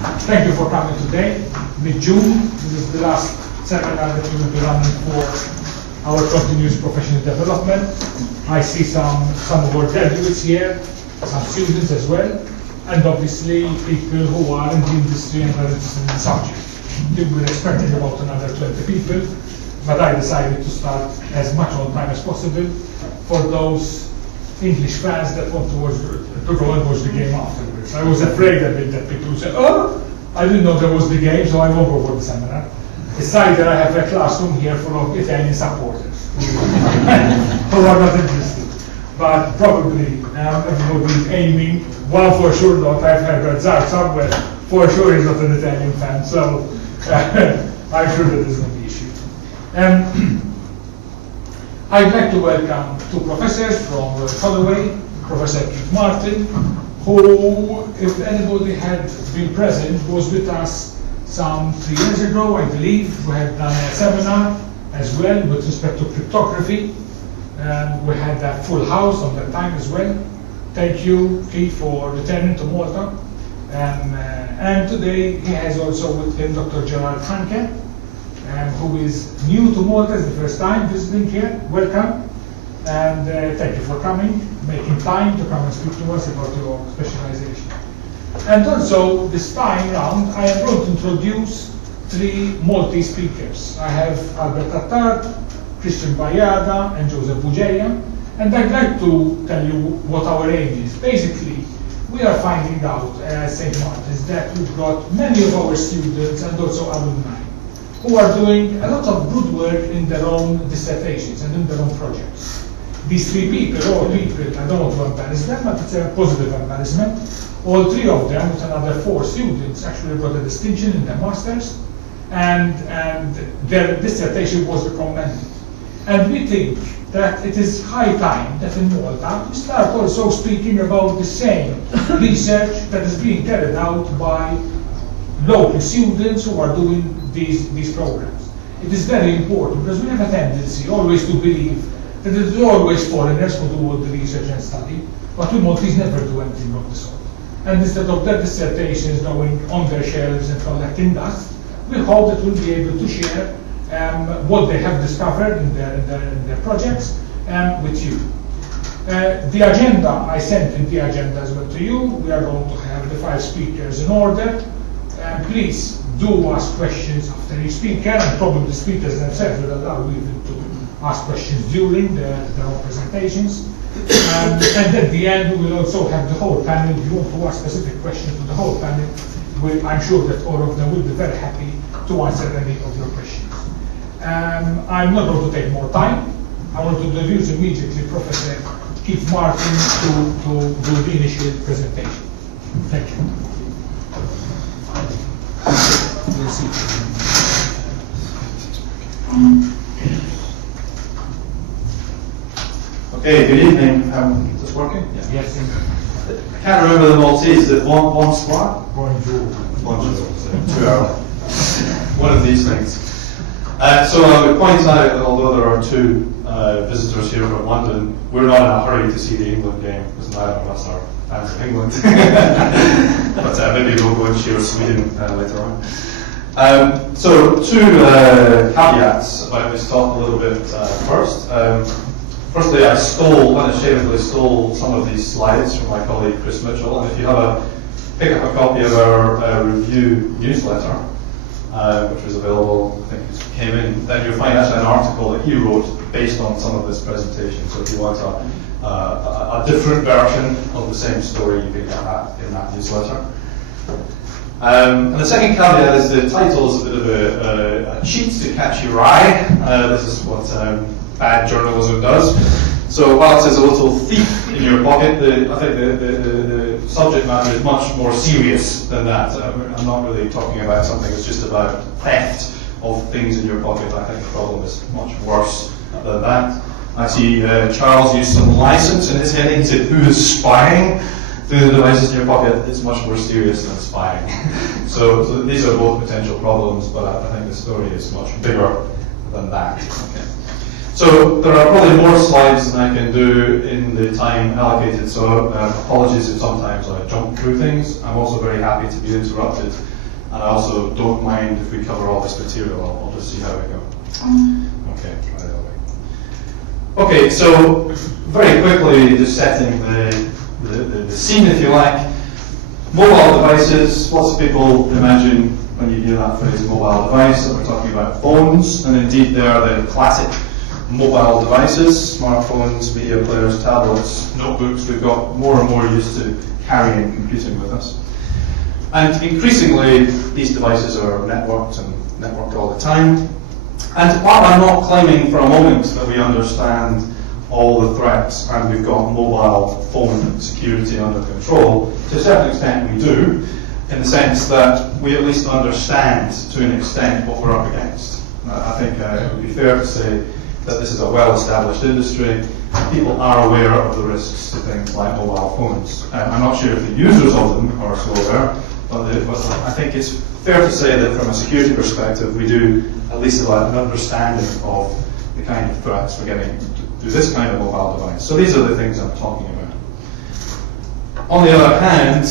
Thank you for coming today. Mid-June, this is the last seminar that we will be running for our continuous professional development. I see some of our graduates here, some students as well, and obviously people who are in the industry and are interested in the subject. We were expecting about another 20 people, but I decided to start as much on time as possible for those English fans that want to go and watch the game afterwards. I was afraid a bit that people would say, oh, I didn't know there was the game, so I won't go for the seminar. Besides that, I have a classroom here full of Italian supporters who are not interested. But probably everybody is aiming, one for sure not, I've heard Zach somewhere, for sure he's not an Italian fan, so I'm sure that is not the issue. I'd like to welcome two professors from Holloway, Professor Keith Martin, who, if anybody had been present, was with us some 3 years ago, I believe. We had done a seminar as well with respect to cryptography. We had a full house on that time as well. Thank you, Keith, for returning to Malta. And today he has also with him Dr. Gerard Hanke, who is new to Malta, it's the first time visiting here. Welcome, and thank you for coming, making time to come and speak to us about your specialization. And also, this time round, I am going to introduce 3 Maltese speakers. I have Albert Attard, Christian Bayada, and Joseph Bugeya, and I'd like to tell you what our aim is. Basically, we are finding out at St. Martin's that we've got many of our students and also alumni who are doing a lot of good work in their own dissertations and in their own projects. These 3 people, all people, I don't want to embarrass them, but it's a positive embarrassment. All 3 of them, with another 4 students, actually got a distinction in their masters, and their dissertation was recommended. And we think that it is high time that in Malta we start also speaking about the same research that is being carried out by local students who are doing these programs. It is very important because we have a tendency always to believe that it is always foreigners who do all the research and study, but we Maltese never do anything of the sort. And instead of their dissertations going on their shelves and collecting dust, we hope that we'll be able to share what they have discovered in their projects with you. The agenda, I sent in the agenda as well to you. We are going to have the 5 speakers in order. Please do ask questions after each speaker, and probably the speakers themselves will allow you to ask questions during their own presentations. And at the end, we will also have the whole panel. If you want to ask specific questions to the whole panel, I'm sure that all of them will be very happy to answer any of your questions. I'm not going to take more time. I want to introduce immediately Professor Keith Martin to do the initial presentation. Thank you. Okay, good evening. Is this working? Yeah. Yes. I can't remember the Maltese. Is it bon soir? Bonjour. Bonjour. 2 hours. One of these things. So I would point out that although there are 2 visitors here from London, we're not in a hurry to see the England game, because neither of us are fans of England. But maybe we'll go and cheer Sweden later on. So 2 caveats about this talk a little bit first. Firstly, I unashamedly stole some of these slides from my colleague Chris Mitchell, and if you pick up a copy of our review newsletter, which was available, I think it came in, then you'll find actually an article that he wrote based on some of this presentation. So if you want a different version of the same story, you can get that in that newsletter. And the second caveat is the title is a bit of a cheat to catch your eye. This is what bad journalism does. So while it says a little thief in your pocket, I think the subject matter is much more serious than that. I'm not really talking about something that's just about theft of things in your pocket. I think the problem is much worse than that. I see Charles used some license in his heading. He said, "Who is spying through the devices in your pocket?" It's much more serious than spying. So these are both potential problems, but I think the story is much bigger than that. Okay. So there are probably more slides than I can do in the time allocated, so apologies if sometimes I jump through things. I'm also very happy to be interrupted, and I also don't mind if we cover all this material. I'll just see how we go. Okay, try that way. Okay, so very quickly, just setting the scene, if you like. Mobile devices, lots of people imagine when you hear that phrase mobile device that we're talking about phones, and indeed they are the classic mobile devices, smartphones, media players, tablets, notebooks. We've got more and more used to carrying computing with us. And increasingly, these devices are networked and networked all the time. And while I'm not claiming for a moment that we understand all the threats and we've got mobile phone security under control, to a certain extent we do, in the sense that we at least understand to an extent what we're up against. I think it would be fair to say that this is a well-established industry. People are aware of the risks to things like mobile phones. I'm not sure if the users of them are so aware, but I think it's fair to say that from a security perspective, we do at least have an understanding of the kind of threats we're getting through this kind of mobile device. So these are the things I'm talking about. On the other hand,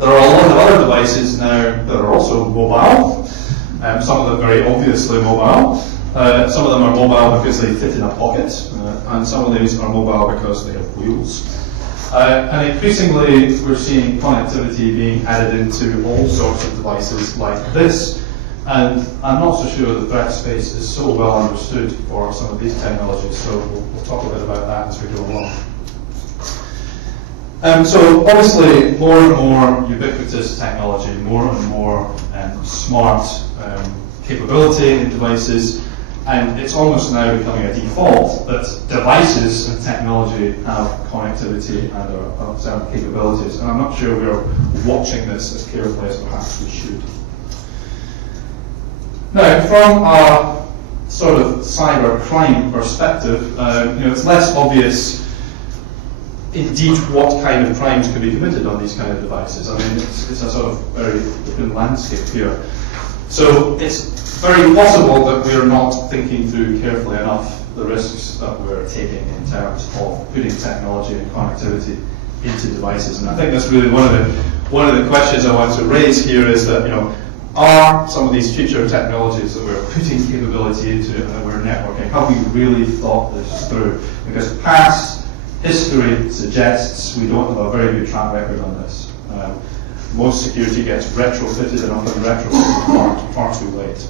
there are a lot of other devices now that are also mobile. Some of them very obviously mobile. Some of them are mobile because they fit in a pocket, and some of these are mobile because they have wheels. And increasingly, we're seeing connectivity being added into all sorts of devices like this. And I'm not so sure the threat space is so well understood for some of these technologies, so we'll talk a bit about that as we go along. So obviously, more and more ubiquitous technology, more and more smart capability in devices, and it's almost now becoming a default that devices and technology have connectivity and are certain capabilities, and I'm not sure we're watching this as carefully as perhaps we should. Now, from a sort of cybercrime perspective, it's less obvious indeed what kind of crimes can be committed on these kind of devices. I mean, it's a sort of very open landscape here. So it's very possible that we're not thinking through carefully enough the risks that we're taking in terms of putting technology and connectivity into devices. And I think that's really one of the questions I want to raise here is that, are some of these future technologies that we're putting capability into and that we're networking, have we really thought this through? Because past history suggests we don't have a very good track record on this. Most security gets retrofitted and often retrofitted far too late.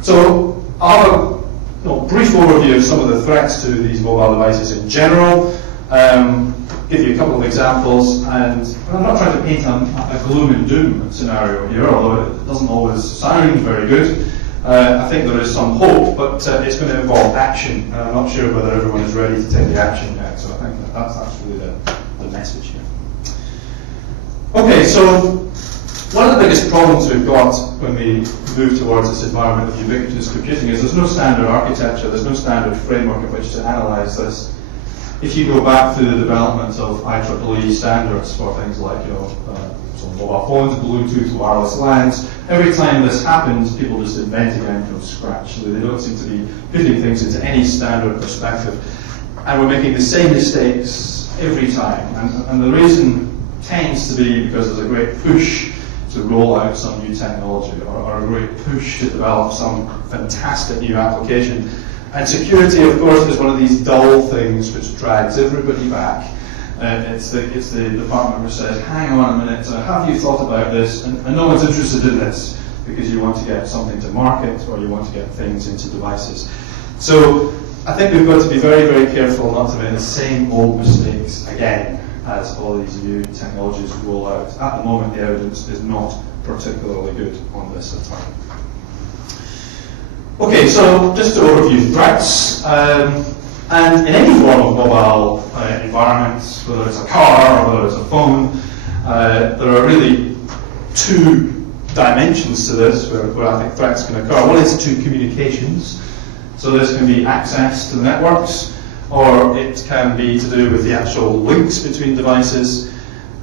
So I'll have a brief overview of some of the threats to these mobile devices in general, give you a couple of examples, and I'm not trying to paint a gloom and doom scenario here, although it doesn't always sound very good. I think there is some hope, but it's going to involve action, and I'm not sure whether everyone is ready to take the action yet, so I think that's really the message here. Okay, so one of the biggest problems we've got when we move towards this environment of ubiquitous computing is there's no standard architecture, there's no standard framework in which to analyze this. If you go back through the development of IEEE standards for things like, so mobile phones, Bluetooth, wireless LANs, every time this happens, people just invent again from scratch. So they don't seem to be putting things into any standard perspective. And we're making the same mistakes every time. And the reason tends to be because there's a great push to roll out some new technology or a great push to develop some fantastic new application. And security, of course, is one of these dull things which drags everybody back. It's the department which says, hang on a minute, have you thought about this? And no one's interested in this because you want to get something to market or you want to get things into devices. So I think we've got to be very, very careful not to make the same old mistakes again as all these new technologies roll out. At the moment, the evidence is not particularly good on this at all. Okay, so just to overview threats, and in any form of mobile environment, whether it's a car or whether it's a phone, there are really two dimensions to this where I think threats can occur. One is to communications, so this can be access to the networks, or it can be to do with the actual links between devices.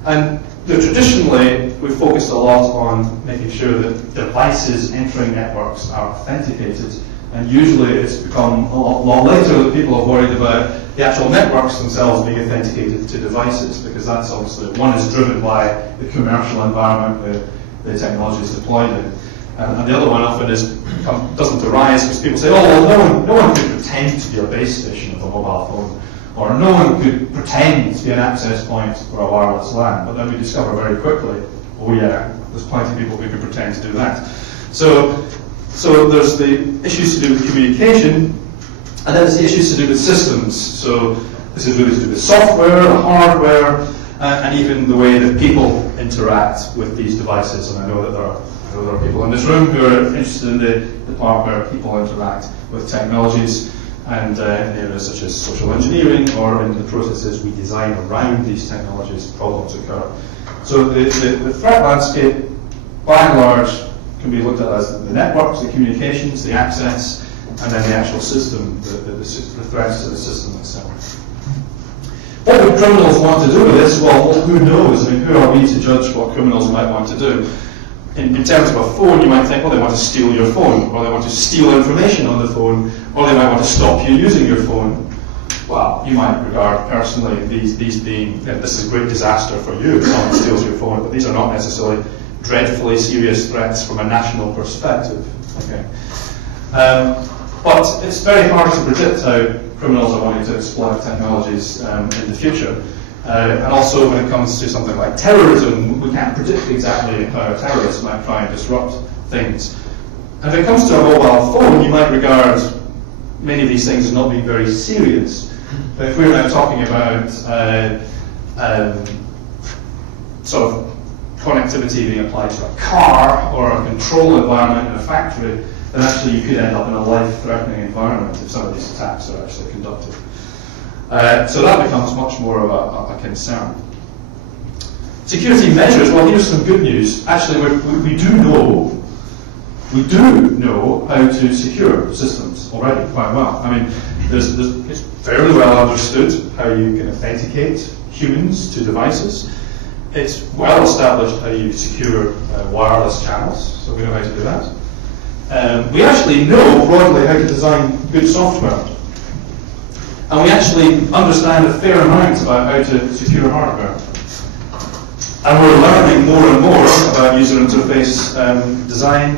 And traditionally, we've focused a lot on making sure that devices entering networks are authenticated And usually it's become a lot later that people have worried about the actual networks themselves being authenticated to devices, because that's obviously, one is driven by the commercial environment the technology is deployed in. And the other one often doesn't arise because people say, oh, well, no one could pretend to be a base station of a mobile phone, or no one could pretend to be an access point for a wireless LAN. But then we discover very quickly, oh yeah, there's plenty of people who can pretend to do that. So there's the issues to do with communication, and then there's the issues to do with systems. So this is really to do with software, hardware, and even the way that people interact with these devices. And I know that there are people in this room who are interested in the part where people interact with technologies, and in areas such as social engineering, or in the processes we design around these technologies, problems occur. So the threat landscape, by and large, can be looked at as the networks, the communications, the access, and then the actual system, the threats to the system itself. What would criminals want to do with this? Well, who knows? I mean, who are we to judge what criminals might want to do? In terms of a phone, you might think, well, they want to steal your phone, or they want to steal information on the phone, or they might want to stop you using your phone. Well, you might regard personally these being, this is a great disaster for you if someone steals your phone, but these are not necessarily dreadfully serious threats from a national perspective. Okay. But it's very hard to predict how criminals are wanting to exploit technologies in the future. And also when it comes to something like terrorism, we can't predict exactly how terrorists might try and disrupt things. And if it comes to a mobile phone, you might regard many of these things as not being very serious. But if we're now talking about sort of connectivity being applied to a car or a control environment in a factory, then actually you could end up in a life-threatening environment if some of these attacks are actually conducted. So that becomes much more of a concern. Security measures, well, here's some good news. Actually, we do know how to secure systems already quite well. I mean, it's fairly well understood how you can authenticate humans to devices. It's well established how you secure wireless channels, so we know how to do that. We actually know broadly how to design good software. And we actually understand a fair amount about how to secure hardware. And we're learning more and more about user interface design.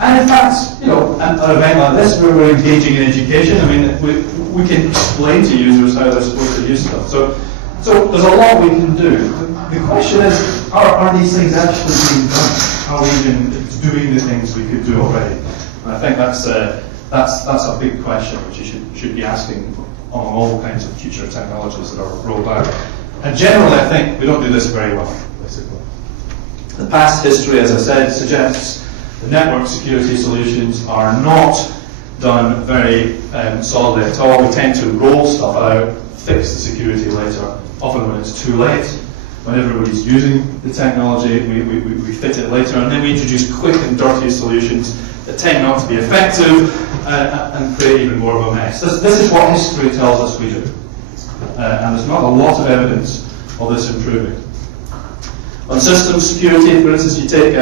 And in fact, you know, at an event like this where we're engaging in education, I mean, we can explain to users how they're supposed to use stuff. So there's a lot we can do. The question is, are these things actually being done? Are we even doing the things we could do already? And I think that's a big question which you should be asking on all kinds of future technologies that are rolled out. And generally, I think we don't do this very well, basically. The past history, as I said, suggests the network security solutions are not done very solidly at all. We tend to roll stuff out, fix the security later, often when it's too late. When everybody's using the technology, we fit it later, and then we introduce quick and dirty solutions that tend not to be effective and create even more of a mess. This is what history tells us we do. And there's not a lot of evidence of this improving. On system security, for instance, you take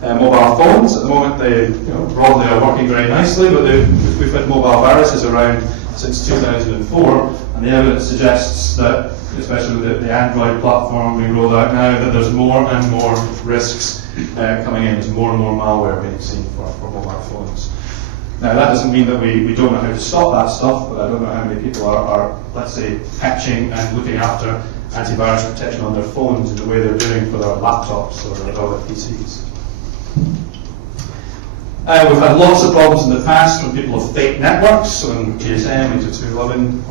mobile phones. At the moment, they broadly are working very nicely, but we've had mobile viruses around since 2004, and the evidence suggests that, especially with the Android platform we rolled out now, that there's more and more risks coming in. There's more and more malware being seen for mobile phones. Now, that doesn't mean that we don't know how to stop that stuff, but I don't know how many people are let's say, patching and looking after antivirus protection on their phones in the way they're doing for their laptops or their other PCs. We've had lots of problems in the past when people have faked networks, so in GSM, 802.11,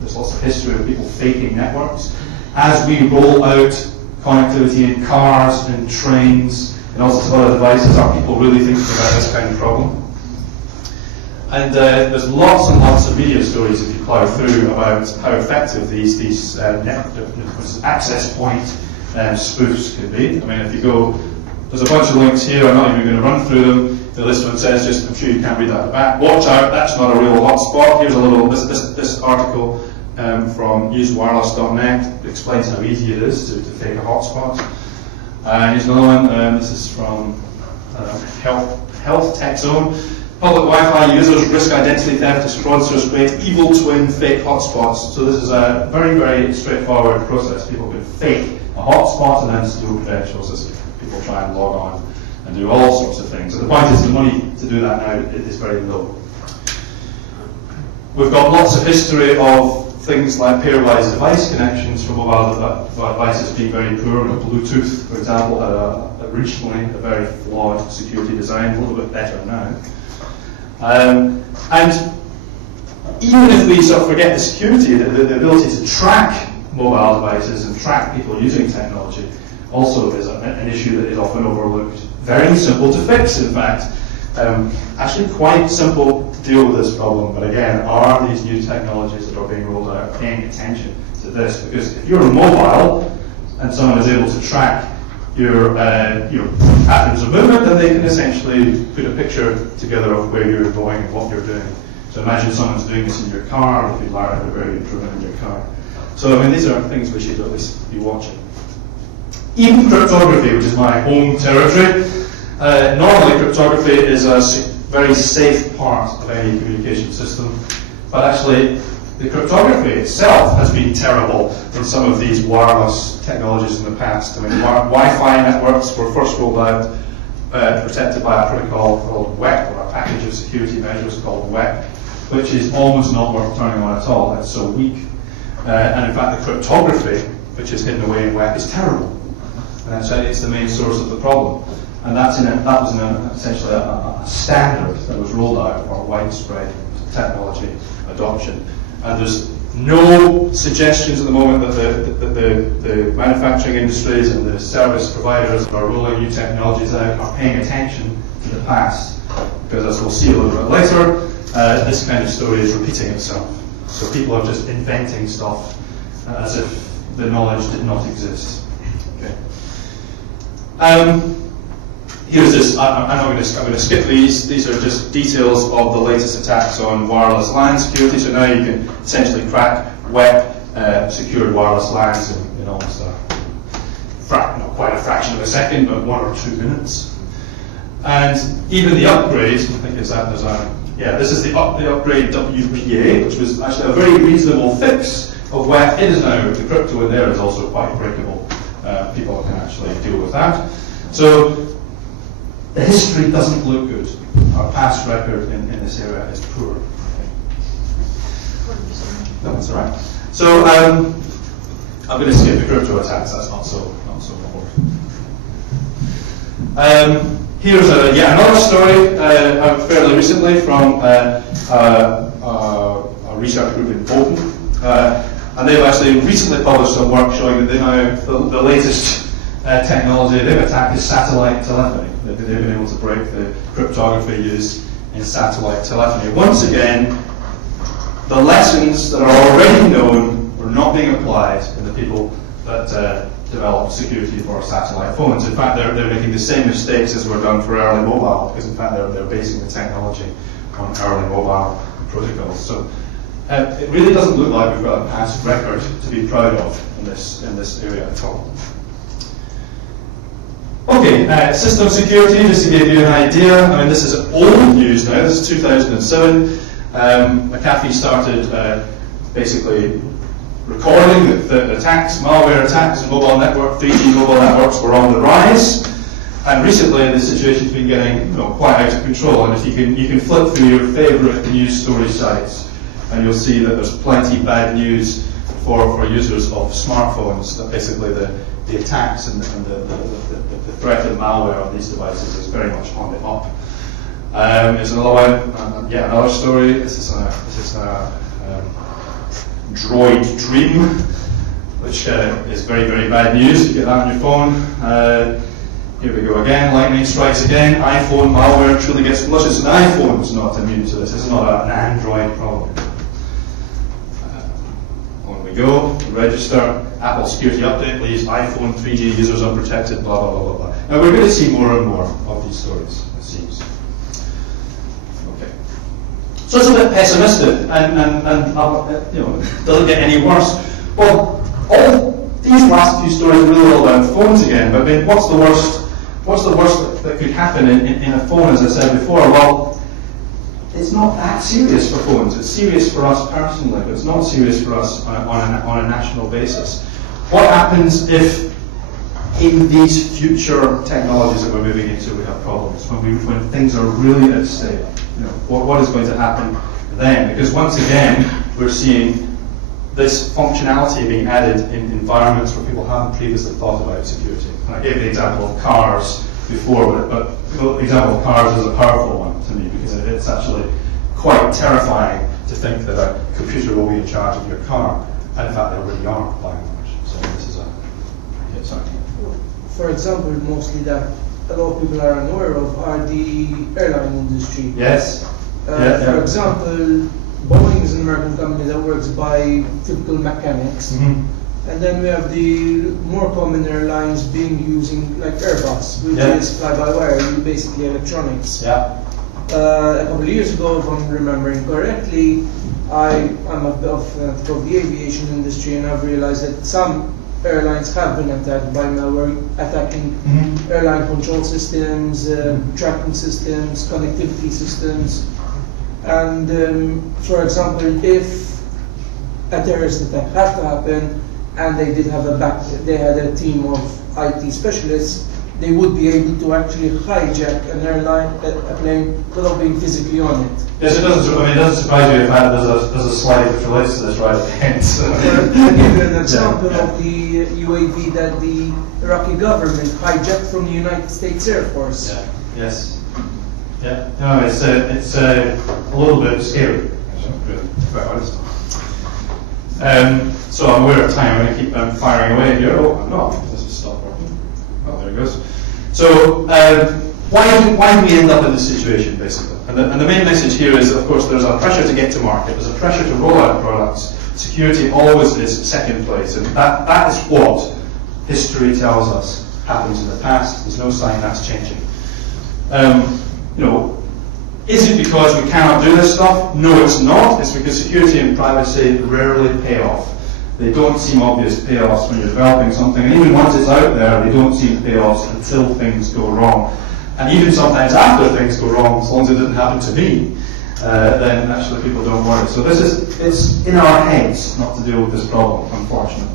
there's lots of history of people faking networks. As we roll out connectivity in cars, in trains, and all sorts of other devices, are people really thinking about this kind of problem? And there's lots and lots of media stories if you plough through about how effective these access point spoofs can be. I mean, if you go, there's a bunch of links here, I'm not even going to run through them. The list one says, just, I'm sure you can't read that at the back. Watch out, that's not a real hotspot. Here's a little, this article from usewireless.net explains how easy it is to fake a hotspot. Here's another one, this is from Health Tech Zone. Public Wi-Fi users risk identity theft as fraudsters create evil twin fake hotspots. So this is a very, very straightforward process. People can fake a hotspot and then steal credentials as people try and log on and do all sorts of things. And the point is the money to do that now is very low. We've got lots of history of things like pairwise device connections for mobile devices being very poor. Bluetooth, for example, had originally a very flawed security design, a little bit better now. And even if we sort of forget the security, the ability to track mobile devices and track people using technology also is an issue that is often overlooked. Very simple to fix, in fact. Actually quite simple to deal with this problem, but again, are these new technologies that are being rolled out paying attention to this? Because if you're mobile and someone is able to track your patterns of movement, then they can essentially put a picture together of where you're going and what you're doing. So imagine someone's doing this in your car, they could learn a very improvement in your car. So I mean, these are things we should at least be watching. Even cryptography, which is my home territory. Normally cryptography is a very safe part of any communication system, but actually the cryptography itself has been terrible in some of these wireless technologies in the past. I mean, Wi-Fi networks were first rolled out protected by a protocol called WEP, or a package of security measures called WEP, which is almost not worth turning on at all. It's so weak. And in fact, the cryptography, which is hidden away in WEP, is terrible. And it's the main source of the problem. And that was essentially a standard that was rolled out for widespread technology adoption. And there's no suggestions at the moment that the manufacturing industries and the service providers that are rolling new technologies out are paying attention to the past. Because as we'll see a little bit later, this kind of story is repeating itself. So people are just inventing stuff as if the knowledge did not exist. Okay. Here's this. I'm going to skip these. These are just details of the latest attacks on wireless LAN security. So now you can essentially crack web secured wireless LANs in almost not quite a fraction of a second, but 1 or 2 minutes. And even the upgrade, I think is that there's this is the upgrade WPA, which was actually a very reasonable fix of web. It is now, the crypto in there is also quite breakable. People can actually deal with that. So the history doesn't look good. Our past record in this area is poor. Okay. No, that's all right. So I'm going to skip the crypto attacks. That's not so important. Here's another story fairly recently from a research group in Bolton, and they've actually recently published some work showing that they now the latest technology they've attacked is satellite telephony. They've been able to break the cryptography used in satellite telephony. Once again, the lessons that are already known were not being applied in the people that developed security for satellite phones. In fact, they're making the same mistakes as were done for early mobile, because in fact they're basing the technology on early mobile protocols. So it really doesn't look like we've got a past record to be proud of in this area at all. Okay, system security, just to give you an idea. I mean, this is old news now. This is 2007. McAfee started basically recording that attacks, malware attacks, and 3G mobile networks were on the rise. And recently, the situation's been getting quite out of control. And if you can flip through your favourite news story sites, and you'll see that there's plenty bad news for users of smartphones. That basically the attacks and the threat of malware on these devices is very much on the up. There's another one, another story. This is a Droid Dream, which is very, very bad news. You get that on your phone. Here we go again. Lightning strikes again. iPhone malware truly gets malicious. An iPhone is not immune to this. This is not an Android problem. On we go. Register. Apple security update leaves iPhone 3G users unprotected. Blah blah blah blah blah. Now we're going to see more and more of these stories. It seems. Okay. So it's a bit pessimistic, and doesn't get any worse. Well, all these last few stories are really all about phones again. But I mean, what's the worst that could happen in a phone? As I said before, well, it's not that serious for phones. It's serious for us personally, but it's not serious for us on a national basis. What happens if in these future technologies that we're moving into we have problems, when things are really at stake? You know, what is going to happen then? Because once again, we're seeing this functionality being added in environments where people haven't previously thought about security. And I gave the example of cars before, but the example of cars is a powerful one to me, because it's actually quite terrifying to think that a computer will be in charge of your car, and in fact they already are by and large. So this is sorry. For example, mostly that a lot of people are unaware of are the airline industry. Yes. For example, Boeing is an American company that works by typical mechanics. Mm-hmm. And then we have the more common airlines using like Airbus, which is fly-by-wire, basically electronics. Yeah. A couple of years ago, if I'm remembering correctly, I'm a bit of the aviation industry, and I've realized that some airlines have been attacked by malware, attacking airline control systems, tracking systems, connectivity systems. And for example, if a terrorist attack had to happen, and they did have they had a team of IT specialists, they would be able to actually hijack an airline, a plane, without being physically on it. Yes, it doesn't surprise you if there's a slide which relates to this right at the end. So. I'll give you an example of the UAV that the Iraqi government hijacked from the United States Air Force. Yeah. Yes. Yeah. No, it's a little bit scary. Quite honest. So I'm aware of time. I'm going to keep firing away here. Oh, I'm not. This is stop working. Oh, there it goes. So why do we end up in this situation, basically? And the main message here is, of course, there's a pressure to get to market. There's a pressure to roll out products. Security always is second place, and that is what history tells us happens in the past. There's no sign that's changing. Is it because we cannot do this stuff? No, it's not. It's because security and privacy rarely pay off. They don't seem obvious payoffs when you're developing something, and even once it's out there, they don't seem payoffs until things go wrong. And even sometimes after things go wrong, as long as it didn't happen to me, then actually people don't worry. So it's in our heads not to deal with this problem, unfortunately.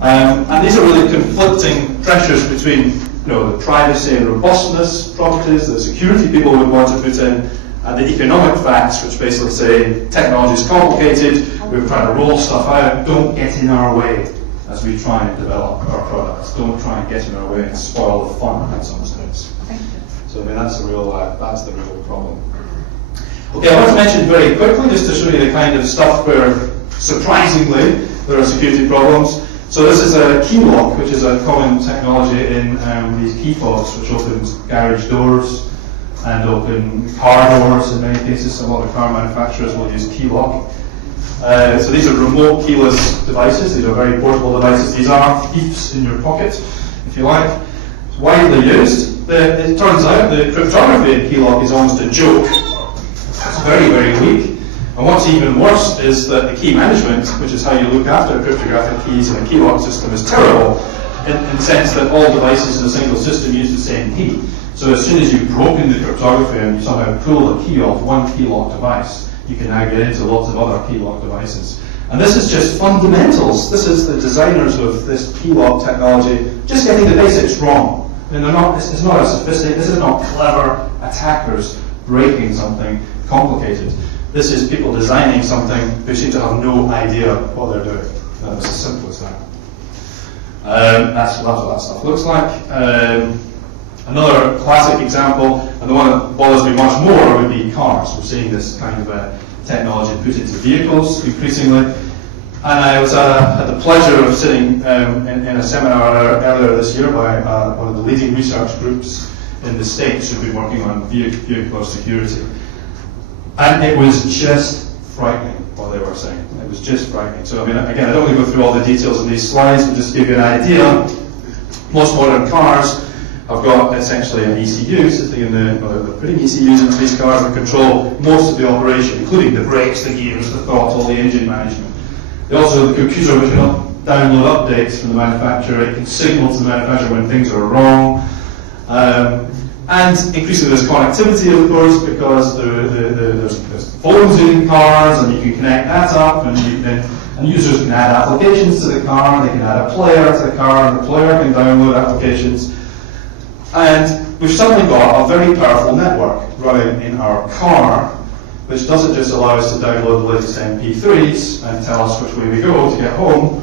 And these are really conflicting pressures between the privacy and robustness properties that security people would want to put in, and the economic facts, which basically say technology is complicated, we're trying to roll stuff out, don't get in our way as we try and develop our products. Don't try and get in our way and spoil the fun in some sense. So that's the real problem. Okay, I want to mention very quickly, just to show you the kind of stuff where, surprisingly, there are security problems. So this is a key lock, which is a common technology in these key fobs, which opens garage doors and open car doors in many cases. A lot of car manufacturers will use key lock. So these are remote keyless devices. These are very portable devices. These are thieves in your pocket, if you like. It's widely used. It turns out the cryptography in key lock is almost a joke. It's very, very weak. And what's even worse is that the key management, which is how you look after cryptographic keys in a key lock system, is terrible in the sense that all devices in a single system use the same key. So as soon as you've broken the cryptography and you somehow pull a key off one key lock device, you can now get into lots of other key lock devices. And this is just fundamentals. This is the designers of this key lock technology just getting the basics wrong. And it's not as sophisticated. This is not clever attackers breaking something complicated. This is people designing something who seem to have no idea what they're doing. It's as simple as that. That's what that stuff looks like. Another classic example, and the one that bothers me much more, would be cars. We're seeing this kind of technology put into vehicles increasingly. And I had the pleasure of sitting in a seminar earlier this year by one of the leading research groups in the States who've been working on vehicular security. And it was just frightening what they were saying. It was just frightening. So, again, I don't want to go through all the details of these slides, but just to give you an idea, most modern cars have got essentially an ECU sitting in they're putting ECUs into these cars that control most of the operation, including the brakes, the gears, the throttle, the engine management. They also have the computer which can download updates from the manufacturer. It can signal to the manufacturer when things are wrong. And increasingly there's connectivity, of course, because there's phones in cars, and you can connect that up, and users can add applications to the car, they can add a player to the car, and the player can download applications. And we've suddenly got a very powerful network running in our car, which doesn't just allow us to download the latest MP3s and tell us which way we go to get home.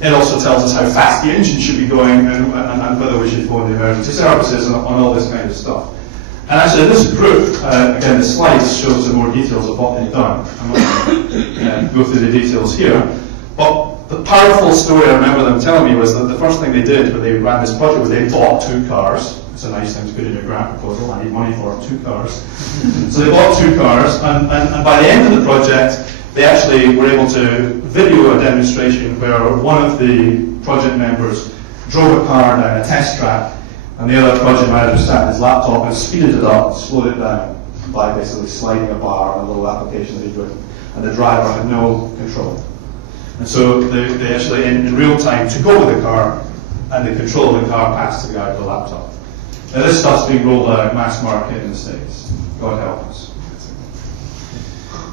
It also tells us how fast the engine should be going and whether we should phone the emergency services and on all this kind of stuff. And actually this group, again the slides show some more details of what they've done. I'm not going to go through the details here. But the powerful story I remember them telling me was that the first thing they did when they ran this project was they bought 2 cars. It's a nice thing to put in your grant proposal. I need money for 2 cars. So they bought 2 cars, and by the end of the project, they actually were able to video a demonstration where one of the project members drove a car down a test track, and the other project manager sat in his laptop and speeded it up, slowed it down by basically sliding a bar on a little application that he'd written, and the driver had no control. And so they actually, in real time, took over the car, and the control of the car passed to the guy with the laptop. Now this stuff's being rolled out mass market in the States. God help us.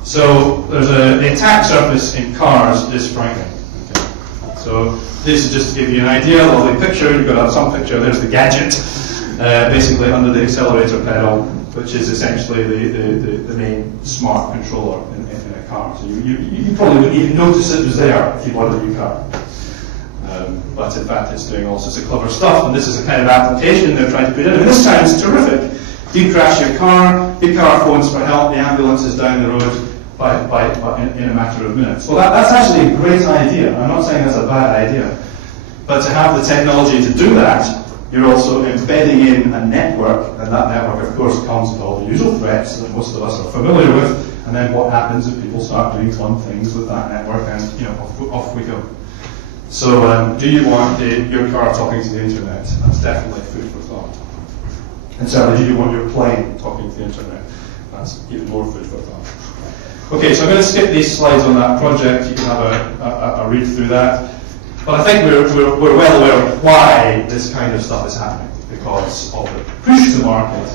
So the attack surface in cars is frightening. Okay. So this is just to give you an idea, a lovely picture. You've got some picture, there's the gadget, basically under the accelerator pedal, which is essentially the main smart controller in a car. So you probably wouldn't even notice it was there if you bought a new car. But in fact it's doing all sorts of clever stuff, and this is the kind of application they're trying to put in. And this sounds terrific. You crash your car phones for help, the ambulance is down the road in a matter of minutes. Well, that's actually a great idea. I'm not saying that's a bad idea. But to have the technology to do that, you're also embedding in a network, and that network, of course, comes with all the usual threats that most of us are familiar with, and then what happens if people start doing fun things with that network, and off we go. So, do you want your car talking to the internet? That's definitely food for thought. And certainly, do you want your plane talking to the internet? That's even more food for thought. Okay, so I'm going to skip these slides on that project. You can have a read through that. But I think we're well aware of why this kind of stuff is happening, because of the push to market,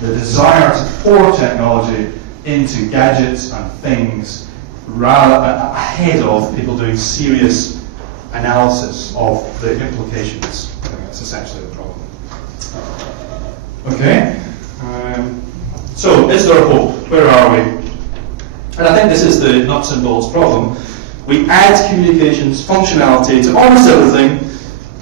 the desire to pour technology into gadgets and things rather ahead of people doing serious analysis of the implications. I think that's essentially the problem. Okay, so is there hope? Where are we? And I think this is the nuts and bolts problem. We add communications functionality to almost everything,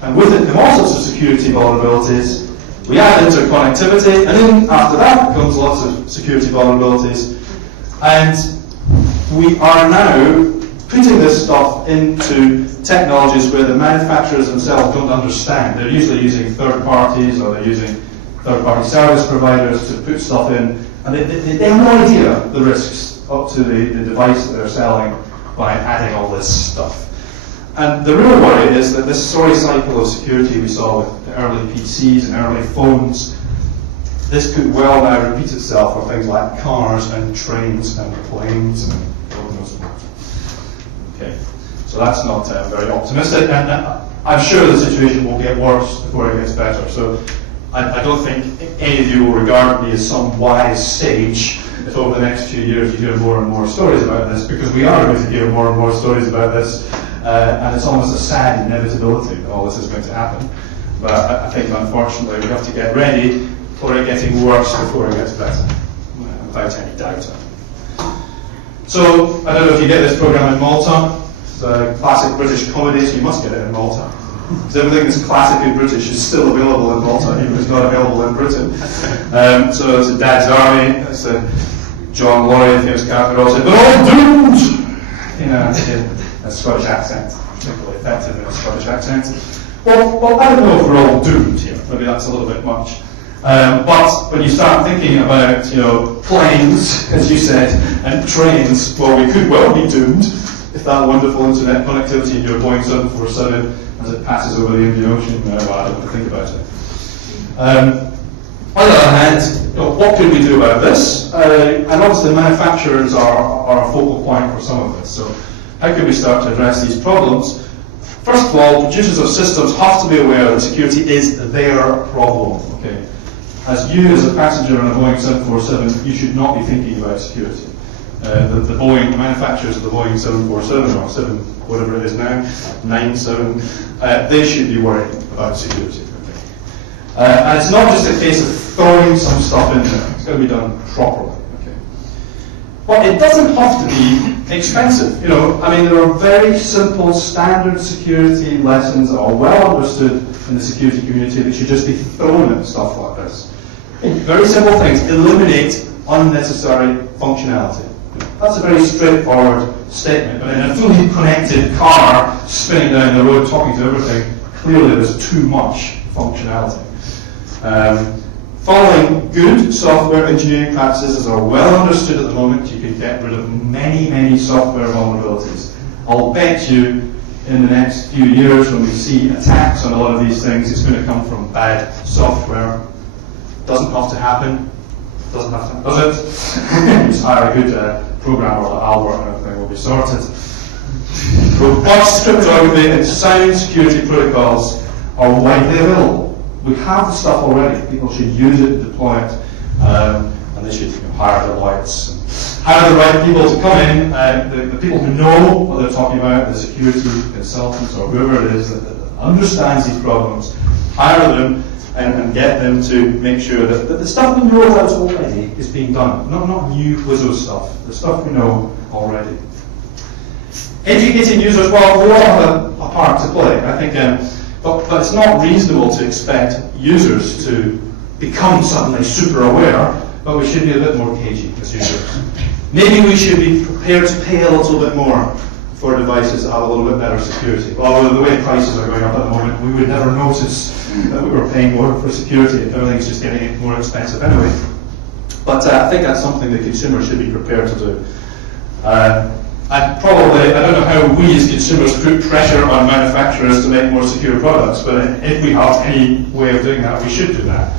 and with it come all sorts of security vulnerabilities. We add interconnectivity, and then after that comes lots of security vulnerabilities. And we are now putting this stuff into technologies where the manufacturers themselves don't understand. They're usually using third parties, or they're using third-party service providers to put stuff in, and they have no idea the risks up to the device that they're selling by adding all this stuff. And the real worry is that this sorry cycle of security we saw with the early PCs and early phones, this could well now repeat itself for things like cars and trains and planes and God knows what. Okay, so that's not very optimistic, and I'm sure the situation will get worse before it gets better. So I don't think any of you will regard me as some wise sage if over the next few years you hear more and more stories about this, because we are going to hear more and more stories about this, and it's almost a sad inevitability that all this is going to happen. But I think, unfortunately, we have to get ready for it getting worse before it gets better, without any doubt. So, I don't know if you get this program in Malta. It's a classic British comedy, so you must get it in Malta. Because everything that's classically British is still available in Malta, even if it's not available in Britain. So it's a Dad's Army, it's a John Laurie, famous character, also, they're all doomed! You know, a Scottish accent, particularly effective in a Scottish accent. Well, I don't know if we're all doomed here, maybe that's a little bit much. But when you start thinking about, planes, as you said, and trains, well, we could well be doomed if that wonderful internet connectivity in your Boeing 747 as it passes over the Indian Ocean, well, I don't want to think about it. On the other hand, what could we do about this? And obviously manufacturers are a focal point for some of this. So how can we start to address these problems? First of all, producers of systems have to be aware that security is their problem. Okay, as you as a passenger on a Boeing 747, you should not be thinking about security. The Boeing, the manufacturers of the Boeing 747 or 7, whatever it is now, 97, they should be worrying about security. Okay. And it's not just a case of throwing some stuff in there. It's got to be done properly. Okay. But it doesn't have to be expensive. You know, I mean, there are very simple standard security lessons that are well understood in the security community that should just be thrown at stuff like this. Very simple things. Eliminate unnecessary functionality. That's a very straightforward statement. But in a fully connected car spinning down the road talking to everything, clearly there's too much functionality. Following good software engineering practices are well understood at the moment. You can get rid of many, many software vulnerabilities. I'll bet you in the next few years when we see attacks on a lot of these things, it's going to come from bad software. Doesn't have to happen. Doesn't have to, does it? Just hire a good programmer like Albert and everything will be sorted. Robust cryptography and sound security protocols are widely available. We have the stuff already. People should use it, deploy it, and they should hire the lights. Hire the right people to come in, the people who know what they're talking about, the security consultants or whoever it is that understands these problems, hire them and get them to make sure that the stuff we know about already is being done, not new wizzo stuff, the stuff we know already. Educating users, well, we all have a part to play, I think, but it's not reasonable to expect users to become suddenly super aware, but we should be a bit more cagey as users. Maybe we should be prepared to pay a little bit more for devices that have a little bit better security. Well, with the way prices are going up at the moment, we would never notice that we were paying more for security if everything's just getting more expensive anyway. But I think that's something the consumer should be prepared to do. I don't know how we as consumers put pressure on manufacturers to make more secure products, but if we have any way of doing that, we should do that.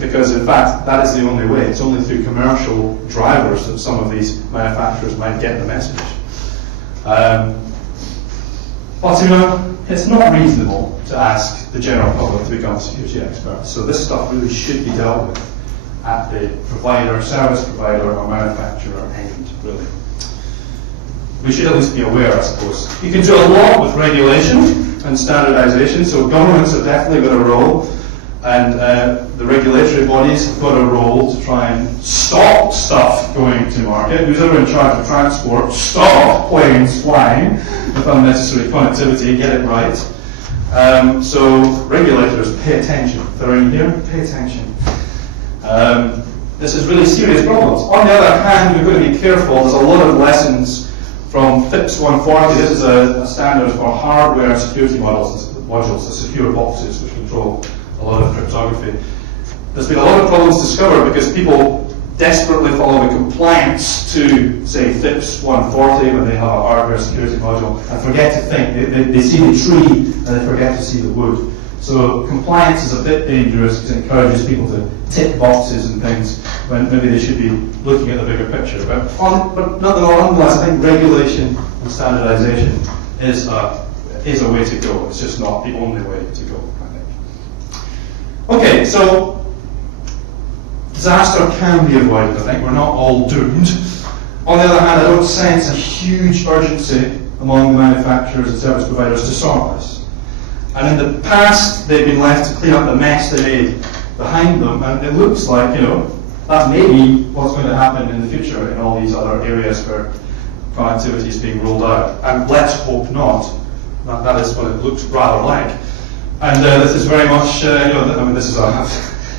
Because in fact, that is the only way. It's only through commercial drivers that some of these manufacturers might get the message. But you know, it's not reasonable to ask the general public to become security experts. So this stuff really should be dealt with at the provider, service provider, or manufacturer end, really. We should at least be aware, I suppose. You can do a lot with regulation and standardization, so governments have definitely got a role, and the regulatory bodies have got a role to try and stop stuff going to market. Who's ever in charge of transport, stop planes flying with unnecessary connectivity, get it right. So regulators, pay attention. If they're in here, pay attention. This is really serious problems. On the other hand, we've got to be careful. There's a lot of lessons from FIPS 140. This is a standard for hardware security modules, the secure boxes which control a lot of cryptography. There's been a lot of problems discovered because people desperately follow the compliance to, say, FIPS 140 when they have a hardware security module and forget to think. They see the tree and they forget to see the wood. So compliance is a bit dangerous because it encourages people to tick boxes and things when maybe they should be looking at the bigger picture. But nonetheless, I think regulation and standardization is a way to go. It's just not the only way to go, I think. Okay, so disaster can be avoided, I think. We're not all doomed. On the other hand, I don't sense a huge urgency among the manufacturers and service providers to solve this. And in the past, they've been left to clean up the mess they made behind them, and it looks like, you know, that may be what's going to happen in the future in all these other areas where connectivity is being rolled out. And let's hope not. That is what it looks rather like. And this is very much, this is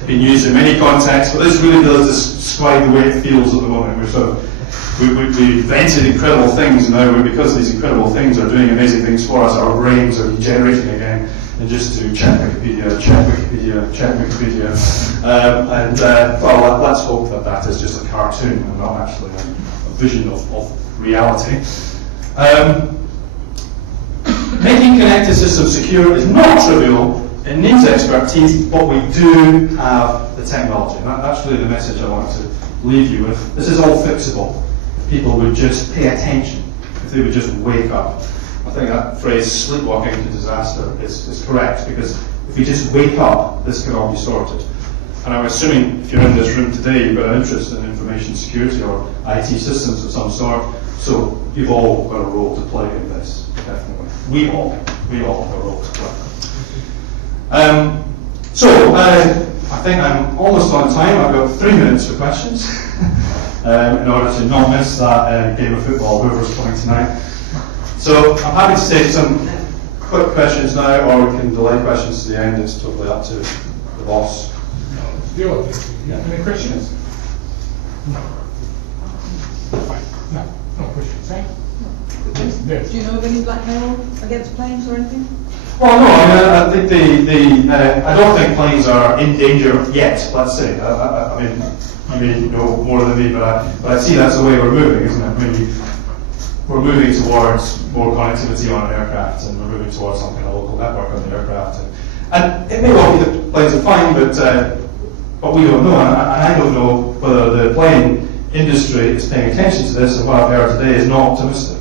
been used in many contexts, but this really does describe the way it feels at the moment. We've invented incredible things now, because these incredible things are doing amazing things for us, our brains are degenerating again, and just to check Wikipedia. Well, let's hope that that is just a cartoon and not actually a vision of reality. Making connected systems secure is not trivial. It needs expertise, but we do have the technology. And that's really the message I want to leave you with. This is all fixable. If people would just pay attention, if they would just wake up. I think that phrase, sleepwalking to disaster, is correct, because if we just wake up, this can all be sorted. And I'm assuming if you're in this room today, you've got an interest in information security or IT systems of some sort, so you've all got a role to play in this, definitely. We all have a role to play. I think I'm almost on time. I've got 3 minutes for questions in order to not miss that game of football, whoever's playing tonight. So I'm happy to take some quick questions now, or we can delay questions to the end. It's totally up to the boss. You have any questions? No. Fine. No questions, eh? Yes. Do you know of any blackmail against planes or anything? Well, no, I think I don't think planes are in danger yet, let's say. I mean, you may know more than me, but I see that's the way we're moving, isn't it? I mean, we're moving towards more connectivity on an aircraft, and we're moving towards some kind of local network on the aircraft. And it may well be that planes are fine, but we don't know, and I don't know whether the plane industry is paying attention to this, and what I've heard today is not optimistic.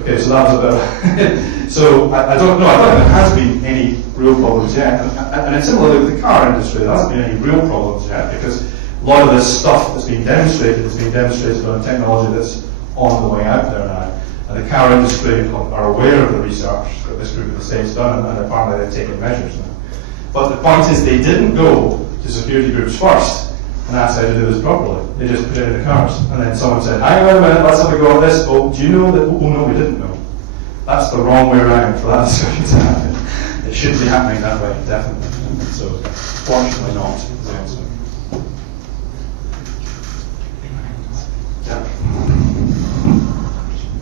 Okay, so that was a bit of so I don't know, I don't think there has been any real problems yet. And it's similarly with the car industry, there hasn't been any real problems yet, because a lot of this stuff that's been demonstrated on technology that's on the way out there now. And the car industry are aware of the research that this group of the States done, and apparently they've taken measures now. But the point is, they didn't go to security groups first and asked how to do this properly. They just put it in the cars. And then someone said, hang on a minute, let's have a go at this. Oh, do you know that? Oh, no, we didn't know. That's the wrong way around for that discussion to happen. It should be happening that way, definitely. So, fortunately not, is the answer. Yeah.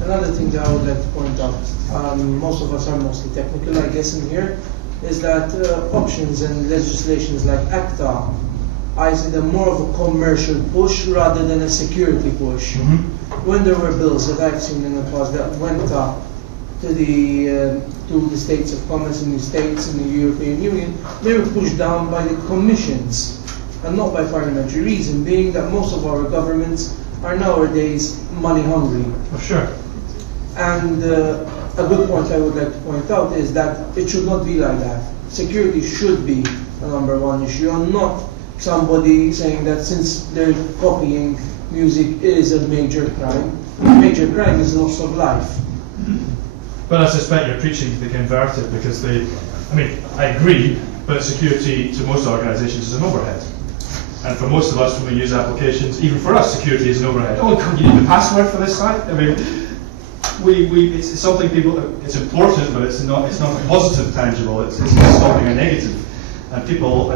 Another thing that I would like to point out, most of us are mostly technical, I guess, in here, is that options and legislations like ACTA, I see them more of a commercial push rather than a security push. When there were bills that I've seen in the past that went up to the states of commerce in the States and the European Union, they were pushed down by the commissions and not by parliamentary reason, being that most of our governments are nowadays money hungry. For sure. And a good point I would like to point out is that it should not be like that. Security should be a #1 issue, and not somebody saying that since they're copying music is a major crime. A major crime is loss of life. But I suspect you're preaching to the converted, because I agree, but security to most organisations is an overhead. And for most of us, when we use applications, even for us, security is an overhead. Oh, you need the password for this site? I mean, it's something it's important, but it's not a positive tangible, it's something a negative. And people,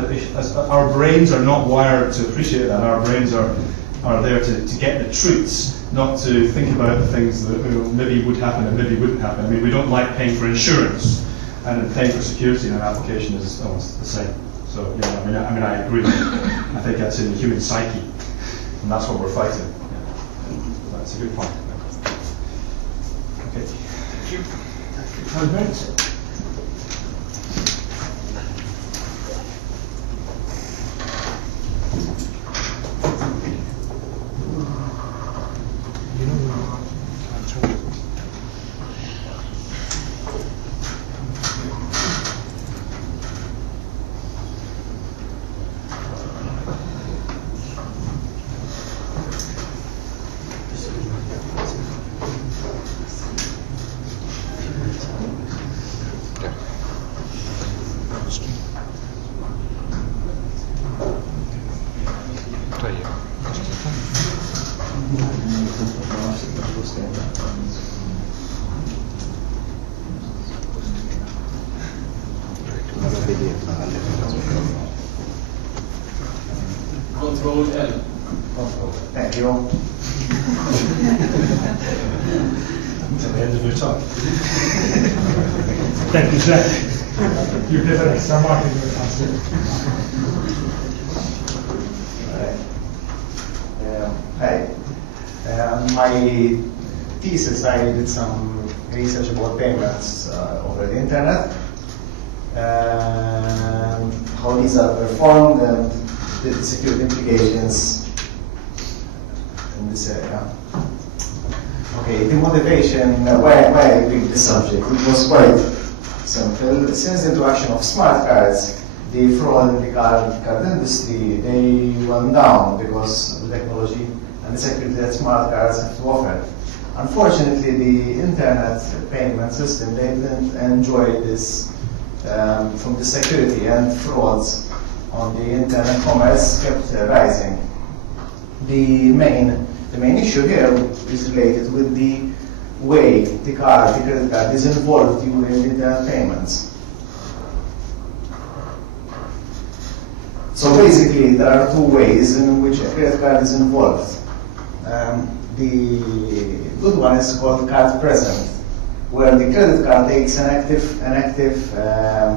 our brains are not wired to appreciate that. Our brains are there to get the truths, not to think about the things that maybe would happen and maybe wouldn't happen. I mean, we don't like paying for insurance, and paying for security in an application is almost the same. So yeah, I mean, I agree. I think that's in the human psyche, and that's what we're fighting. Yeah. That's a good point. Okay. Thank you. 5 minutes. Control L. Thank you. To the end of your talk. Thank you, Jack. You did an extra mark in your answer. Hi. My thesis, I did some research about payments over the internet, and how these are performed, and the security implications in this area. Okay, the motivation, why I picked this subject, it was quite simple. Since the introduction of smart cards the fraud in the card industry, they went down because of the technology and the security that smart cards have to offer. Unfortunately, the internet payment system, they didn't enjoy this from the security, and frauds on the internet commerce kept rising. The main issue here is related with the way the credit card is involved during internet payments. So basically, there are two ways in which a credit card is involved. The good one is called card present, where the credit card takes an active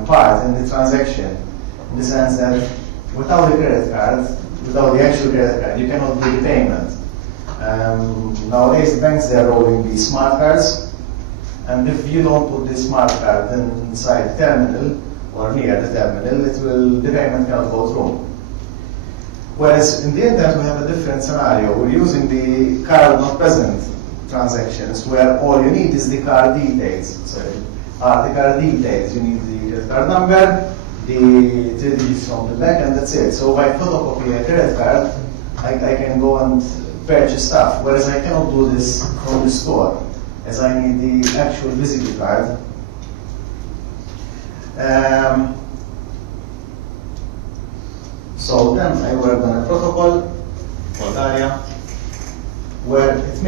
part in the transaction, in the sense that without the credit card, without the actual credit card, you cannot do the payment. Nowadays, banks, they're rolling these smart cards, and if you don't put the smart card inside the terminal or near the terminal, the payment cannot go through. Whereas in the internet, we have a different scenario. We're using the card not present transactions, where all you need is the card details. So, the card details, you need the credit card number, the 3 digits from the back, and that's it. So if I photocopy a credit card, I can go and purchase stuff, whereas I cannot do this from the store, as I need the actual physical card. So then I work on a protocol called ARIA, where it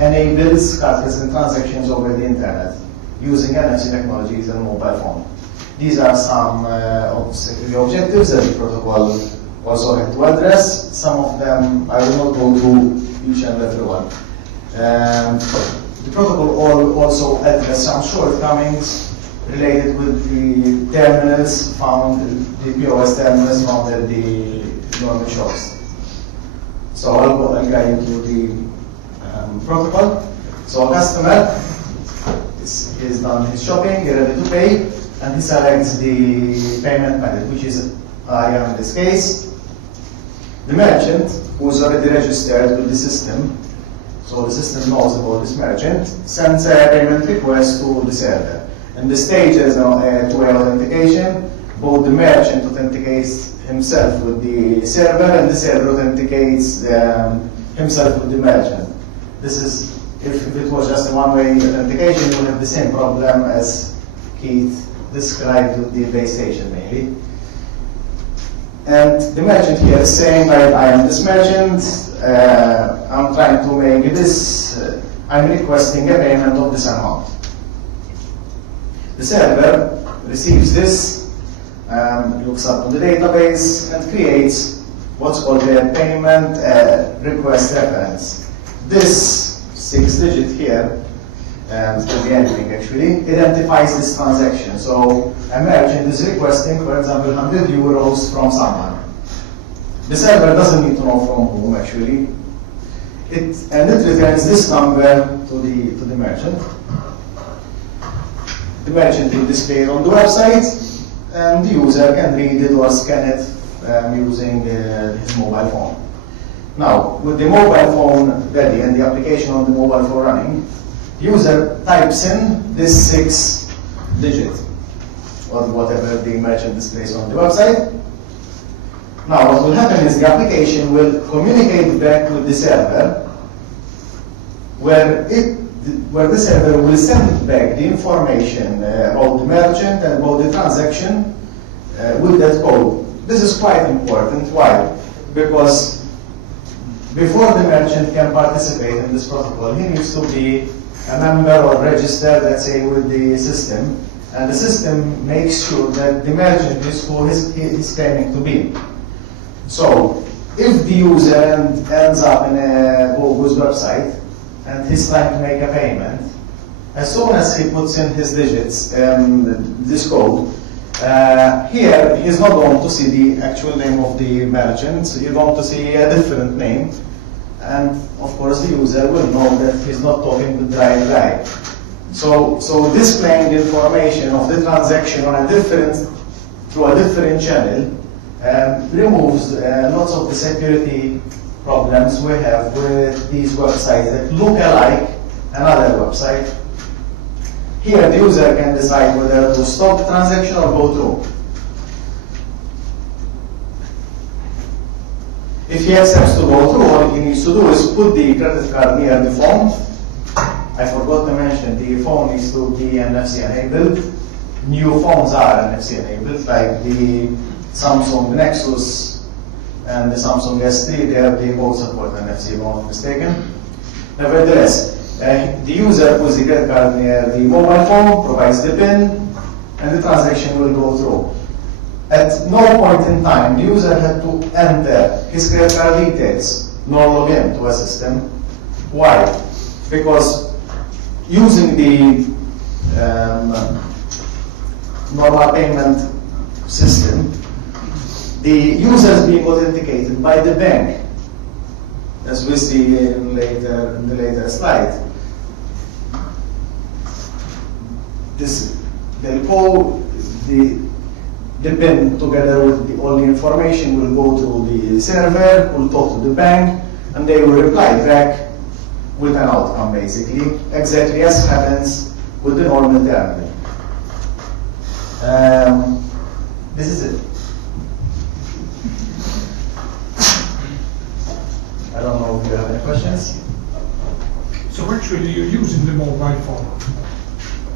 enables card-present transactions over the internet using NFC technologies and mobile phone. These are some of the objectives that the protocol also had to address. Some of them, I will not go through each and every one. The protocol also addressed some shortcomings related with the terminals found, the POS terminals found at the normal shops. So I'll guide you through the protocol. So a customer is done his shopping, ready to pay, and he selects the payment method, which is ARIA in this case. The merchant, who is already registered with the system, so the system knows about this merchant, sends a payment request to the server. And the stage is now a two-way authentication. Both the merchant authenticates himself with the server, and the server authenticates himself with the merchant. This is, if it was just a one-way authentication, you would have the same problem as Keith described with the base station mainly. And the merchant here is saying, right, I am this merchant, I'm trying to make this, I'm requesting a payment of this amount. The server receives this, looks up on the database, and creates what's called a payment request reference. This 6-digit here, it can be anything actually, identifies this transaction. So a merchant is requesting, for example, 100 euros from someone. The server doesn't need to know from whom actually. It returns this number to the merchant. The merchant will display it on the website, and the user can read it or scan it using his mobile phone. Now, with the mobile phone ready and the application on the mobile phone running, the user types in this 6-digit, or whatever the merchant displays on the website. Now, what will happen is the application will communicate back with the server, where the server will send back the information about the merchant and about the transaction with that code. This is quite important. Why? Because before the merchant can participate in this protocol, he needs to be a member or registered, let's say, with the system, and the system makes sure that the merchant is who he is claiming to be. So, if the user ends up in a bogus website and he's trying to make a payment, as soon as he puts in his digits, this code, here he's not going to see the actual name of the merchant, so you're going to see a different name. And of course the user will know that he's not talking with the right guy. So displaying the information of the transaction through a different channel removes lots of the security problems we have with these websites that look alike another website. Here the user can decide whether to stop the transaction or go through. If he accepts to go through, all he needs to do is put the credit card near the phone. I forgot to mention, the phone needs to be NFC enabled. New phones are NFC enabled, like the Samsung Nexus and the Samsung S3, they both support NFC, if I'm not mistaken. Nevertheless, the user puts the credit card near the mobile phone, provides the PIN, and the transaction will go through. At no point in time, the user had to enter his credit card details, nor log in to a system. Why? Because using the normal payment system, the user is being authenticated by the bank, as we see in the later slide. They'll call the PIN together with all the information will go to the server, will talk to the bank, and they will reply back with an outcome, basically, exactly as happens with the normal terminal. This is it. I don't know if you have any questions. So actually you're using the mobile phone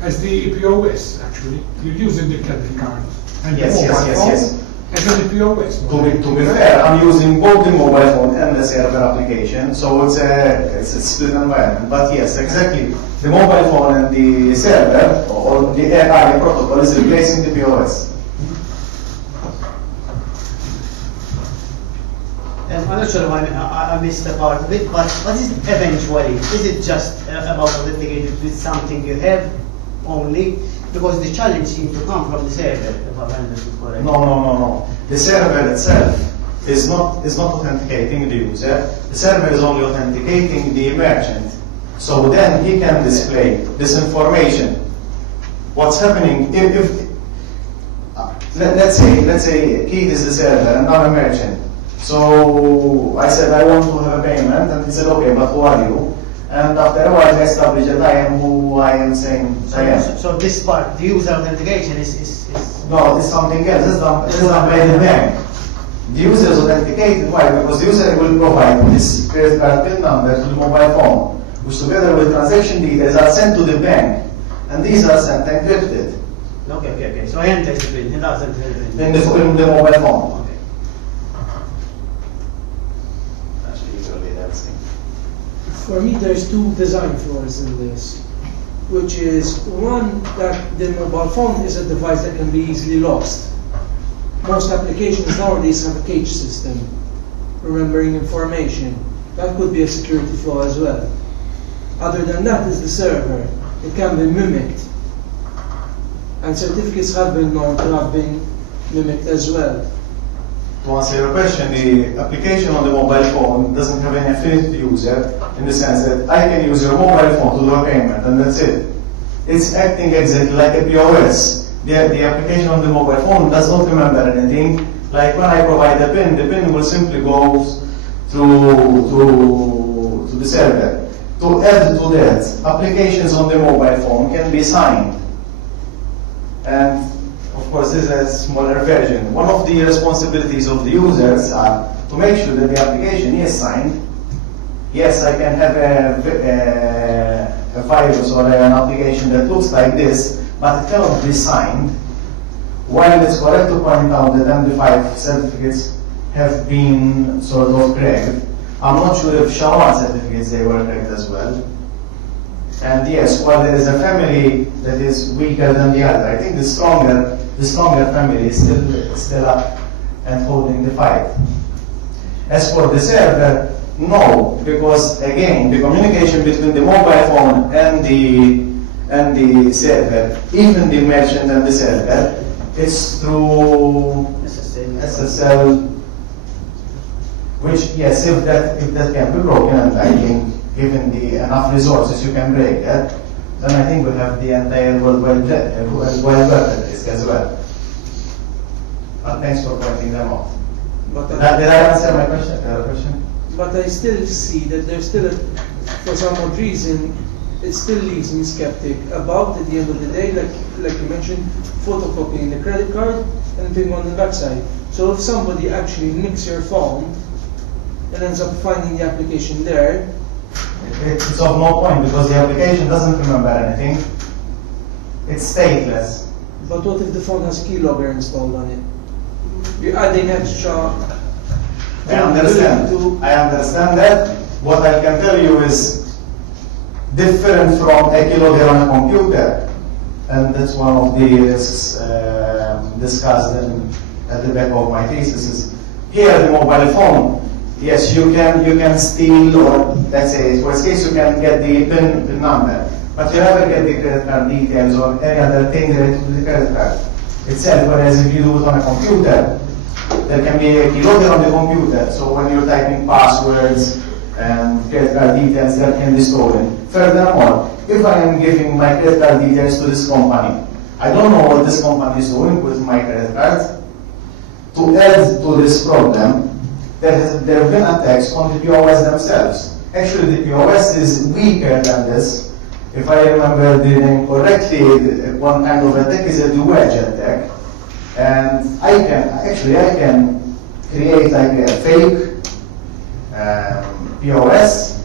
as the POS, actually. You're using the credit card and Yes, the mobile yes, phone yes. as the POS. To be fair, I'm using both the mobile phone and the server application, so it's a split environment. But yes, exactly. The mobile phone and the server, or the ARI protocol, is replacing the POS. I'm not sure if I missed a part of it, but what is eventually? Is it just about authenticating with something you have only? Because the challenge seems to come from the server, if I understood correctly. No. The server itself is not authenticating the user. The server is only authenticating the merchant. So then he can display this information. What's happening if let's say Keith is the server and I'm a merchant. So I said I want to have a payment, and he said okay, but who are you? And after a while I established that I am who I am saying I am. So this part, the user authentication is No, this is something else. This is done by the bank. The user is authenticated. Why? Because the user will provide this credit card PIN number to the mobile phone, which together with transaction details are sent to the bank, and these are sent encrypted. Okay. So I enter the PIN, he doesn't enter the PIN. In the mobile phone. Okay. That's usually that's it. For me, there's two design flaws in this, which is one, that the mobile phone is a device that can be easily lost. Most applications nowadays have a cache system, remembering information. That could be a security flaw as well. Other than that is the server. It can be mimicked. And certificates have been known to have been mimicked as well. To answer your question, the application on the mobile phone doesn't have any affinity user in the sense that I can use your mobile phone to do a payment and that's it. It's acting exactly like a POS. The application on the mobile phone does not remember anything. Like when I provide a PIN, the PIN will simply go to the server. To add to that, applications on the mobile phone can be signed. And of course, this is a smaller version. One of the responsibilities of the users are to make sure that the application is signed. Yes, I can have a virus or an application that looks like this, but it cannot be signed. While it's correct to point out that MD5 certificates have been sort of cracked, I'm not sure if SHA-1 certificates they were cracked as well. And yes, while there is a family that is weaker than the other, I think the stronger family is still up and holding the fight. As for the server, no, because again, the communication between the mobile phone and the server, even the merchant and the server, is through SSL, which yes, if that can be broken, and I think given the enough resources you can break that, then I think we have the entire world wide web at risk as well. But thanks for pointing them out. Did I answer my question? But I still see that there's still, for some odd reason, it still leaves me skeptic about, at the end of the day, like you mentioned, photocopying the credit card and putting on the website. So if somebody actually nicks your phone and ends up finding the application there. It's of no point because the application doesn't remember anything. It's stateless. But what if the phone has keylogger installed on it? You're adding extra. I understand that. What I can tell you is different from a keylogger on a computer. And that's one of the risks discussed at the back of my thesis. Is here the mobile phone. Yes, you can steal, or let's say, worst case, you can get the PIN number, but you never get the credit card details or any other thing related to the credit card itself. Whereas if you do it on a computer, there can be a keylogger on the computer. So when you're typing passwords and credit card details, that can be stolen. Furthermore, if I am giving my credit card details to this company, I don't know what this company is doing with my credit card. To add to this problem, there have been attacks on the POS themselves. Actually, the POS is weaker than this. If I remember the name correctly, one kind of attack is a wedge attack. And I can create like a fake POS.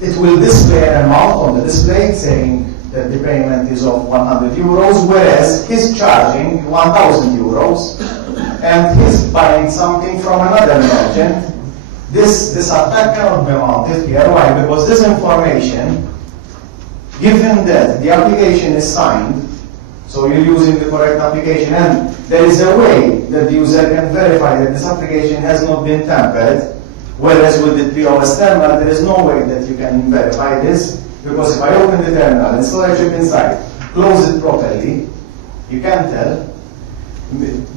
It will display an amount on the display saying that the payment is of 100 euros, whereas he's charging 1,000 euros. And he's buying something from another merchant. This attack cannot be mounted here. Why? Because this information, given that the application is signed, so you're using the correct application, and there is a way that the user can verify that this application has not been tampered, whereas with the POS terminal, there is no way that you can verify this, because if I open the terminal, install a chip inside, close it properly, you can't tell.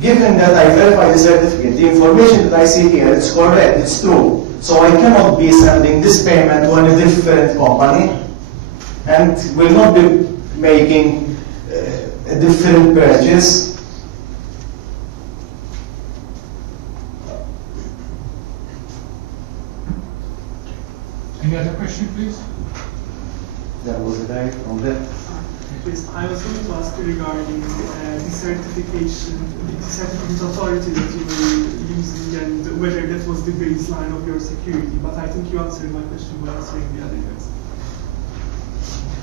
Given that I verify the certificate, the information that I see here, it's correct, it's true. So I cannot be sending this payment to a different company and will not be making a different purchase. Any other question, please? That was the guy from there. Yes, I was going to ask you regarding the certificate authority that you were using and whether that was the baseline of your security, but I think you answered my question by answering the other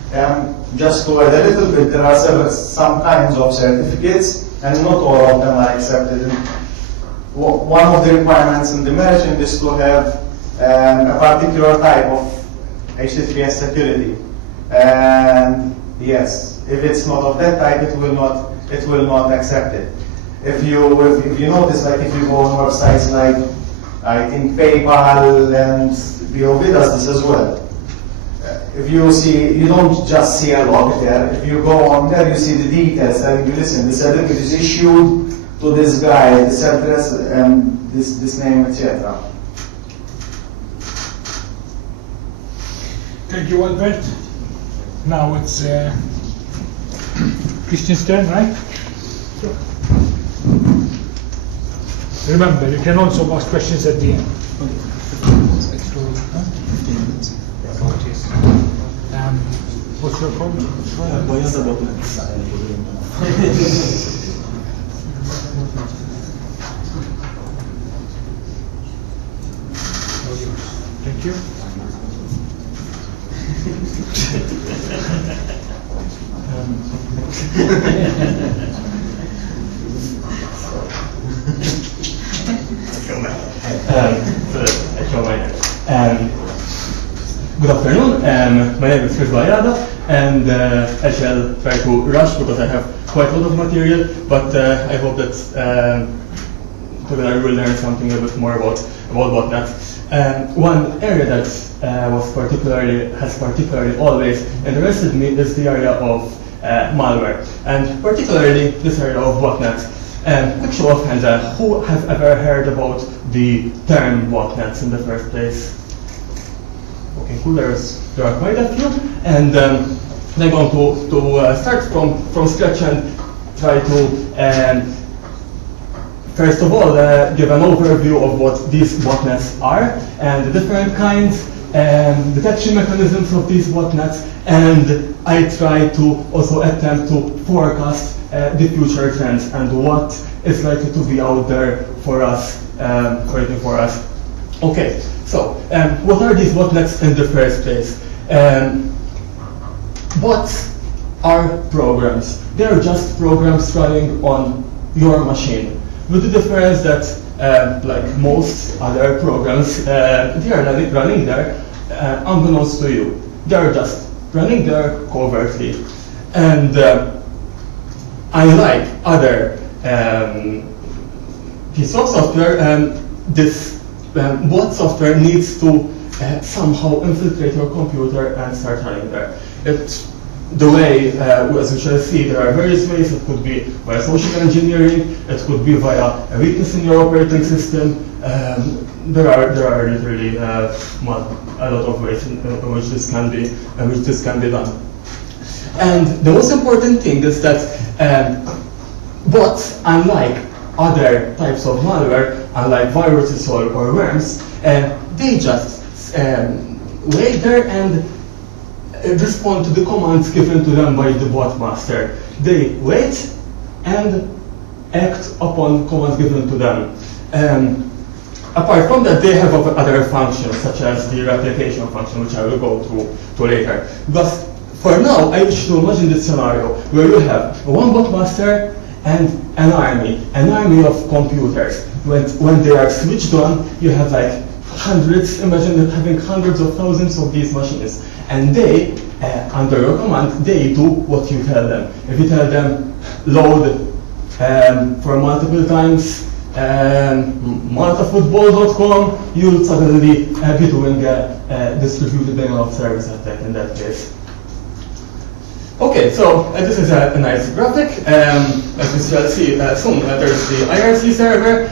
question. Just to add a little bit, there are some kinds of certificates, and not all of them are accepted. One of the requirements in the merchant is to have a particular type of HTTPS security. And yes, if it's not of that type, it will not accept it. If you notice, like if you go on websites like I think PayPal and BOV does this as well. If you see, you don't just see a log there. If you go on there, you see the details, and you listen. The certificate is issued to this guy, this address, and this name, etc. Thank you, Albert. Now it's Christian's turn, right? Sure. Remember, you can also ask questions at the end. What's your problem? Thank you. Good afternoon, my name is Chris Bayada, and I shall try to rush because I have quite a lot of material, but I hope that today I will learn something a bit more about botnets. One area that has particularly always interested me is the area of malware, and particularly this area of botnets. Quick show of hands, who has ever heard about the term botnets in the first place? Okay, cool, there are quite a few, and I'm going to start from scratch and try to first of all give an overview of what these botnets are and the different kinds, detection mechanisms of these botnets, and I try to also attempt to forecast the future trends and what is likely to be out there for us, waiting for us. Okay, so what are these botnets in the first place? Bots are programs. They're just programs running on your machine, with the difference that, like most other programs, they are running there unbeknownst to you. They're just running there covertly. And unlike other pieces of software, this bot software needs to somehow infiltrate your computer and start running there. The way, as we shall see, there are various ways. It could be via social engineering, it could be via a weakness in your operating system. There are literally a lot of ways in which this can be done. And the most important thing is that bots, unlike other types of malware, unlike viruses or worms, they just wait there and respond to the commands given to them by the bot master. They wait and act upon commands given to them. Apart from that, they have other functions, such as the replication function, which I will go to later. But for now, I wish to imagine this scenario where you have one bot master and an army of computers. When they are switched on, you have like hundreds, imagine having hundreds of thousands of these machines. And they, under your command, they do what you tell them. If you tell them load for multiple times maltafootball.com, you'll suddenly be doing a distributed denial of service attack in that case. Okay, so this is a nice graphic. As we shall see soon, there's the IRC server,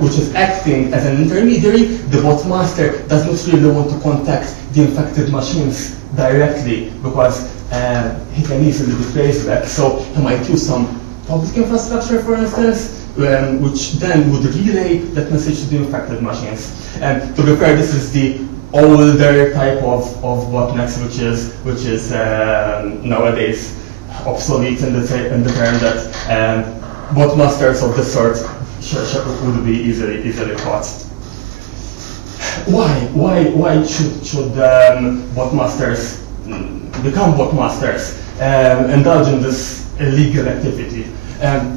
which is acting as an intermediary. The bot master does not really want to contact the infected machines directly because he can easily be traced back. So he might use some public infrastructure, for instance, which then would relay that message to the infected machines. And to be fair, this is the older type of botnets, which is nowadays obsolete in the term that botmasters of this sort would be easily caught. Why should botmasters become botmasters, indulge in this illegal activity?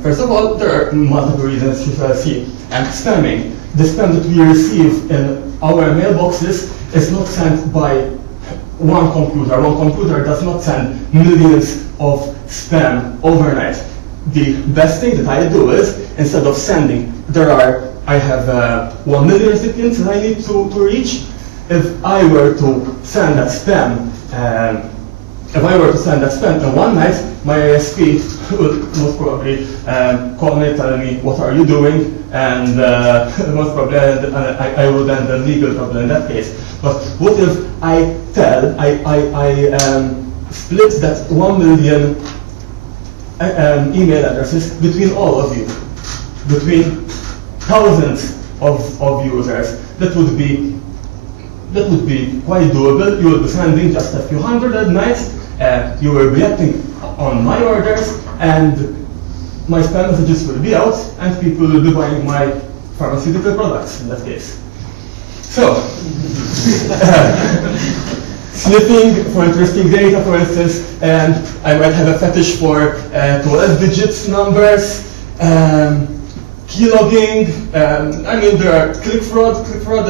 First of all, there are multiple reasons you shall see. Spamming. The spam that we receive in our mailboxes is not sent by one computer. One computer does not send millions of spam overnight. The best thing that I do is, instead of sending, I have 1 million recipients that I need to reach. If I were to send that spam, in one night, my ISP would most probably call me, tell me, what are you doing? And most probably I would end a legal problem in that case. But what if I split that 1 million email addresses between all of you, between thousands of users? That would be quite doable. You will be sending just a few hundred at night. You will be acting on my orders, and my spam messages will be out, and people will be buying my pharmaceutical products in that case. So, sniffing for interesting data, for instance, and I might have a fetish for 12-digit numbers, keylogging. I mean, there are click fraud. Click fraud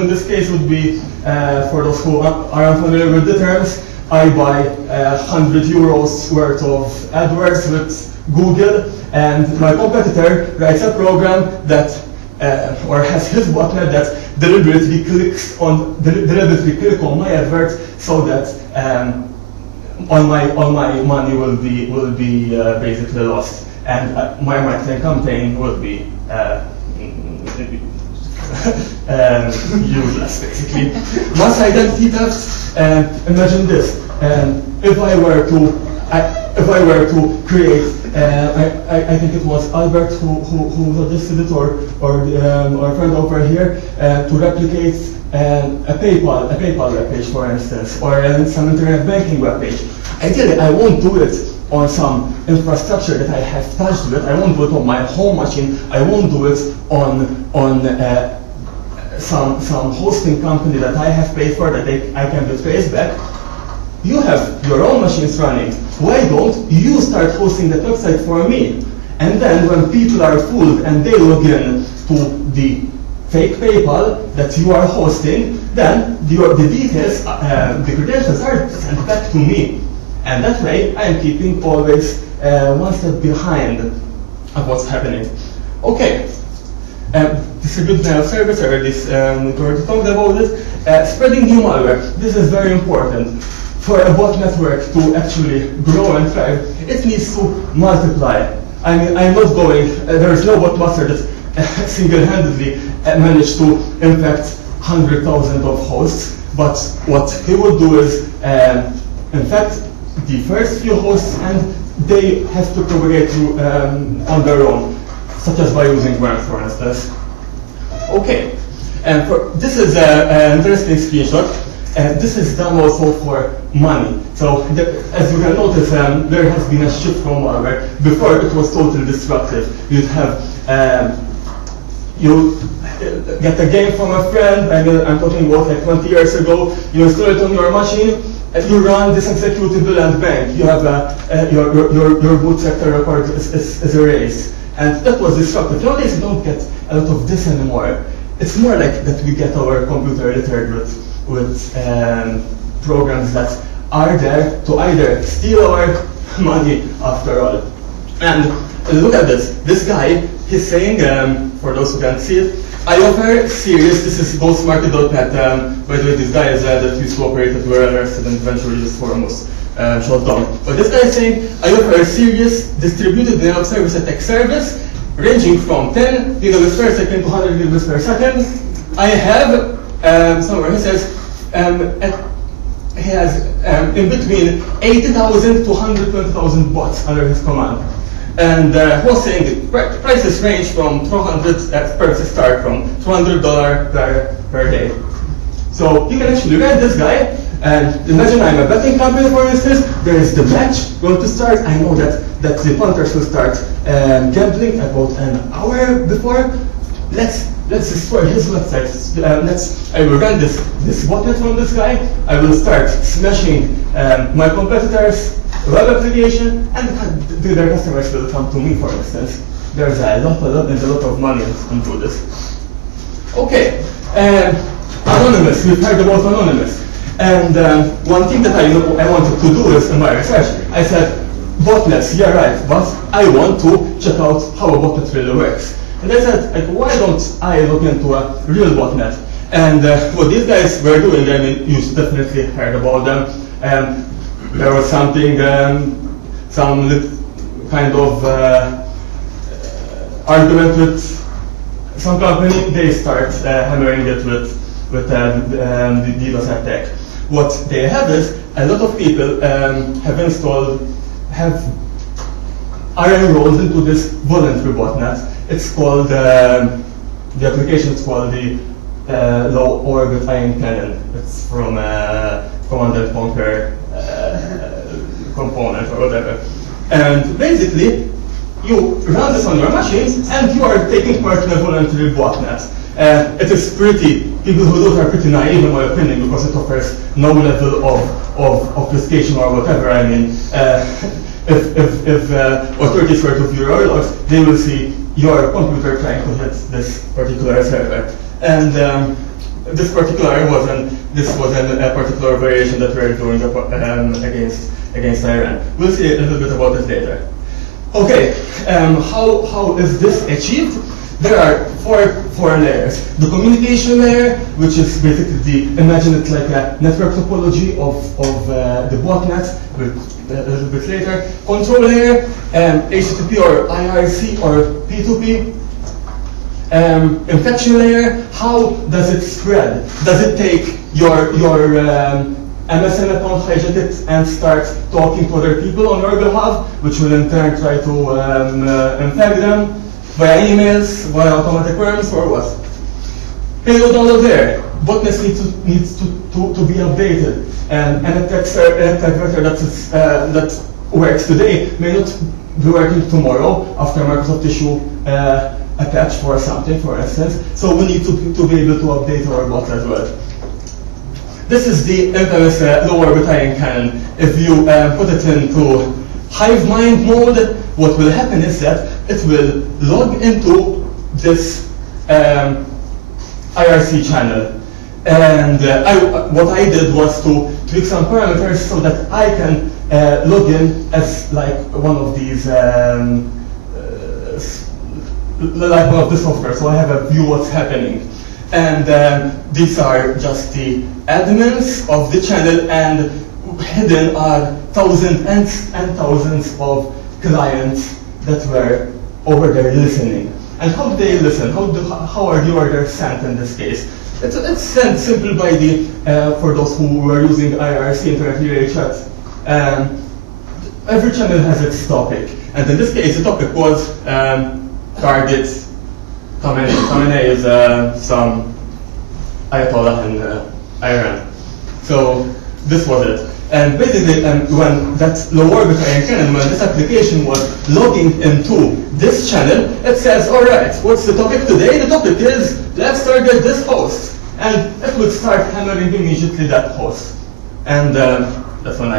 in this case would be, for those who are unfamiliar with the terms, I buy 100 euros worth of AdWords with Google, and my competitor writes a program that, or has his botnet that deliberately click on my advert, so that all my money will be basically lost, and my marketing campaign will be useless, basically. Mass identity theft. Imagine this: if I were to create, I think it was Albert who suggested it, or our friend over here, to replicate a PayPal webpage, for instance, or some internet banking webpage. Ideally, I won't do it on some infrastructure that I have touched with. I won't do it on my home machine. I won't do it on some hosting company that I have paid for that I can be traced back. You have your own machines running. Why don't you start hosting the website for me? And then when people are fooled and they log in to the fake PayPal that you are hosting, then the details, the credentials are sent back to me. And that way I am keeping always one step behind of what's happening. Okay. Distributed denial of service, I already talked about it. Spreading new malware. This is very important. For a bot network to actually grow and thrive, it needs to multiply. I mean, I'm not going, there is no botmaster that single-handedly managed to infect 100,000 of hosts, but what he will do is infect the first few hosts and they have to propagate on their own, such as by using worms, for instance. Okay, and this is an interesting screenshot. This is done also for money. So, as you can notice, there has been a shift from malware. Before, it was totally destructive. You'd have, you get a game from a friend, I'm talking about like 20 years ago, you install it on your machine, and you run this executable and bang, you have your boot sector record is erased. And that was disruptive. Nowadays, you don't get a lot of this anymore. It's more like that we get our computer littered with programs that are there to either steal our money after all. And look at this. This guy, he's saying, for those who can't see it, I offer serious, this is ghostmarket.net, by the way, this guy is that used to operate at were arrested and eventually this forum was shut down. But this guy is saying, I offer a serious distributed denial of service attack service ranging from 10 gigabits per second to 100 gigabits per second. I have, somewhere he says, he has in between 80,000 to 120,000 bots under his command. And he was saying the prices range from start from $200 per day. So you can actually rent this guy, and imagine I'm a betting company, for instance, there is the match going to start. I know that the punters will start gambling about an hour before. Let's destroy his website. I will run this botnet from this guy. I will start smashing my competitors' web application, and their customers will come to me, for instance. There's a lot of money into this. Okay, Anonymous. We've heard about Anonymous. And one thing that I wanted to do is in my research, I said, botnets, yeah right, but I want to check out how a botnet really works. And I said, like, why don't I look into a real botnet? And what these guys were doing, I mean, you definitely heard about them. There was something, some kind of argument with some company. They start hammering it with the DDoS attack. What they have is a lot of people are enrolled into this voluntary botnet. It's called, the application is called the Low Orbit Ion Cannon. It's from Command & Conquer component or whatever. And basically, you run this on your machines and you are taking part in a voluntary botnet. It is people who do it are pretty naive in my opinion, because it offers no level of obfuscation or whatever. I mean, if authorities were to view your logs, they will see your computer trying to hit this particular server. And this particular this was a particular variation that we're doing against Iran. We'll see a little bit about it later. Okay, how is this achieved? There are four layers. The communication layer, which is basically imagine it like a network topology of the botnet, a little bit later. Control layer, HTTP or IRC or P2P. Infection layer, how does it spread? Does it take your MSN account, hijack it, and start talking to other people on your behalf, which will in turn try to infect them via emails, via automatic worms, or what? Payload download layer. Botnets needs to be updated. And an attack vector that works today may not be working tomorrow after Microsoft issue a patch for something, for instance. So we need to be able to update our bots as well. This is the infamous low orbitarian cannon. If you put it into hive mind mode, what will happen is that it will log into this IRC channel. And what I did was to tweak some parameters so that I can log in as like one of these, like one of the software, so I have a view what's happening. And these are just the admins of the channel, and hidden are thousands and thousands of clients that were over there listening. And how do they listen? How are the orders sent in this case? It's sent simply by the, for those who were using IRC Internet Relay Chat, every channel has its topic. And in this case, the topic was target Khamenei. Khamenei is some Ayatollah in Iran. So this was it. And basically, when that low orbitarian cannon, when this application was logging into this channel, it says, all right, what's the topic today? The topic is, let's target this host. And it would start hammering immediately that host. And that's when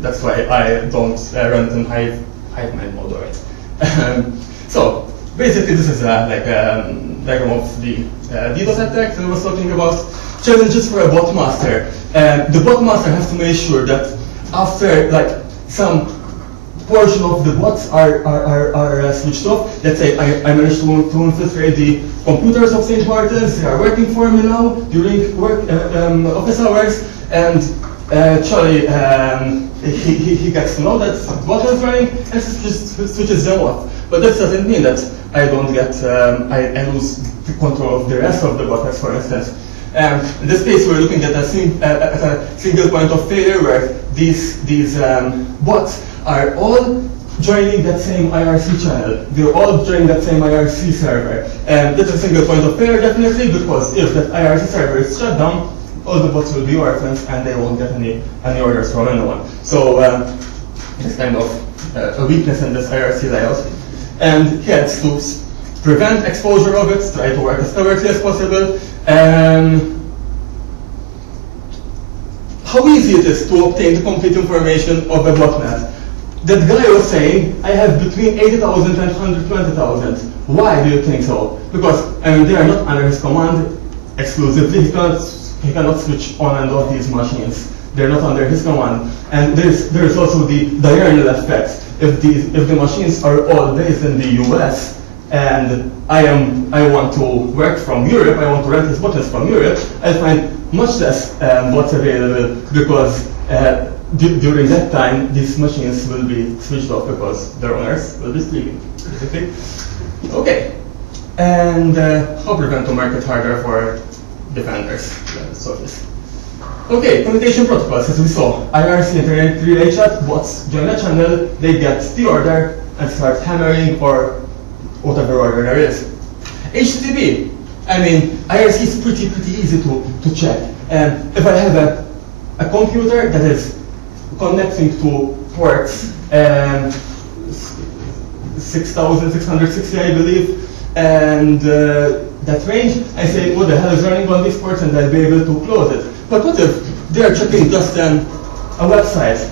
that's why I don't run it in hive mind mode, right? So basically, this is like a diagram of the DDoS attack that I was talking about. Challenges for a bot master. The bot master has to make sure that after like some portion of the bots are switched off. Let's say I managed to infiltrate the computers of St. Martin's. They are working for me now during work office hours, and Charlie he gets to know that the bot is running and just switches them off. But that doesn't mean that I don't get I lose the control of the rest of the bots, for instance. In this case, we're looking at a single point of failure where these bots are all joining that same IRC channel. They're all joining that same IRC server. And that's a single point of failure, definitely, because if that IRC server is shut down, all the bots will be orphans and they won't get any orders from anyone. So it's kind of a weakness in this IRC layout. And hence, to prevent exposure of it, try to work as covertly as possible. How easy it is to obtain the complete information of a botnet. That guy was saying, I have between 80,000 and 120,000. Why do you think so? Because they are not under his command exclusively. He cannot switch on and off these machines. They're not under his command. And there's also the diurnal effect. If the machines are all based in the US, and I want to work from Europe, I want to rent his botnets from Europe, I'll find much less bots available, because during that time these machines will be switched off because their owners will be sleeping, basically. Okay, and how prevent to make it harder for defenders? So this. Okay, communication protocols, as we saw. IRC Internet Relay Chat, bots join a channel, they get the order and start hammering or whatever order there is. HTTP, IRC is pretty easy to check. If I have a computer that is connecting to ports 6660, I believe, and that range, I say, what the hell is running on these ports, and I'll be able to close it. But what if they're checking just a website?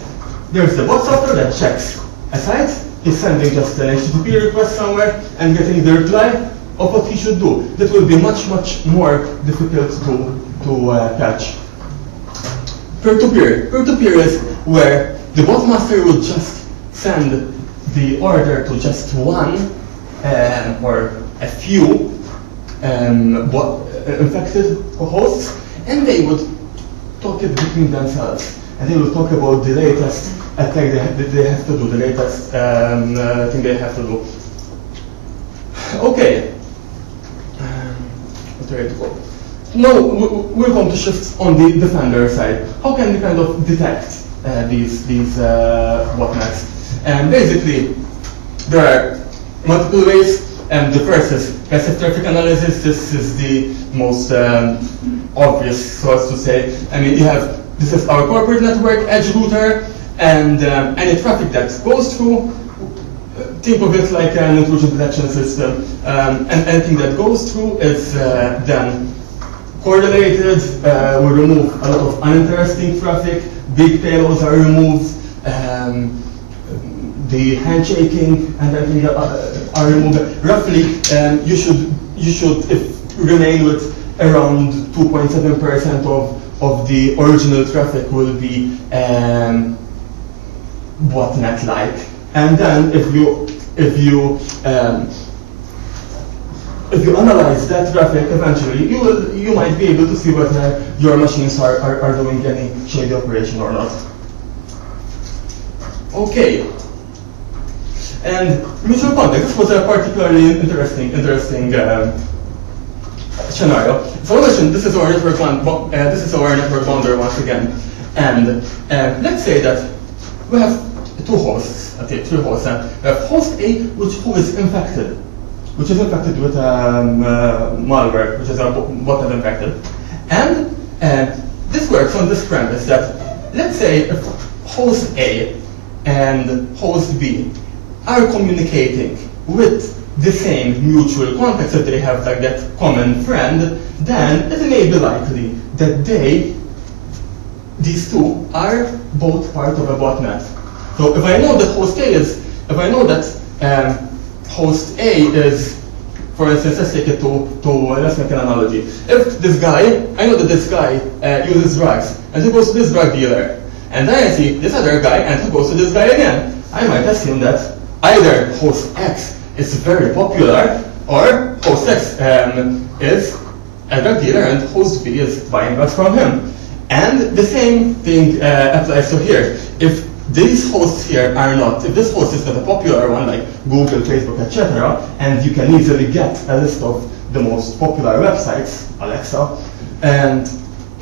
There's the bot software that checks a site, he's sending just an HTTP request somewhere and getting the reply of what he should do. That will be much more difficult to catch. Peer-to-peer. Peer-to-peer is where the bot master will just send the order to just one or a few infected hosts, and they would talk it between themselves. And they will talk about the latest attack they have to do, the latest thing they have to do. Okay. Where to go? Now we're going to shift on the defender side. How can we kind of detect these botnets? And basically, there are multiple ways. The first is passive traffic analysis. This is the most obvious, so as to say. This is our corporate network edge router, and any traffic that goes through think of it like an intrusion detection system, and anything that goes through is then correlated. We remove a lot of uninteresting traffic. Big payloads are removed. The handshaking and everything are removed. Roughly, you should remain with around 2.7% of the original traffic will be botnet-like. And then if you analyze that traffic, eventually you might be able to see whether your machines are doing any shady operation or not. Okay. And mutual context, this was a particularly interesting scenario. So I mentioned this is our network boundary once again. And let's say that we have two hosts, okay, three hosts. And we have host A, who is infected with malware, which is a botnet infected. And this works on this premise that, let's say, if host A and host B are communicating with the same mutual context, that they have like that common friend, then it may be likely that these two are both part of a botnet. So if I know that host A is, for instance, let's take it let's make an analogy. If this guy, I know that this guy uses drugs, and he goes to this drug dealer, and then I see this other guy, and he goes to this guy again, I might assume that either host X is very popular, or host X is a drug dealer, and host B is buying drugs from him. And the same thing applies to here. If these hosts here are not, if this host is not a popular one like Google, Facebook, etc., and you can easily get a list of the most popular websites, Alexa, and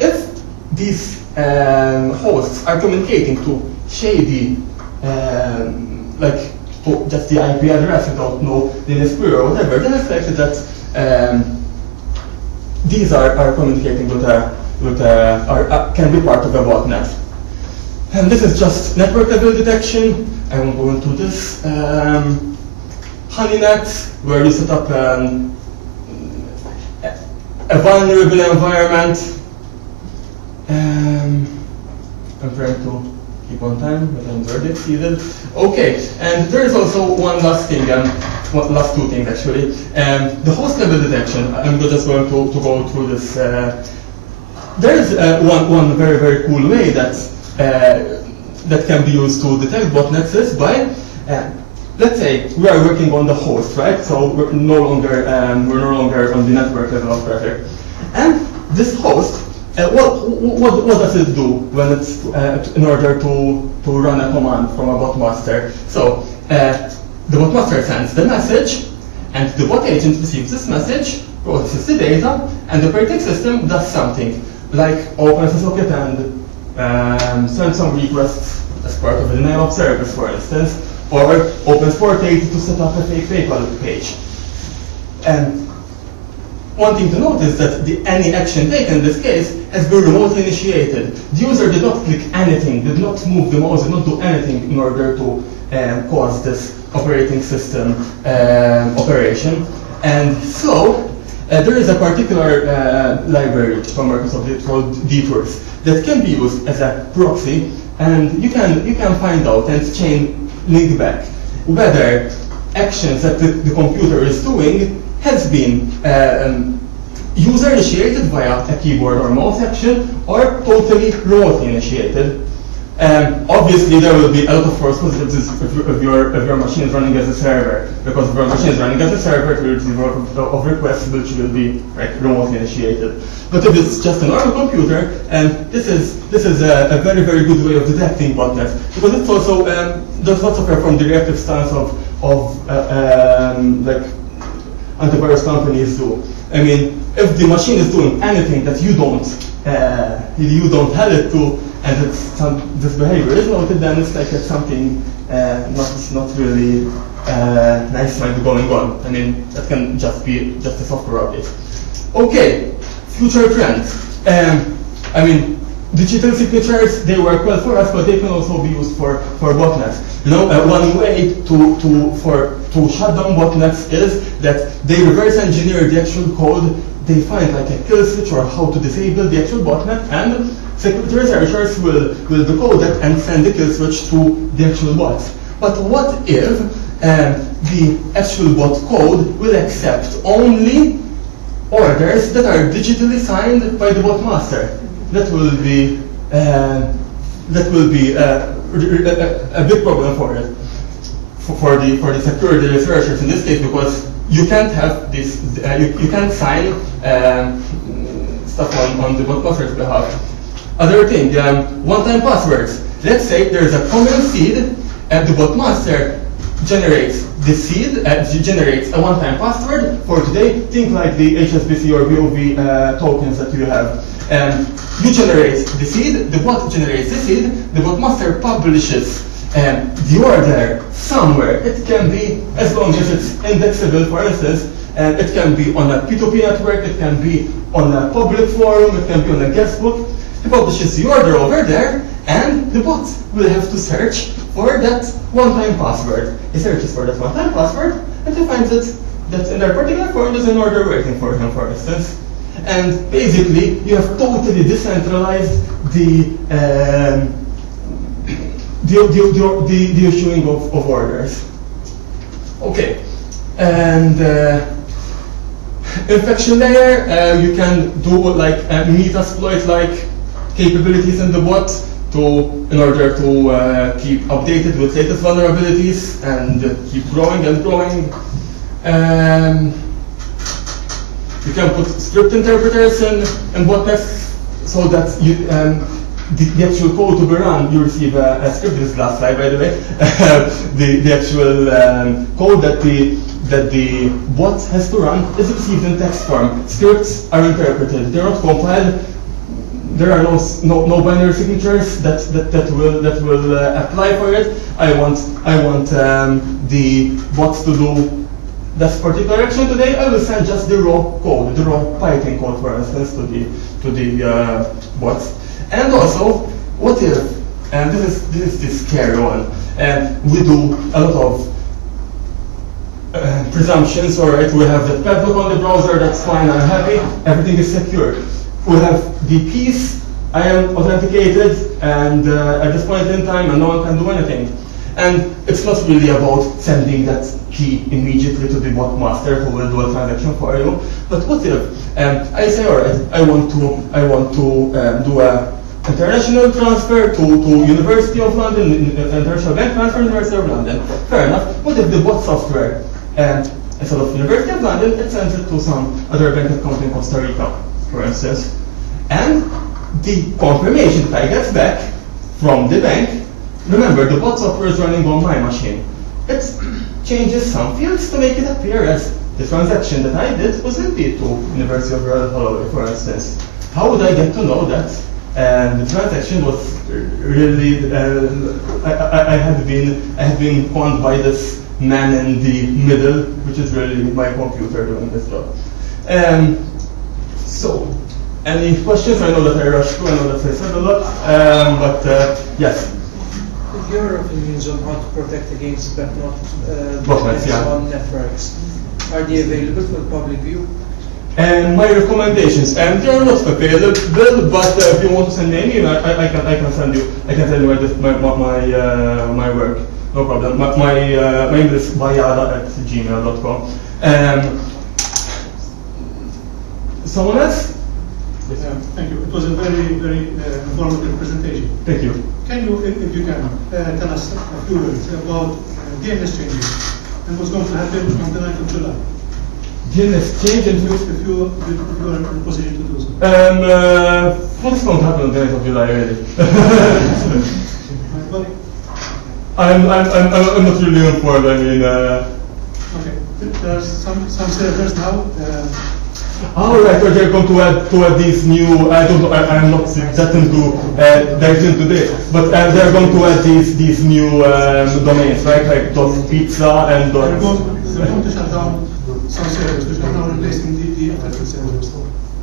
if these hosts are communicating to shady, like to just the IP address, you don't know the NSP or whatever, then it's likely that these are communicating can be part of a botnet. And this is just network level detection. I won't go into this. Honeynet, where you set up a vulnerable environment. I'm trying to keep on time, but I'm already exceeded. Okay, and there is also one last thing, last two things actually. The host level detection, I'm just going to go through this. There is one very, very cool way that can be used to detect botnets is by, let's say we are working on the host, right? So we're no longer on the network level of traffic. And this host, what does it do when it's in order to run a command from a botmaster? So the botmaster sends the message, and the bot agent receives this message, processes the data, and the operating system does something, like opens a socket and sends some requests as part of a denial of service, for instance, or opens port 80 to set up a fake PayPal page. And one thing to note is that any action taken in this case has been remotely initiated. The user did not click anything, did not move the mouse, did not do anything in order to cause this operating system operation. And so there is a particular library from Microsoft called Detours that can be used as a proxy, and you can find out and chain link back whether actions that the computer is doing has been user initiated via a keyboard or mouse action, or totally remotely initiated. Obviously, there will be a lot of false positives if your machine is running as a server, because if your machine is running as a server, it will receive a lot of requests which will be remotely initiated. But if it's just a normal computer, this is a very, very good way of detecting botnets, because it's also does not suffer from the reactive stance of like antivirus companies do. I mean, if the machine is doing anything that you don't tell it to, and this behavior is noted, then it's like it's something not really nice might be going on. I mean, that can just be just a software update. Okay, future trends. I mean, digital signatures, they work well for us, but they can also be used for botnets. You know, one way to shut down botnets is that they reverse engineer the actual code. They find like a kill switch or how to disable the actual botnet, and security researchers will decode that and send the kill switch to the actual bot. But what if the actual bot code will accept only orders that are digitally signed by the bot master? That will be a big problem for it, for the security researchers in this case, because you can't have this. You can't sign stuff on the bot master's behalf. Other thing, one-time passwords. Let's say there's a common seed, and the bot master generates the seed, generates a one-time password for today. Think like the HSBC or BOV tokens that you have. You generate the seed, the bot generates the seed, the bot master publishes the order somewhere. It can be, as long as it's indexable, for instance, it can be on a P2P network, it can be on a public forum, it can be on a guest book. He publishes the order over there, and the bot will have to search for that one-time password. He searches for that one-time password, and he finds that in that particular form there's an order waiting for him, for instance. And basically, you have totally decentralized the issuing of orders. Okay, and infection layer, you can do like metasploit-like capabilities in the bot in order to keep updated with latest vulnerabilities and keep growing and growing. You can put script interpreters in botnets so that the actual code to be run, you receive a script. This is the last slide, by the way. the actual code that the bot has to run is received in text form. Scripts are interpreted. They're not compiled. There are no binary signatures that will apply for it. I want the bot to do that particular action today. I will send just the raw code, the raw Python code, for instance, to the bot. And also, what if, and this is the scary one, we do a lot of presumptions. All right, we have the padlock on the browser, that's fine, I'm happy, everything is secure. We have the keys, I am authenticated, and at this point in time, and no one can do anything. And it's not really about sending that key immediately to the bot master who will do a transaction for you. But what if I say, all right, I want to do a international transfer to University of London, international bank transfer, University of London. Fair enough. What if the bot software, instead of University of London, it sends it to some other bank account in Costa Rica, for instance, and the confirmation that I get back from the bank. Remember, the bot software is running on my machine. It changes some fields to make it appear as the transaction that I did was indeed to University of Holloway, for instance. How would I get to know that the transaction was really? I had been conned by this man in the middle, which is really my computer doing this job. So, any questions? I know that I rushed through. I know that I said a lot, but yes. Your opinions on how to protect against botnets on networks, are they available for public view? My recommendations, and they are not available, but if you want to send me an email, I can send you my work, no problem. My email is bayada@gmail.com. Someone else? Yes. Thank you. It was a very informative presentation. Thank you. Can you, if you can, tell us a few words about DNS changes and what's going to happen on the 9th of July? DNS change and if you are in a position to do so. What's going to happen on the 9th of July, really? I'm not really informed. I mean. Okay. There are some servers now. Oh, right, they're going to add these new, I don't know, I'm not that into this, but they're going to add these new domains, right, like .pizza and They're going to shut down some servers, which are now replacing the affected servers.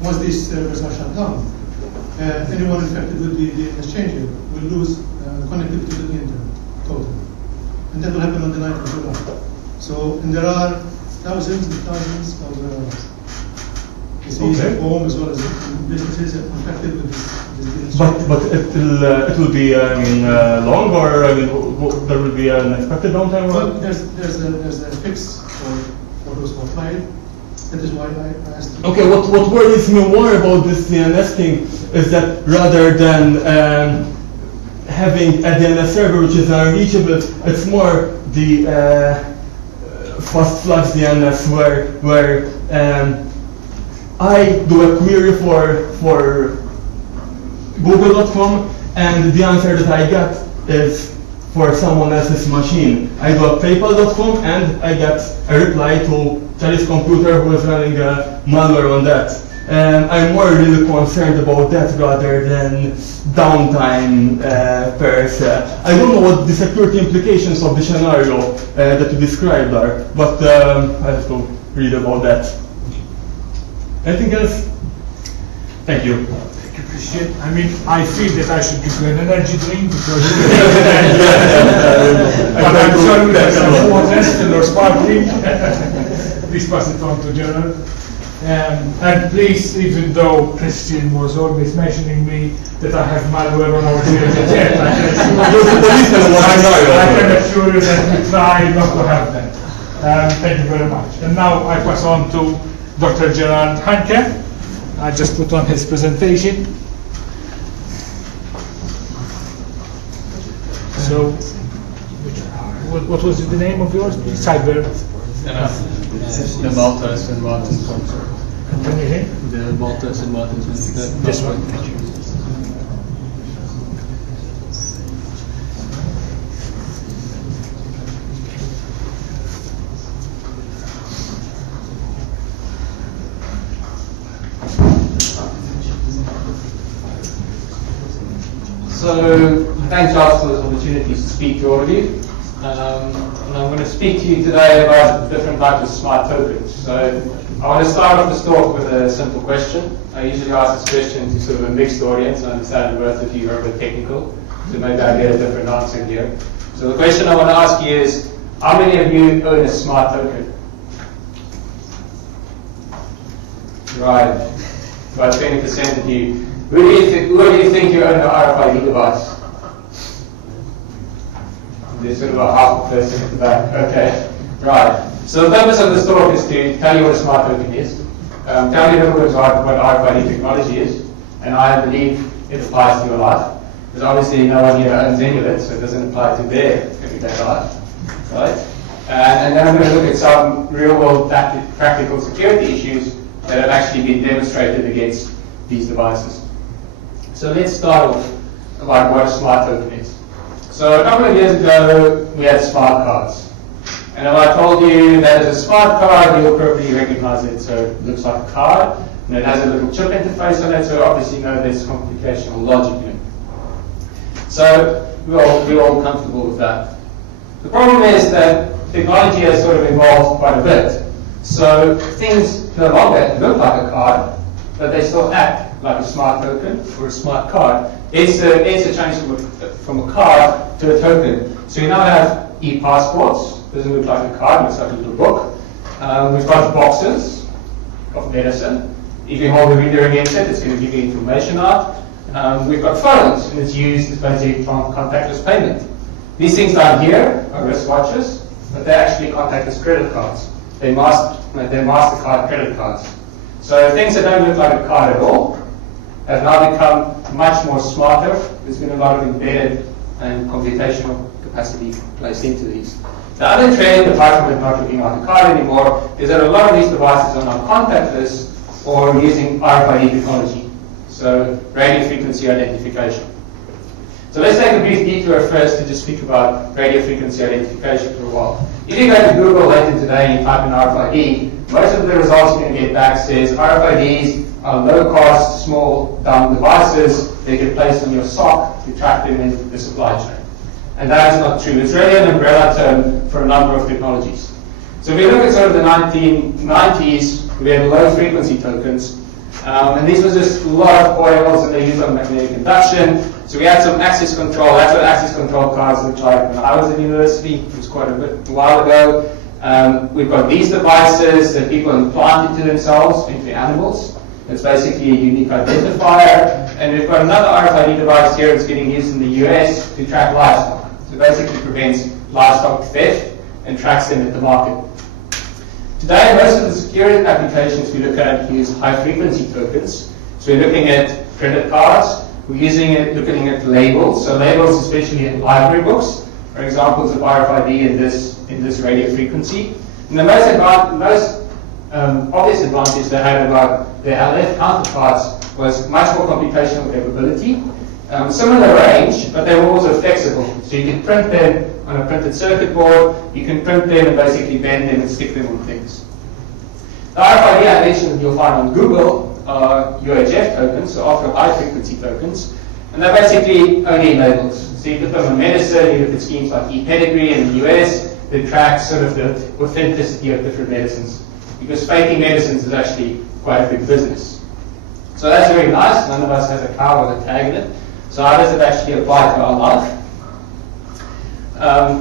Once these servers are shut down, anyone infected with the DNS changer will lose connectivity to the internet totally. And that will happen on the 9th of July. So, and there are thousands and thousands of home as well as businesses infected with this DNS. But it will be long, or there will be an expected downtime. Well, there's a fix for those who apply. That is why I asked. Okay, what worries me more about this DNS thing is that rather than having a DNS server which is unreachable, it's more the fast flux DNS where I do a query for Google.com, and the answer that I get is for someone else's machine. I do a PayPal.com and I get a reply to Charlie's computer who is running malware on that. And I'm more really concerned about that rather than downtime per se. I don't know what the security implications of the scenario that you described are, but I have to read about that. Anything else? Thank you. Thank you, Christian. I mean, I feel that I should give you an energy drink because but I'm sorry with some water still or sparkling. Please pass it on to Gerald. And please, even though Christian was always mentioning me that I have malware on our jet, I can assure you that we try not to have that. Thank you very much. And now I pass on to Dr. Gerard Hanke. I just put on his presentation. So, what was the name of yours? Cyber. The Maltas and Martins one. Can you hear? The Maltas and Martins one. This one. Thank you. So, thanks Charles for this opportunity to speak to all of you. And I'm going to speak to you today about different types of smart tokens. So, I want to start off this talk with a simple question. I usually ask this question to sort of a mixed audience. I understand both of you are a bit technical, so maybe I get a different answer here. So the question I want to ask you is, how many of you own a smart token? Right, about 20% of you. Who do you think you own an RFID device? There's sort of a half a person at the back. Okay, right. So the purpose of this talk is to tell you what a smart token is, tell you a little bit about what RFID technology is, and I believe it applies to your life. Because obviously no one here owns any of it, so it doesn't apply to their everyday life, right? And then I'm going to look at some real-world practical security issues that have actually been demonstrated against these devices. So let's start off about what a smart token is. So a couple of years ago, we had smart cards. And if I told you that it's a smart card, you'll probably recognize it. So it looks like a card, and it has a little chip interface on it, so obviously you know there's computational logic in it. So we're all comfortable with that. The problem is that technology has sort of evolved quite a bit. So things no longer look like a card, but they still act like a smart token or a smart card. It's a change from a card to a token. So you now have e-passports. Doesn't look like a card, looks like a little book. We've got boxes of medicine. If you hold the reader against it, it's going to give you information out. We've got phones, and it's used as basically contactless payment. These things down here are wristwatches, but they're actually contactless credit cards. They're MasterCard credit cards. So things that don't look like a card at all have now become much more smarter. There's been a lot of embedded and computational capacity placed into these. The other trend, apart from it not looking like a card anymore, is that a lot of these devices are now contactless or using RFID technology, so radio frequency identification. So let's take a brief detour first to just speak about radio frequency identification for a while. If you go to Google later today and you type in RFID, most of the results you're going to get back says RFIDs are low-cost, small, dumb devices that get placed on your sock to track them in the supply chain. And that is not true. It's really an umbrella term for a number of technologies. So if we look at sort of the 1990s, we had low-frequency tokens. And these were just a lot of coils and they used on magnetic induction. So we had some access control. That's what access control cards looked like when I was at university. It was quite a while ago. We've got these devices that people implant into themselves, into animals. It's basically a unique identifier. And we've got another RFID device here that's getting used in the US to track livestock. So it basically prevents livestock theft and tracks them at the market. Today, most of the security applications we look at use high-frequency tokens. So we're looking at credit cards. We're looking at labels. So labels, especially in library books, are examples of RFID in this radio frequency. And the most obvious advantage they had about their LF counterparts was much more computational capability. Similar range, but they were also flexible. So you can print them on a printed circuit board, you can print them and basically bend them and stick them on things. The RFID I mentioned that you'll find on Google are UHF tokens, so ultra high frequency tokens, and they're basically only labels. So you put them on medicine, you look at schemes like ePedigree in the US that track sort of the authenticity of different medicines, because faking medicines is actually quite a big business. So that's very nice. None of us has a cow with a tag in it. So how does it actually apply to our life?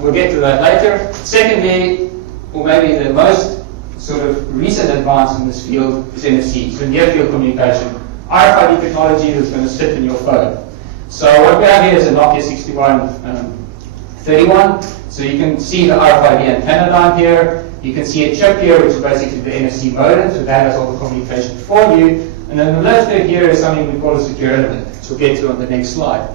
We'll get to that later. Secondly, or maybe the most sort of recent advance in this field is NFC, so near field communication. RFID technology is going to sit in your phone. So what we have here is a Nokia 6131. So you can see the RFID antenna down here. You can see a chip here, which is basically the NFC modem, so that has all the communication for you. And then the left here is something we call a secure element, which we'll get to on the next slide.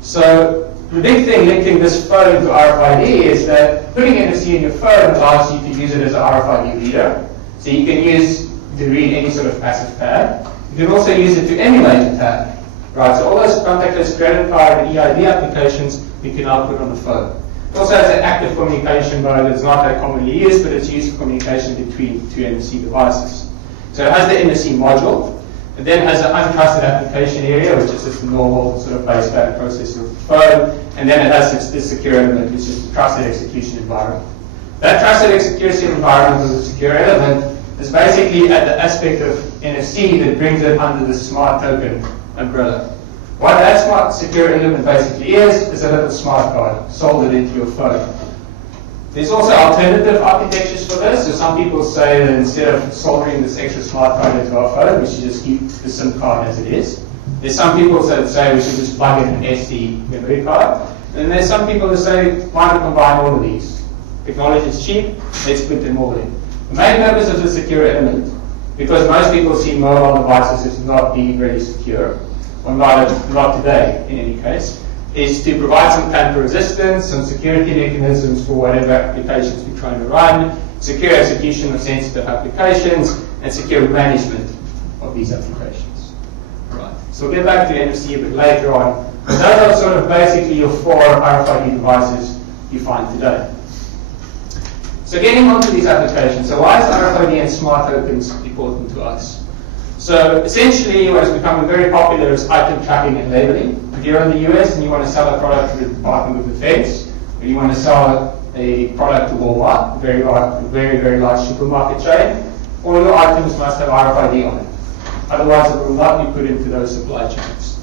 So the big thing linking this phone to RFID is that putting NFC in your phone allows you to use it as an RFID reader. So you can use to read any sort of passive tag. You can also use it to emulate a tag. Right, so all those contactless credit card and EID applications you can now put on the phone. It also has an active communication mode that's not that commonly used, but it's used for communication between two NFC devices. So it has the NFC module. It then has an untrusted application area, which is just the normal sort of baseband processor of the phone. And then it has this secure element, which is the trusted execution environment. That trusted execution environment with the secure element is basically at the aspect of NFC that brings it under the smart token umbrella. What that smart secure element basically is a little smart card soldered into your phone. There's also alternative architectures for this. So some people say that instead of soldering this extra smart card into our phone, we should just keep the SIM card as it is. There's some people that say we should just plug in an SD memory card. And there's some people that say, why not combine all of these? Technology is cheap, let's put them all in. The main purpose of the secure element, because most people see mobile devices as not being very secure, or not today in any case, is to provide some tamper resistance, some security mechanisms for whatever applications we're trying to run, secure execution of sensitive applications, and secure management of these applications. Right. So we'll get back to NFC a bit later on. But those are sort of basically your four RFID devices you find today. So getting onto these applications, so why is RFID and smart tokens important to us? So essentially what is becoming very popular is item tracking and labeling. If you're in the US and you want to sell a product to the Department of Defense, or you want to sell a product to Walmart, a very, very large supermarket chain, all your items must have RFID on it. Otherwise it will not be put into those supply chains.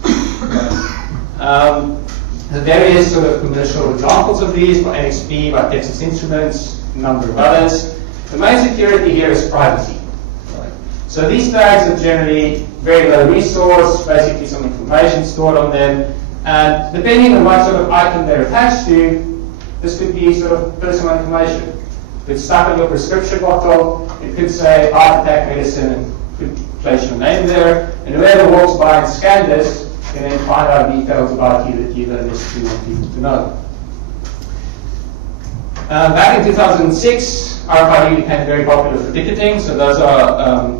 The various sort of commercial examples of these by NXP, by Texas Instruments, a number of others. The main security here is privacy. So these tags are generally very low resource, basically some information stored on them, and depending on what sort of item they're attached to, this could be sort of personal information. If it's stuck on your prescription bottle, it could say heart attack medicine and could place your name there, and whoever walks by and scans this can then find out details about you that you don't necessarily want people to know. Back in 2006, RFID became very popular for ticketing, so those are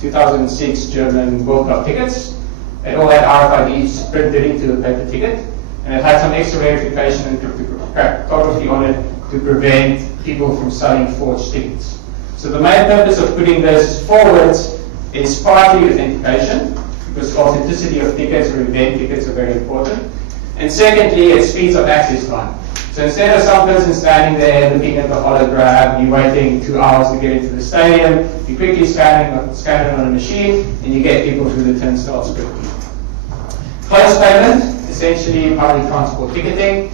2006 German World Cup tickets. They all had RFIDs printed into the paper ticket, and it had some extra verification and cryptography on it to prevent people from selling forged tickets. So the main purpose of putting this forward is partly authentication, because authenticity of tickets or event tickets are very important. And secondly, it speeds up access time. So instead of some person standing there looking at the hologram, you waiting 2 hours to get into the stadium, you quickly scan it on a machine, and you get people through the turnstiles quickly. Close payment, essentially public transport ticketing.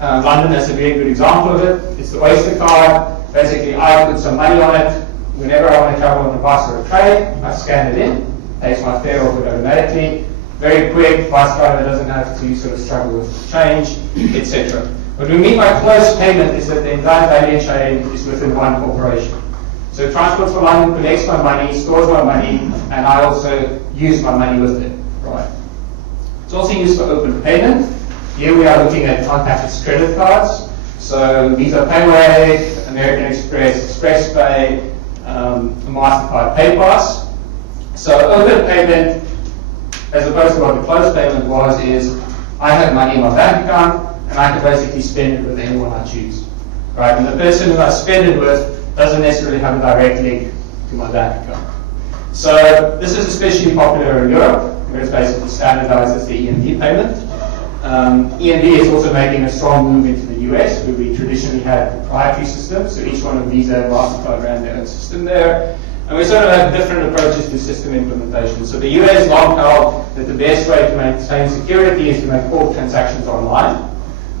London is a very good example of it. It's the Oyster card. Basically, I put some money on it. Whenever I want to travel on a bus or a train, I scan it in, takes my fare off it automatically. Very quick, bus driver doesn't have to sort of struggle with change, etc. What we mean by close payment is that the entire value chain is within one corporation. So Transport for London collects my money, stores my money, and I also use my money with it. Right. It's also used for open payment. Here we are looking at contactless credit cards. So Visa PayWave, American Express, ExpressPay, MasterCard PayPass. So open payment, as opposed to what the closed payment was, is I have money in my bank account and I can basically spend it with anyone I choose. Right? And the person who I spend it with doesn't necessarily have a direct link to my bank account. So this is especially popular in Europe, where it's basically standardized as the EMV payment. EMV is also making a strong move into the US, where we traditionally had proprietary systems, so each one of Visa and MasterCard ran their own system there. And we sort of have different approaches to system implementation. So the US long held that the best way to maintain security is to make all transactions online,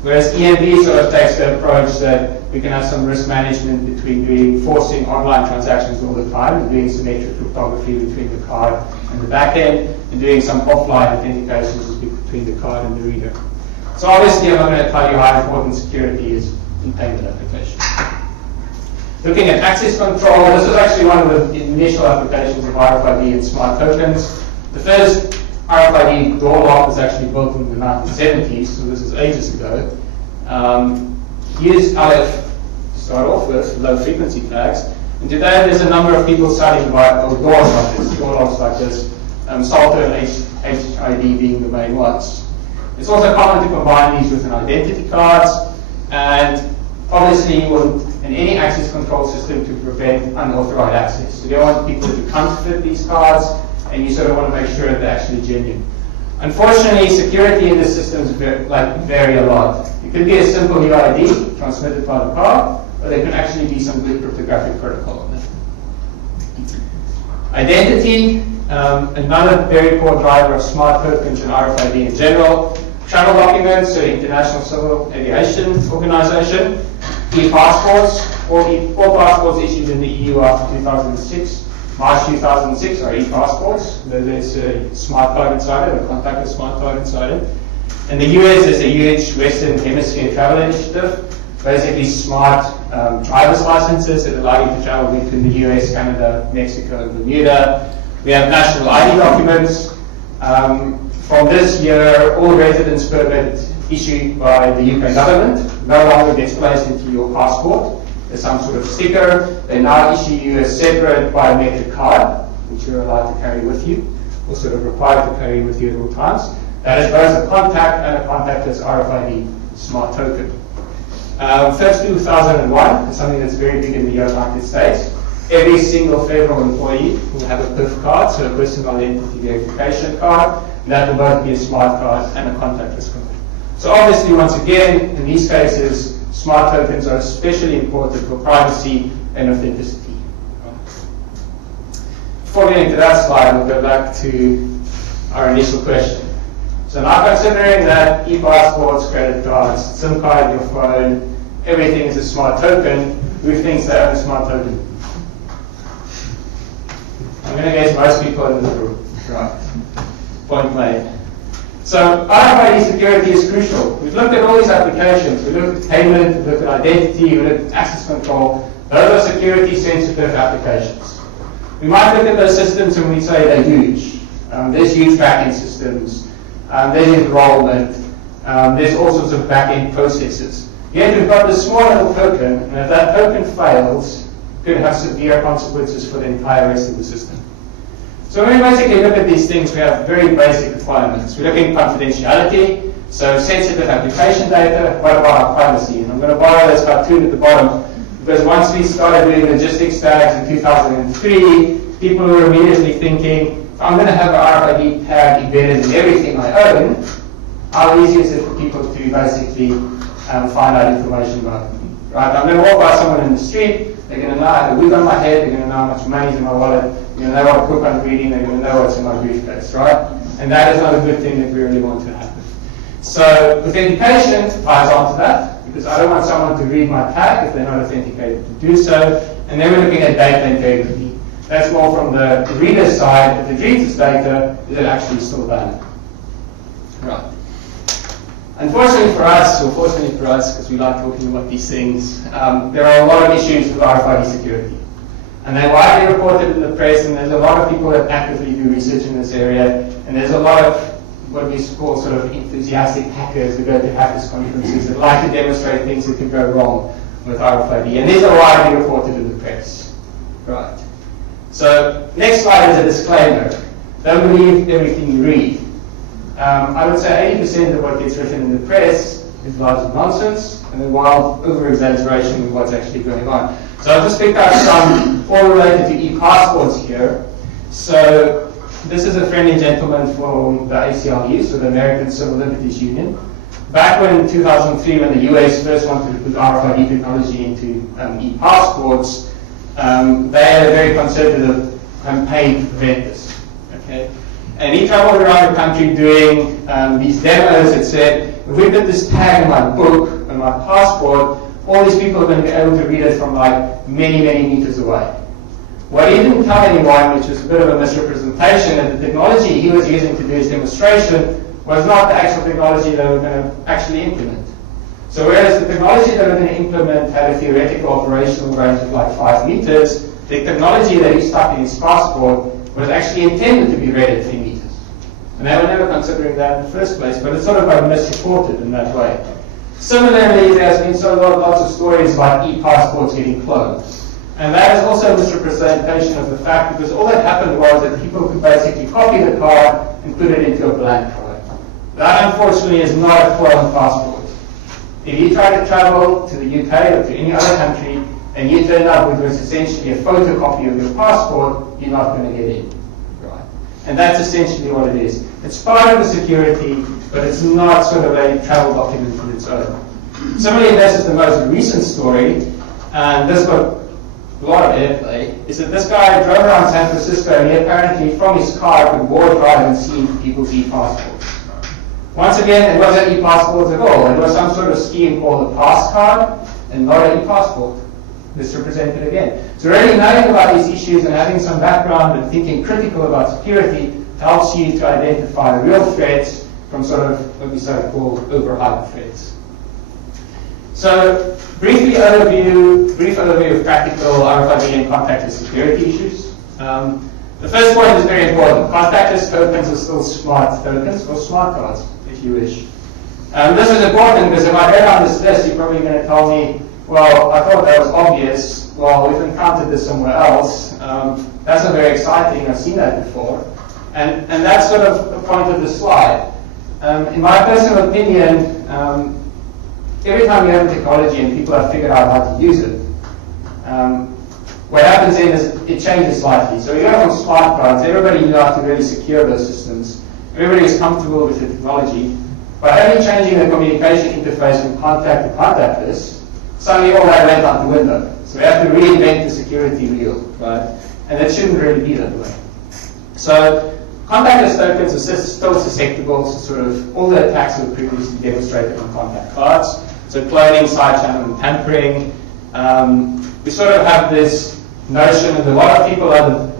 whereas EMV sort of takes the approach that we can have some risk management between forcing online transactions all the time, and doing symmetric cryptography between the card and the back end, and doing some offline authentications between the card and the reader. So obviously I'm not going to tell you how important security is in payment applications. Looking at access control, this is actually one of the initial applications of RFID and smart tokens. The first RFID door lock was actually built in the 1970s, so this is ages ago. Used out of, to start off with, low frequency flags. And today there's a number of people selling doors like this, door locks like this, Salter and HID being the main ones. It's also common to combine these with an identity cards, and obviously you want in any access control system to prevent unauthorized access. So you don't want people to counterfeit these cards, and you sort of want to make sure that they're actually genuine. Unfortunately, security in the systems vary a lot. It could be a simple UID transmitted by the card, or there can actually be some good cryptographic protocol on it. Identity, another very core driver of smart tokens and RFID in general. Travel documents, so International Civil Aviation Organization. E-passports, all passports issued in the EU after 2006. March 2006 are e-passports. There's a smart card inside it, a contactless smart card inside it. In the US, there's a huge Western Hemisphere travel initiative, basically smart driver's licenses that allow you to travel between the US, Canada, Mexico, and Bermuda. We have national ID documents. From this year, all residence permit issued by the UK government no longer gets placed into your passport. There's some sort of sticker. They now issue you a separate biometric card, which you're allowed to carry with you, or sort of required to carry with you at all times. That is both a contact and a contactless RFID smart token. First 2001 is something that's very big in the United States. Every single federal employee will have a PIF card, so a personal identity verification card. And that will both be a smart card and a contactless card. So obviously, once again, in these cases, smart tokens are especially important for privacy and authenticity. Before getting to that slide, we'll go back to our initial question. So now considering that e-passports, credit cards, SIM card, your phone, everything is a smart token, who thinks they own a smart token? I'm going to guess most people in this room. Right. Point made. So RFID security is crucial. We've looked at all these applications. We looked at payment, we looked at identity, we looked at access control. Those are security sensitive applications. We might look at those systems and we say they're huge. There's huge back-end systems. There's enrollment. There's all sorts of back-end processes. Yet we've got this small little token, and if that token fails, it could have severe consequences for the entire rest of the system. So when we basically look at these things, we have very basic requirements. We're looking at confidentiality, so sensitive application data. What about our privacy? And I'm going to borrow this cartoon at the bottom, because once we started doing logistics tags in 2003, people were immediately thinking, if I'm going to have an RFID tag embedded in everything I own, how easy is it for people to basically find out information about me. Right? I'm going to walk by someone in the street, they're going to know I have a wig on my head, they're going to know how much money's in my wallet, they're going to know what book I'm reading, they're going to know what's in my briefcase, right? And that is not a good thing that we really want to happen. So authentication ties onto that, because I don't want someone to read my tag if they're not authenticated to do so. And then we're looking at data integrity. That's more from the reader's side. If it reads this data, is it actually still valid? Right. Unfortunately for us, or fortunately for us, because we like talking about these things, there are a lot of issues with RFID security. And they're widely reported in the press, and there's a lot of people that actively do research in this area, and there's a lot of what we call sort of enthusiastic hackers who go to hackers conferences that like to demonstrate things that could go wrong with RFID. And these are widely reported in the press. Right. So next slide is a disclaimer. Don't believe everything you read. I would say 80% of what gets written in the press is largely nonsense and a wild over-exaggeration of what's actually going on. So I've just picked out some all related to e-passports here. So this is a friendly gentleman from the ACLU, so the American Civil Liberties Union. Back when in 2003, when the US first wanted to put RFID technology into e-passports, they had a very conservative campaign to prevent this. Okay? And he traveled around the country doing these demos that said, if we put this tag in my book, in my passport, all these people are going to be able to read it from like many, many meters away. What he didn't tell anyone, which was a bit of a misrepresentation, that the technology he was using to do his demonstration was not the actual technology that we're going to actually implement. So whereas the technology that we're going to implement had a theoretical operational range of like 5 meters, the technology that he stuck in his passport was actually intended to be read at 10 meters. And they were never considering that in the first place, but it's sort of like misreported in that way. Similarly, there's been lots of stories about e-passports getting cloned. And that is also a misrepresentation of the fact, because all that happened was that people could basically copy the card and put it into a blank card. That, unfortunately, is not a cloned passport. If you try to travel to the UK or to any other country, and you turn up with essentially a photocopy of your passport, you're not going to get in. Right? And that's essentially what it is. It's part of the security, but it's not sort of a travel document on its own. Similarly, this is the most recent story, and this got a lot of airplay, is that this guy drove around San Francisco and he apparently from his car could board, drive and see people's e-passports. Once again, it wasn't e-passports at all. It was some sort of scheme called a pass card and not an e-passport. Misrepresented again. So really knowing about these issues and having some background and thinking critical about security helps you to identify real threats from sort of what we call overhyped threats. So brief overview of practical RFID and contactless security issues. The first point is very important. Contactless tokens are still smart tokens or smart cards, if you wish. This is important because if I go down this list, you're probably going to tell me, well, I thought that was obvious. Well, we've encountered this somewhere else. That's not very exciting. I've seen that before. And that's sort of the point of the slide. In my personal opinion, every time you have a technology and people have figured out how to use it, what happens then is it changes slightly. So you go from smart cards, everybody knew how to really secure those systems. Everybody is comfortable with the technology. By only changing the communication interface from contact to contactless, suddenly all that went out the window. So we have to reinvent the security wheel, right? And it shouldn't really be that way. So contactless tokens are still susceptible to sort of all the attacks that were previously demonstrated on contact cards. So cloning, side channel, and tampering. We sort of have this notion that a lot of people are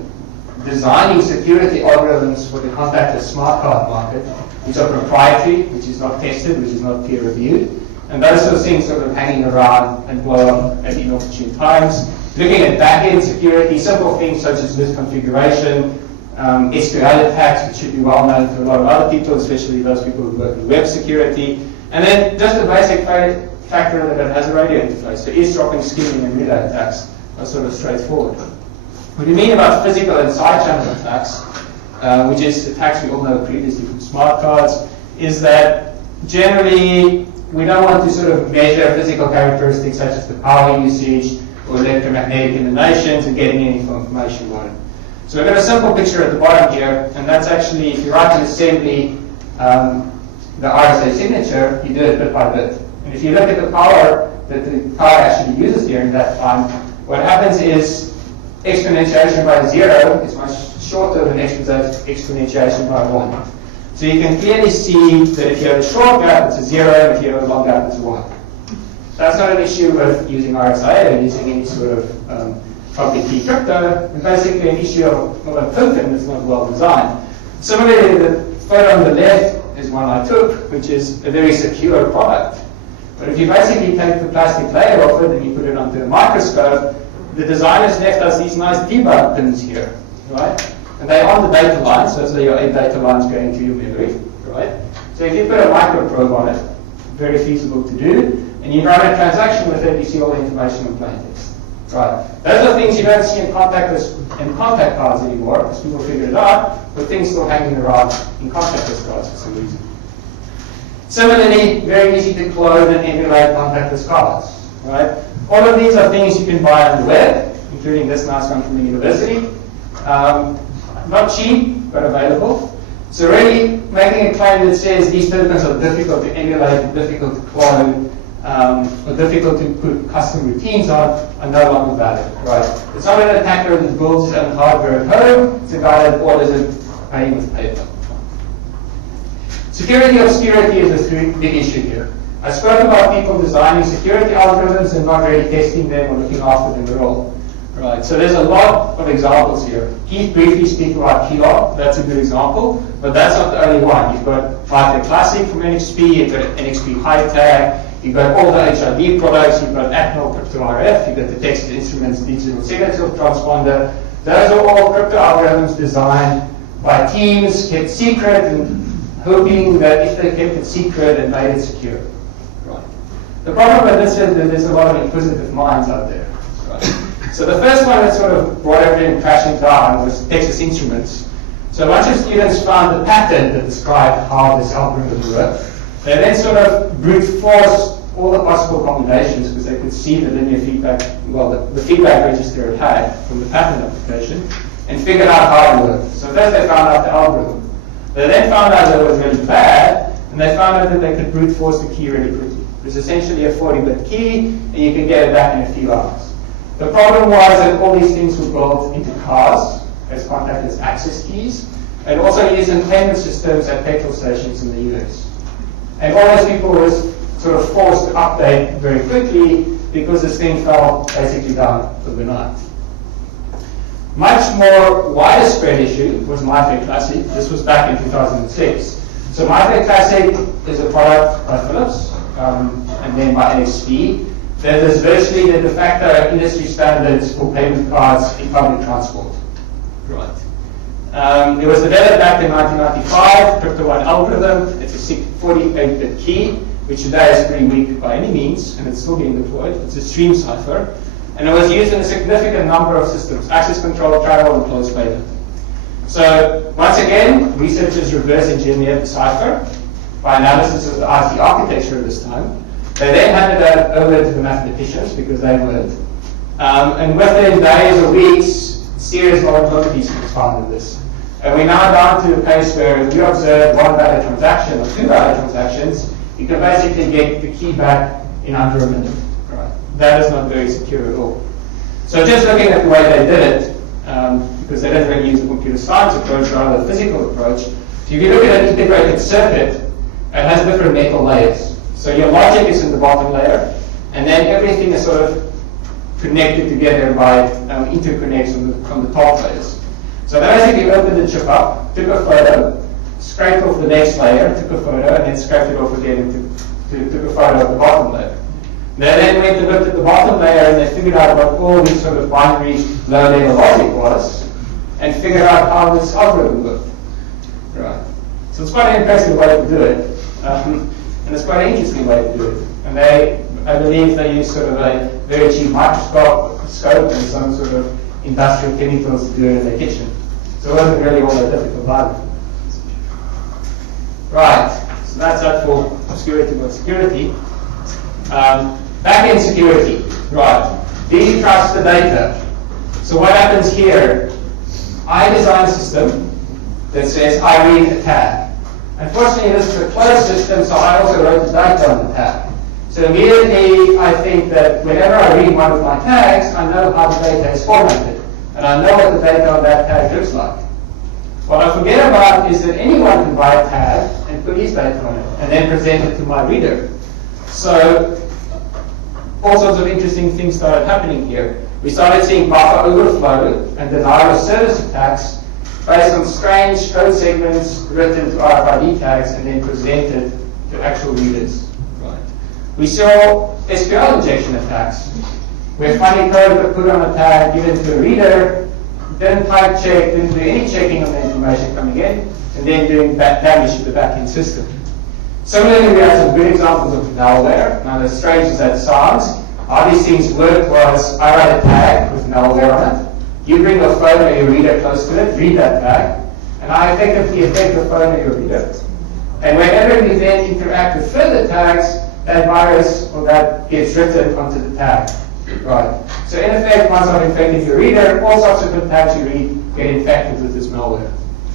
designing security algorithms for the contactless smart card market, which are proprietary, which is not tested, which is not peer reviewed. And those sort of things sort of hanging around and blow up at inopportune times. Looking at back-end security, simple things such as misconfiguration, SQL attacks, which should be well known to a lot of other people, especially those people who work in web security. And then just the basic factor that it has a radio interface. So eavesdropping, skimming, and relay attacks are sort of straightforward. What we mean about physical and side channel attacks, which is attacks we all know previously from smart cards, is that generally we don't want to sort of measure physical characteristics such as the power usage or electromagnetic emanations and getting any information about it. So we've got a simple picture at the bottom here, and that's actually, if you write an assembly, the RSA signature, you do it bit by bit. And if you look at the power that the card actually uses during that time, what happens is exponentiation by 0 is much shorter than exponentiation by 1. So you can clearly see that if you have a short gap, it's a 0, and if you have a long gap, it's a 1. That's not an issue with using RSA or using any sort of public key crypto, and basically an issue of a token that's not well designed. Similarly, the photo on the left is one I took, which is a very secure product. But if you basically take the plastic layer off it and you put it onto a microscope, the designers left us these nice debug pins here, right? And they're on the data lines, so those are your 8 data lines going to your memory, right? So if you put a microprobe on it, very feasible to do, and you run a transaction with it, you see all the information in plain text, right? Those are things you don't see in contact cards anymore, because people figured it out, but things still hanging around in contactless cards for some reason. Similarly, very easy to clone and emulate contactless cards, right? All of these are things you can buy on the web, including this nice one from the university. Not cheap, but available. So really, making a claim that says these tokens are difficult to emulate, difficult to clone, or difficult to put custom routines on, are no longer valid, right? It's not an attacker that builds his own hardware at home, it's a guy that orders it paying with paper. Security obscurity is a big issue here. I spoke about people designing security algorithms and not really testing them or looking after them at all. Right, so there's a lot of examples here. Keith briefly speak about Keylog, that's a good example, but that's not the only one. You've got MyFair Classic from NXP, you've got NXP High-Tag, you've got all the HID products, you've got Atmel Crypto RF, you've got the Text Instruments Digital Signature Transponder. Those are all crypto algorithms designed by teams, kept secret, and hoping that if they kept it secret and made it secure. Right. The problem with this is that there's a lot of inquisitive minds out there. Right. So the first one that sort of brought everything crashing down was Texas Instruments. So a bunch of students found the pattern that described how this algorithm worked. They then sort of brute forced all the possible combinations because they could see the linear feedback, well, the feedback register it had from the pattern application, and figured out how it worked. So first they found out the algorithm. They then found out that it was really bad, and they found out that they could brute force the key really quickly. It's essentially a 40-bit key, and you can get it back in a few hours. The problem was that all these things were built into cars as contactless access keys, and also used in payment systems at petrol stations in the US. And all those people were sort of forced to update very quickly because this thing fell basically down overnight. Much more widespread issue was MyFair Classic. This was back in 2006. So MyFair Classic is a product by Philips and then by NXP. That is virtually the de facto industry standards for payment cards in public transport. Right. It was developed back in 1995, Crypto One algorithm. It's a 48-bit key, which today is pretty weak by any means, and it's still being deployed. It's a stream cipher. And it was used in a significant number of systems, access control, travel, and closed payment. So once again, researchers reverse engineered the cipher by analysis of the IT architecture at this time. They then handed that over to the mathematicians because they learned. And within days or weeks, serious vulnerabilities was found in this. And we're now down to a case where if you observe one valid transaction or two valid transactions, you can basically get the key back in under a minute. Right. That is not very secure at all. So just looking at the way they did it, because they didn't really use a computer science approach, rather a physical approach. So if you look at an integrated circuit, it has different metal layers. So your logic is in the bottom layer, and then everything is sort of connected together by interconnects from the top layers. So they basically opened the chip up, took a photo, scraped off the next layer, took a photo, and then scraped it off again and took a photo of the bottom layer. They then went and looked at the bottom layer and they figured out what all these sort of binary low-level logic was, and figured out how this algorithm worked. Right. So it's quite an impressive way to do it. And it's quite an interesting way to do it. And I believe they use sort of a very cheap microscope and some sort of industrial chemicals to do it in their kitchen. So it wasn't really all that difficult either. Right, so that's that for obscurity by security. Back-end security, right. Do you trust the data? So what happens here? I design a system that says I read a tag. Unfortunately, this is a closed system, so I also wrote the data on the tag. So immediately I think that whenever I read one of my tags, I know how the data is formatted. And I know what the data on that tag looks like. What I forget about is that anyone can buy a tag and put his data on it and then present it to my reader. So all sorts of interesting things started happening here. We started seeing buffer overflow and denial of service attacks based on strange code segments written to RFID tags and then presented to actual readers. Right. We saw SQL injection attacks, where funny code was put on a tag, given to a reader, didn't type check, didn't do any checking on the information coming in, and then doing damage to the backend system. Similarly, we have some good examples of malware. Now, as strange as that sounds, how these things worked was I write a tag with malware on it. You bring your phone or your reader close to it, read that tag, and I effectively affect the phone or your reader. And whenever we then interact with further tags, that virus or that gets written onto the tag. Right. So in effect, once I've infected your reader, all subsequent tags you read get infected with this malware.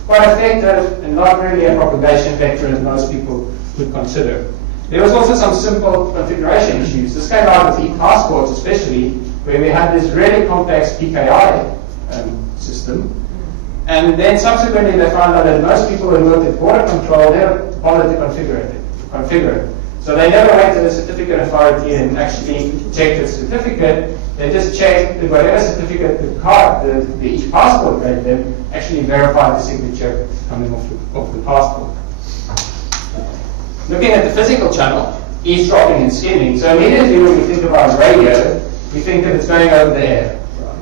Quite effective and not really a propagation vector as most people would consider. There was also some simple configuration issues. This came out with e-passports especially, where we had this really complex PKI system. And then subsequently they found out that most people who looked at border control never bothered to configure it. So they never went to the certificate authority and actually checked the certificate. They just checked that whatever certificate the each passport gave them actually verified the signature coming off the passport. Looking at the physical channel, eavesdropping and skimming. So immediately when we think about radio, we think that it's going over the air. Right?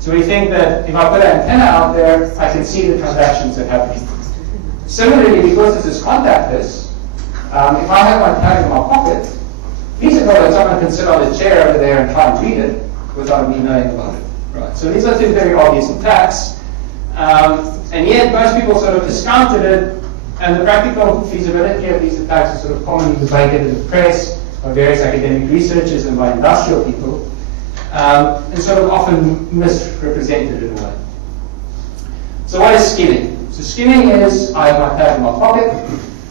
So we think that if I put an antenna out there, I can see the transactions that happen. Similarly, because this is contactless, if I have my tag in my pocket, feasible that someone can sit on a chair over there and try and read it without me knowing about it. Right. So these are two very obvious attacks. And yet most people sort of discounted it, and the practical feasibility of these attacks is sort of commonly debated in the press by various academic researchers and by industrial people, and sort of often misrepresented in a way. So what is skimming? So skimming is I have my tag in my pocket,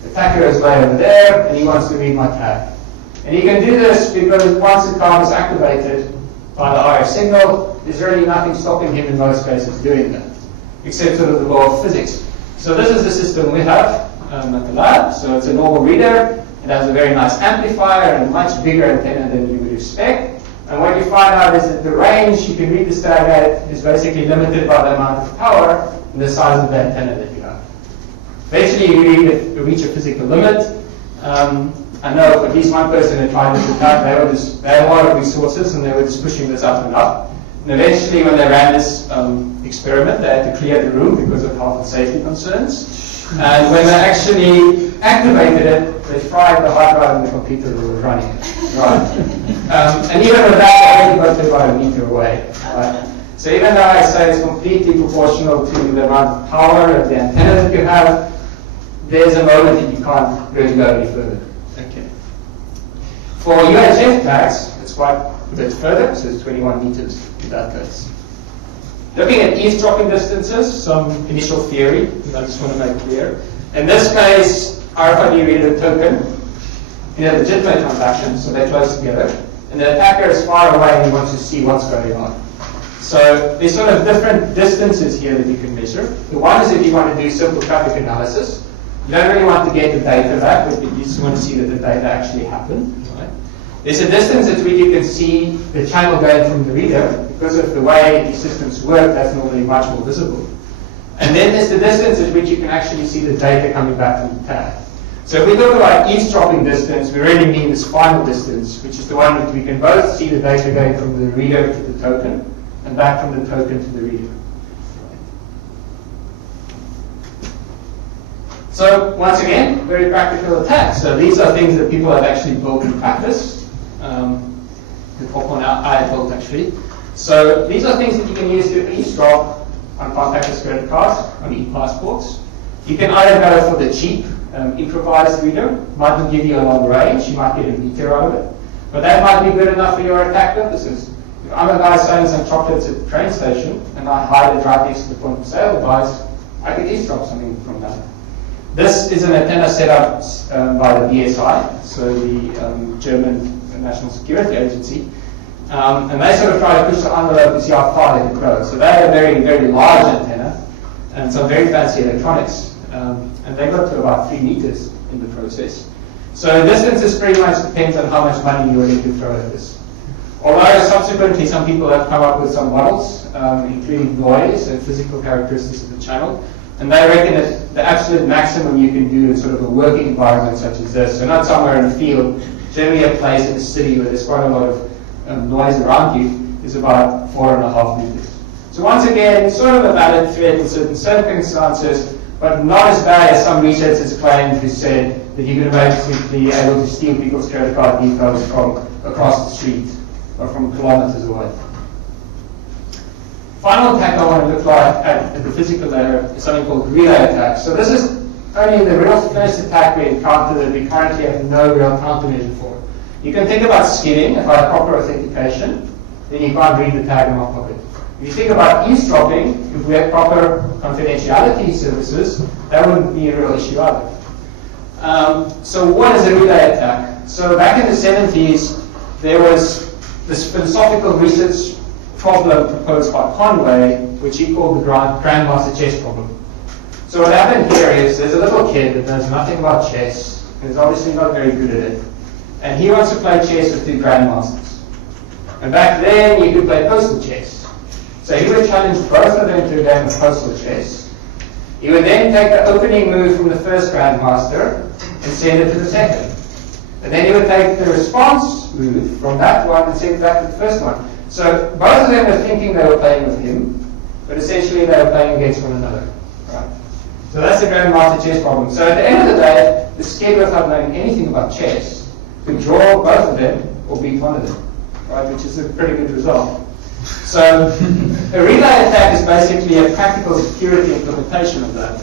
the attacker is way over there, and he wants to read my tag. And he can do this because once the card is activated by the RF signal, there's really nothing stopping him in most cases doing that, except sort of the law of physics. So this is the system we have at the lab. So it's a normal reader. It has a very nice amplifier and a much bigger antenna than you would expect. And what you find out is that the range you can read this tag at is basically limited by the amount of power and the size of the antenna that you have. Eventually you reach a physical limit. I know at least one person who tried this attack, they had a lot of resources and they were just pushing this up and up. And eventually when they ran this experiment, they had to clear the room because of health and safety concerns. And when they actually activated it, they fried the hard drive in the computer that was running it. Right. And even with that, they only got to about a meter away. Right? So even though I say it's completely proportional to the amount of power of the antenna that you have, there's a moment that you can't really go any further. Okay. For UHF tags, it's quite a bit further, so it's 21 meters in that case. Looking at eavesdropping distances, some initial theory that I just want to make clear. In this case, RFID reader token in a legitimate transaction, so they're close together, and the attacker is far away and he wants to see what's going on. So there's sort of different distances here that you can measure. The one is if you want to do simple traffic analysis. You don't really want to get the data back, but you just want to see that the data actually happened. Right? There's a distance at which you can see the channel going from the reader. Because of the way these systems work, that's normally much more visible. And then there's the distance at which you can actually see the data coming back from the tag. So if we talk about eavesdropping distance, we really mean this final distance, which is the one that we can both see the data going from the reader to the token, and back from the token to the reader. So once again, very practical attacks. So these are things that people have actually built in practice. The top one I built actually. So these are things that you can use to eavesdrop on contactless credit cards, on e-passports. You can either go for the cheap improvised reader, might not give you a long range, you might get a meter out of it. But that might be good enough for your attack purposes. If I'm a guy selling some chocolates at the train station and I hide it right next to the point of sale device, I could eavesdrop something from that. This is an antenna set up by the BSI, so the German a national security agency. And they sort of try to push the envelope to see how far they can go. So they had a very, very large antenna and some very fancy electronics. And they got to about 3 meters in the process. So distances pretty much depends on how much money you're willing to throw at this. Although subsequently some people have come up with some models, including noise and physical characteristics of the channel. And they reckon that the absolute maximum you can do in sort of a working environment such as this, so not somewhere in the field, generally a place in a city where there's quite a lot of noise around you, is about 4.5 meters. So once again, sort of a valid threat in certain circumstances, but not as bad as some researchers claimed who said that you're going to basically be able to steal people's credit card details from across the street or from kilometers away. Final attack I want to look at the physical layer is something called relay attack. So this is only the real first attack we encounter that we currently have no real countermeasure for. You can think about skimming. If I have proper authentication, then you can't read the tag in my pocket. If you think about eavesdropping, if we had proper confidentiality services, that wouldn't be a real issue either. So what is a relay attack? So back in the 70s, there was this philosophical research problem proposed by Conway, which he called the Grandmaster Chess problem. So what happened here is there's a little kid that knows nothing about chess, and is obviously not very good at it, and he wants to play chess with 2 grandmasters. And back then, you could play postal chess. So he would challenge both of them to a game of postal chess. He would then take the opening move from the first grandmaster and send it to the second. And then he would take the response move from that one and send it back to the first one. So both of them were thinking they were playing with him, but essentially they were playing against one another. Right? So that's the Grandmaster Chess problem. So at the end of the day, the scared without knowing anything about chess could draw both of them or beat one of them, right? Which is a pretty good result. So a relay attack is basically a practical security implementation of that.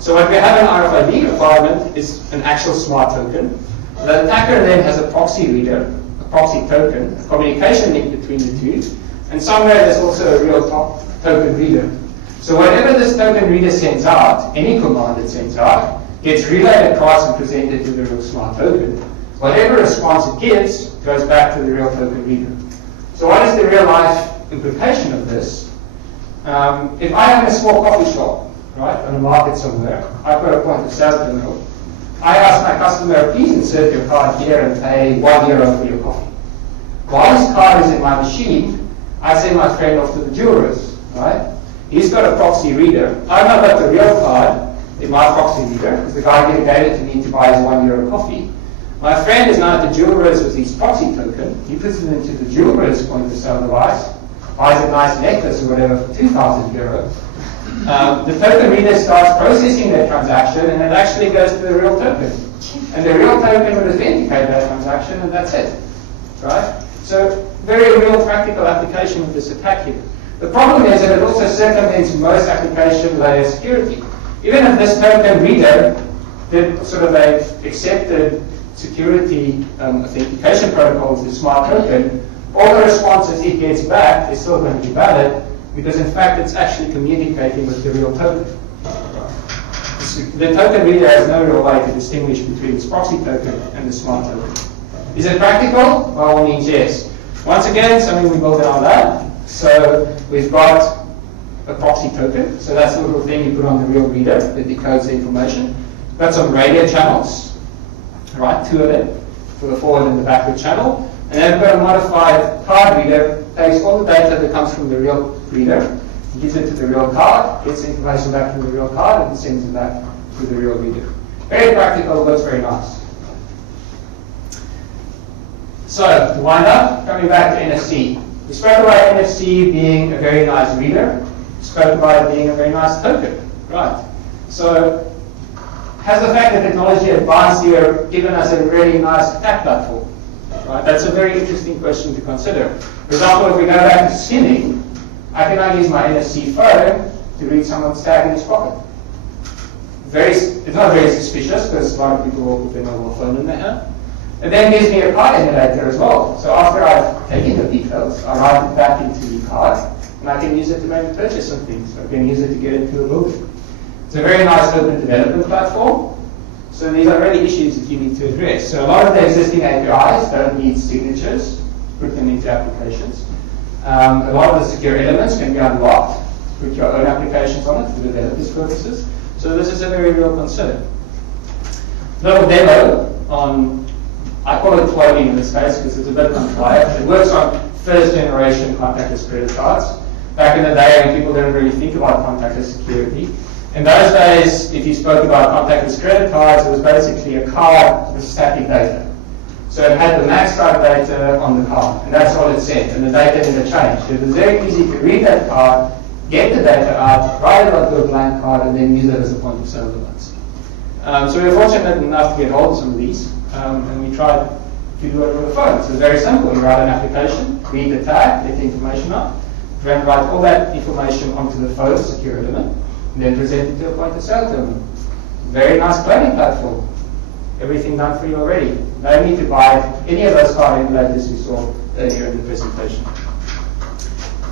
So what we have in RFID requirement is an actual smart token. The attacker then has a proxy reader, a proxy token, a communication link between the two, and somewhere there's also a real token reader. So whatever this token reader sends out, any command it sends out, gets relayed across and presented to the real smart token. Whatever response it gives goes back to the real token reader. So what is the real life implication of this? If I am in a small coffee shop, right, on a market somewhere, I've got a point of sale terminal. I ask my customer, please insert your card here and pay €1 for your coffee. While this card is in my machine, I send my friend off to the jeweler's, right? He's got a proxy reader. I've not got the real card in my proxy reader, because the guy gave it to me to buy his €1 coffee. My friend is now at the jeweler's with his proxy token. He puts it into the jeweler's point of sale device, buys a nice necklace or whatever for €2,000. The token reader starts processing that transaction, and it actually goes to the real token. And the real token will authenticate that transaction, and that's it. Right? So, very real practical application of this attack here. The problem is that it also circumvents most application layer security. Even if this token reader did sort of a accepted security authentication protocols, the smart token, all the responses it gets back is still going to be valid, because in fact it's actually communicating with the real token. The token reader has no real way to distinguish between its proxy token and the smart token. Is it practical? By all means, yes. Once again, something we built in our lab. So we've got a proxy token. So that's the little thing you put on the real reader that decodes the information. Got some radio channels, right? 2 of them for the forward and the backward channel. And then we've got a modified card reader, takes all the data that comes from the real reader, gives it to the real card, gets the information back from the real card, and sends it back to the real reader. Very practical, looks very nice. So, to wind up, coming back to NFC. We spoke about NFC being a very nice reader. We spoke about it being a very nice token. Right. So, has the fact that technology advanced here given us a really nice attack platform? Right? That's a very interesting question to consider. For example, if we go back to skimming, I can now use my NFC phone to read someone's tag in his pocket. It's not very suspicious, because a lot of people walk with their mobile phone in their hand. It then gives me a card emulator as well. So after I've taken the details, I write it back into the card, and I can use it to make a purchase of things. I can use it to get into a building. It's a very nice open development platform. So these are really issues that you need to address. So a lot of the existing APIs don't need signatures, put them into applications. A lot of the secure elements can be unlocked, put your own applications on it for developers' purposes. So this is a very real concern. Little demo on, I call it cloning in this case because it's a bit unquiet. It works on first generation contactless credit cards. Back in the day when people didn't really think about contactless security. In those days, if you spoke about contactless credit cards, it was basically a card with static data. So it had the max card data on the card, and that's all it said, and the data didn't change. So it was very easy to read that card, get the data out, write it onto a blank card, and then use it as a point of sale device. So we were fortunate enough to get hold of some of these, and we tried to do it with a phone. So it's very simple. You write an application, read the tag, get the information out, then write all that information onto the phone secure element, and then present it to a point of sale terminal. Very nice cloning platform. Everything done for you already. No need to buy any of those card emulators we saw earlier in the presentation.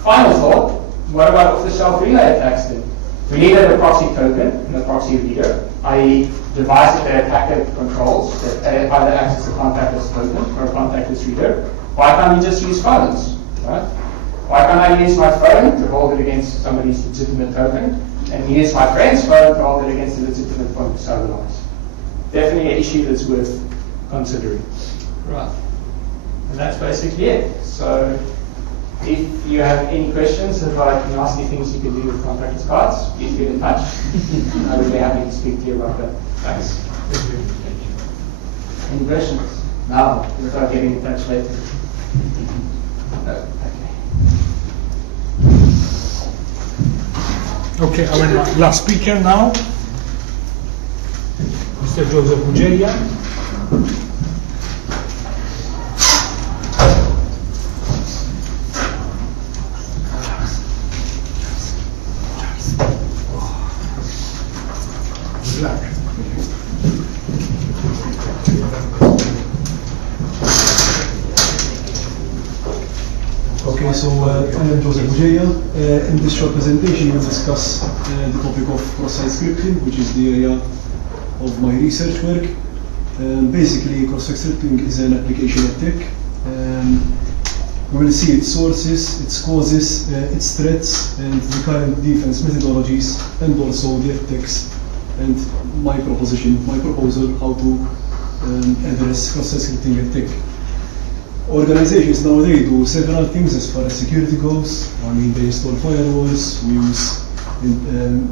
Final thought, what about off-the-shelf relay attacks then? We needed a proxy token and a proxy reader, i.e. device that the attacker controls that either access a contactless token or a contactless reader. Why can't we just use phones? Right? Why can't I use my phone to hold it against somebody's legitimate token and use my friend's phone to hold it against a legitimate point of sale device? Definitely an issue that's worth considering. Right. And that's basically it. So if you have any questions about nasty things you can do with contactless cards, please get in touch. I would be happy to speak to you about that. Thanks. Thank you. Any questions? Now, without getting in touch later. No. Okay, our last speaker now, Mr. Joseph Bugeja. Good luck. Okay, so I'm Joseph Bugeja. In this short presentation, we'll discuss the topic of cross-site scripting, which is the area of my research work. Basically, cross-site scripting is an application attack. We will see its sources, its causes, its threats, and the current defense methodologies, and also the attacks, and my proposal how to address cross-site scripting attack. Organizations nowadays do several things as far as security goes. I mean, they install firewalls, we use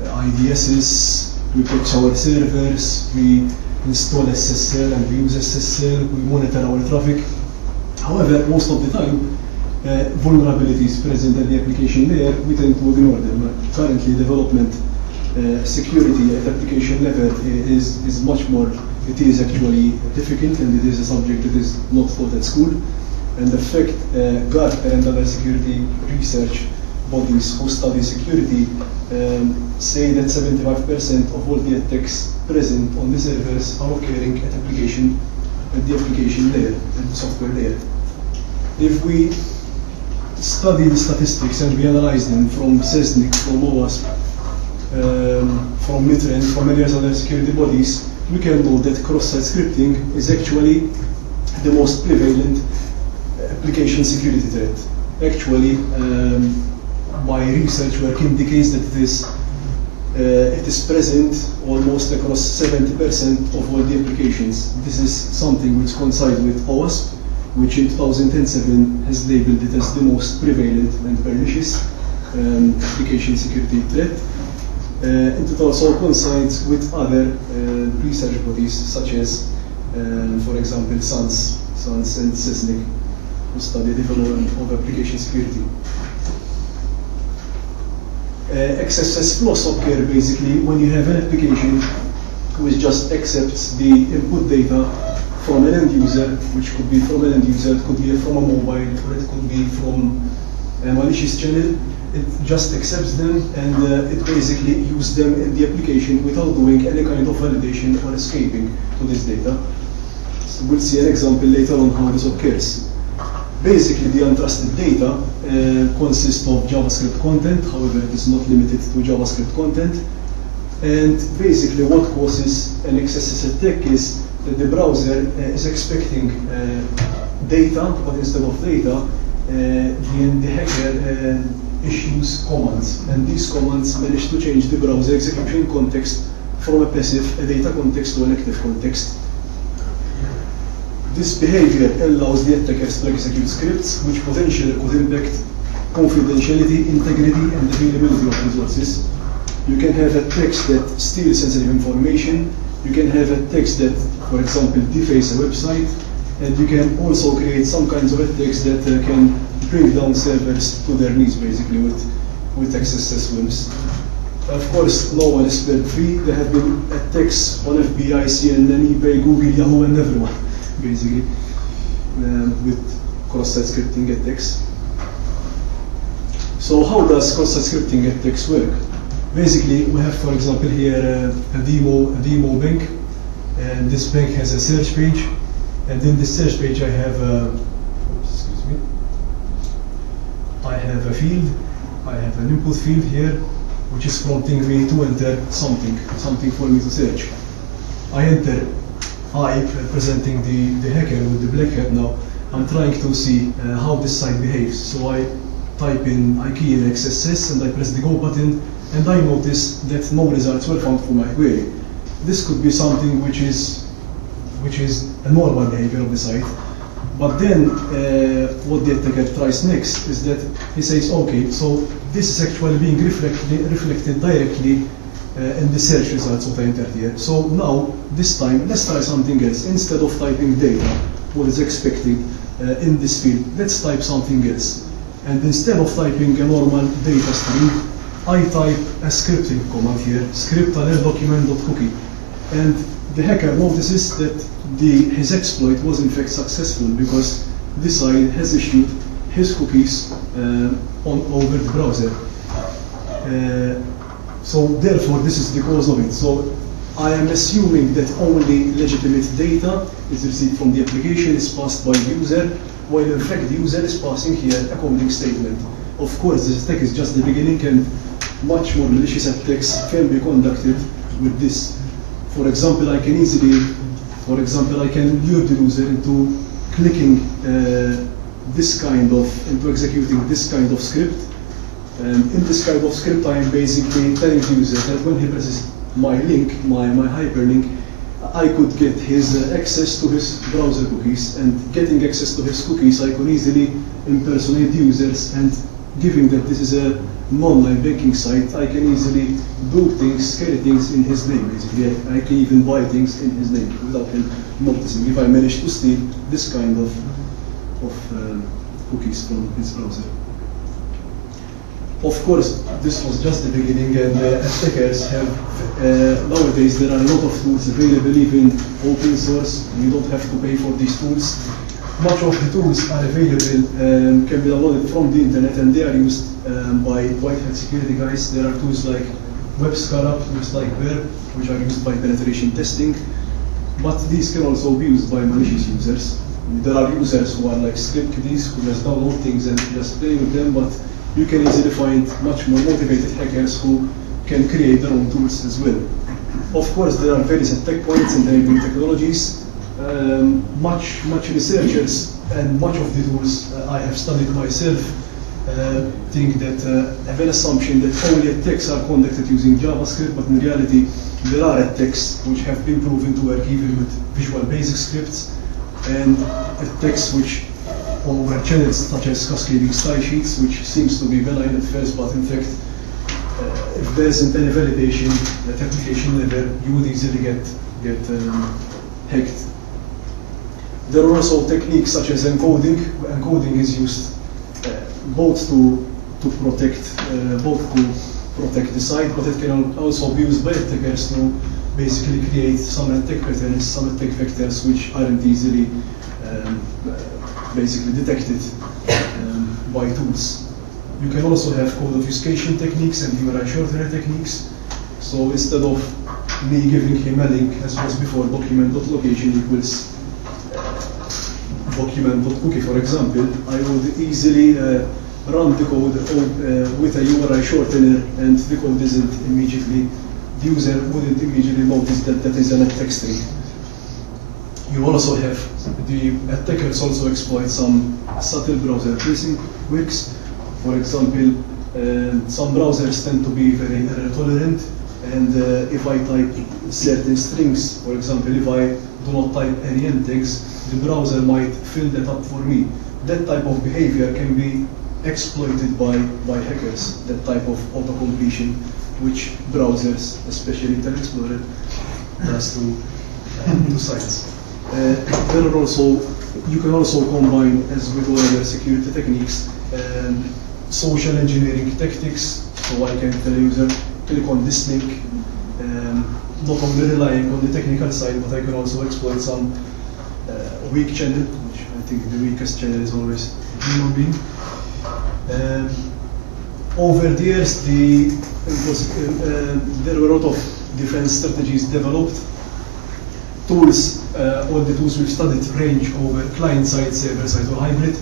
IDSs, we patch our servers, we install SSL and we use SSL, we monitor our traffic. However, most of the time, vulnerabilities present at the application layer, we tend to ignore them. Currently, development security at application level is much more, it is actually difficult, and it is a subject that is not taught at school. And in fact, Gartner and other security research bodies who study security say that 75% of all the attacks present on the servers are occurring at the application layer, at the software layer. If we study the statistics and we analyze them from CESNIC, from OWASP, from MITRE, and from many other security bodies, we can know that cross-site scripting is actually the most prevalent application security threat. Actually, my research work indicates that it is present almost across 70% of all the applications. This is something which coincides with OWASP, which in 2007 has labeled it as the most prevalent and pernicious application security threat. And it also coincides with other research bodies such as, for example, SANS and CESNIC, who study development of application security. XSS flows occur basically when you have an application which just accepts the input data from an end user, which could be from an end user, it could be from a mobile, or it could be from a malicious channel. It just accepts them and it basically uses them in the application without doing any kind of validation or escaping to this data. So we'll see an example later on how this occurs. Basically, the untrusted data consists of JavaScript content, however, it is not limited to JavaScript content. And basically what causes an XSS attack is that the browser is expecting data, but instead of data, the hacker issues commands, and these commands manage to change the browser execution context from a passive data context to an active context. This behavior allows the attackers to execute scripts which potentially could impact confidentiality, integrity, and availability of resources. You can have a text that steals sensitive information. You can have a text that, for example, defaces a website. And you can also create some kinds of attacks that can bring down servers to their knees, basically, with XSS whims. Of course, no one is free. There have been attacks on FBI, CNN, eBay, Google, Yahoo, and everyone, basically, with cross-site scripting attacks. So how does cross-site scripting attacks work? Basically, we have, for example, here a demo bank, and this bank has a search page, and in this search page I have a field, I have an input field here, which is prompting me to enter something for me to search. I enter I, representing the hacker with the black hat now. I'm trying to see how this site behaves. So I key in XSS and I press the go button, and I notice that no results were found for my query. This could be something which is a normal behavior of the site. But then what the attacker tries next is that he says, okay, so this is actually being reflected directly in the search results what I entered here. So now, this time, let's try something else. Instead of typing data, what is expected in this field, let's type something else. And instead of typing a normal data string, I type a scripting command here, script alert document.cookie. And the hacker notices that his exploit was in fact successful because this side has issued his cookies over the browser. So therefore, this is the cause of it. So I am assuming that only legitimate data is received from the application, is passed by the user, while in fact the user is passing here a coding statement. Of course, this attack is just the beginning, and much more malicious attacks can be conducted with this. For example, I can lure the user into clicking into executing this kind of script. And in this kind of script, I am basically telling the user that when he presses my link, my hyperlink, I could get his access to his browser cookies, and getting access to his cookies, I could easily impersonate users, and given that this is a non-online banking site, I can easily do things, carry things in his name, basically. I can even buy things in his name without him noticing, if I manage to steal this kind of cookies from his browser. Of course, this was just the beginning, and attackers have, nowadays there are a lot of tools available, even open source. You don't have to pay for these tools. Much of the tools are available and can be downloaded from the internet, and they are used by white hat security guys. There are tools like WebScarab, tools like Bear, which are used by penetration testing, but these can also be used by malicious users. There are users who are like script kiddies, who just download things and just play with them, but you can easily find much more motivated hackers who can create their own tools as well. Of course, there are various attack points and enabling technologies. Much researchers and much of the tools I have studied myself think that have an assumption that only attacks are conducted using JavaScript, but in reality there are attacks which have been proven to work even with Visual Basic scripts, and attacks which over channels such as cascading style sheets, which seems to be benign at first, but in fact if there isn't any validation at application level, you would easily get hacked. There are also techniques such as encoding. Encoding is used both to protect the site, but it can also be used by attackers to basically create some attack patterns, some attack vectors which aren't easily basically detected by tools. You can also have code obfuscation techniques and URI shortener techniques. So instead of me giving him a link, as was before, document.location equals document.cookie, for example, I would easily run the code with a URI shortener, and the code isn't immediately the user wouldn't immediately notice that that is an attack string. You also have the attackers also exploit some subtle browser tracing quirks. For example, some browsers tend to be very error tolerant, and if I type certain strings, for example, if I do not type any end tags, the browser might fill that up for me. That type of behavior can be exploited by hackers, that type of auto-completion, which browsers, especially Internet Explorer, does to sites. There are also, you can also combine, as with all other security techniques, social engineering tactics. So I can tell a user, click on this link, not only relying on the technical side, but I can also exploit some weak channel, which I think the weakest channel is always human being. Over the years, there were a lot of defense strategies developed. Tools, all the tools we've studied range over client-side, server-side, or hybrid.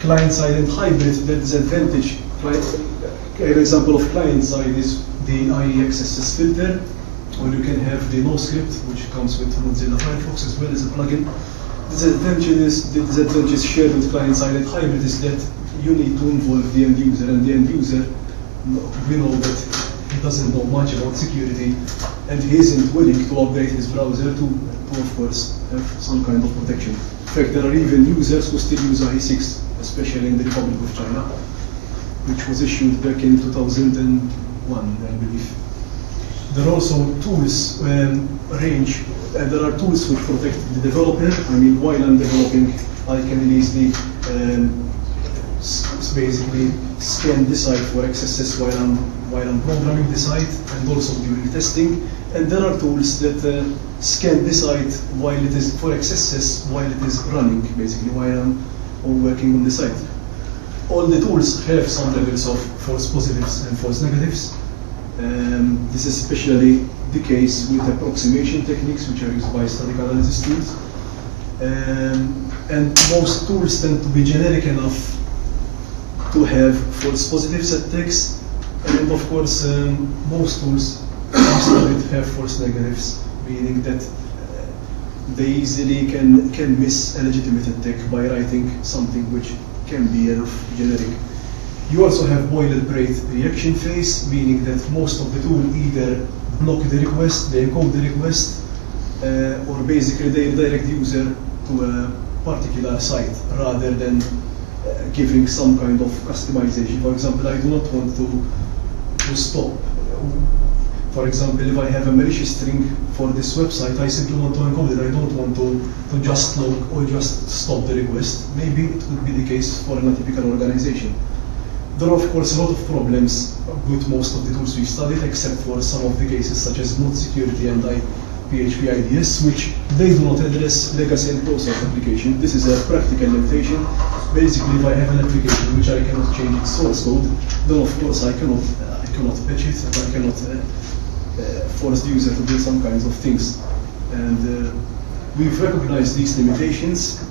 Client-side and hybrid, the disadvantage, an example of client-side is the IE-XSS filter, or you can have the NoScript, which comes with Mozilla Firefox as well as a plugin. The disadvantage shared with client-side and hybrid is that you need to involve the end user, and the end user, we know that he doesn't know much about security, and he isn't willing to upgrade his browser to of course, have some kind of protection. In fact, there are even users who still use IE6, especially in the Republic of China, which was issued back in 2001, I believe. There are also tools there are tools which protect the developer. I mean, while I'm developing, I can easily basically scan the site for XSS while I'm programming the site, and also during testing. And there are tools that scan the site while it is for XSS while it is running, basically while I'm working on the site. All the tools have some levels of false positives and false negatives. This is especially the case with approximation techniques, which are used by static analysis tools. And most tools tend to be generic enough to have false positives at text, and of course most tools have false negatives, meaning that they easily can miss a legitimate attack by writing something which can be enough generic. You also have boilerplate reaction phase, meaning that most of the tool either block the request, they encode the request, or basically they redirect the user to a particular site rather than giving some kind of customization. For example, I do not want to stop. For example, if I have a malicious string for this website, I simply want to encode it. I don't want to just log or just stop the request. Maybe it would be the case for a typical organization. There are, of course, a lot of problems with most of the tools we studied, except for some of the cases such as node security and PHP IDS, which they do not address legacy and close-out application. This is a practical limitation. Basically, if I have an application which I cannot change its source code, then of course I cannot patch it, and I cannot force the user to do some kinds of things. And we've recognized these limitations,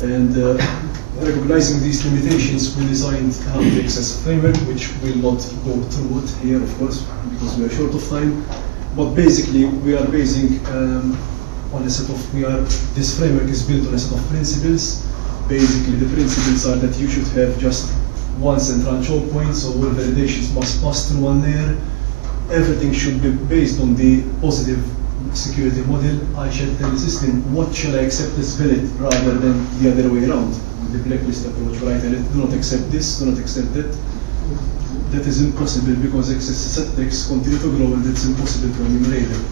and recognizing these limitations, we designed the access framework, which will not go through it here, of course, because we are short of time. But basically, we are basing on a set of, this framework is built on a set of principles. Basically, the principles are that you should have just one central choke point, so all validations must pass through one layer. Everything should be based on the positive security model. I shall tell the system what shall I accept as valid rather than the other way around. With the blacklist approach, where I tell it, do not accept this, do not accept that. That is impossible because XSS attacks continue to grow, and it's impossible to enumerate them.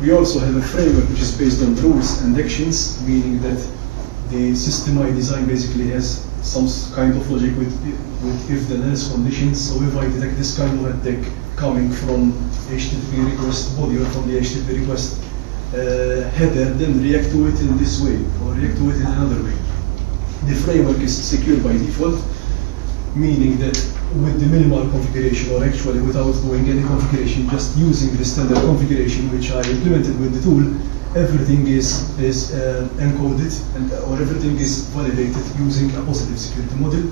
We also have a framework which is based on rules and actions, meaning that the system I design basically has some kind of logic with if then else conditions. So if I detect this kind of attack coming from HTTP request body or from the HTTP request header, then react to it in this way or react to it in another way. The framework is secure by default, meaning that with the minimal configuration, or actually without doing any configuration, just using the standard configuration which I implemented with the tool, everything is encoded or everything is validated using a positive security model.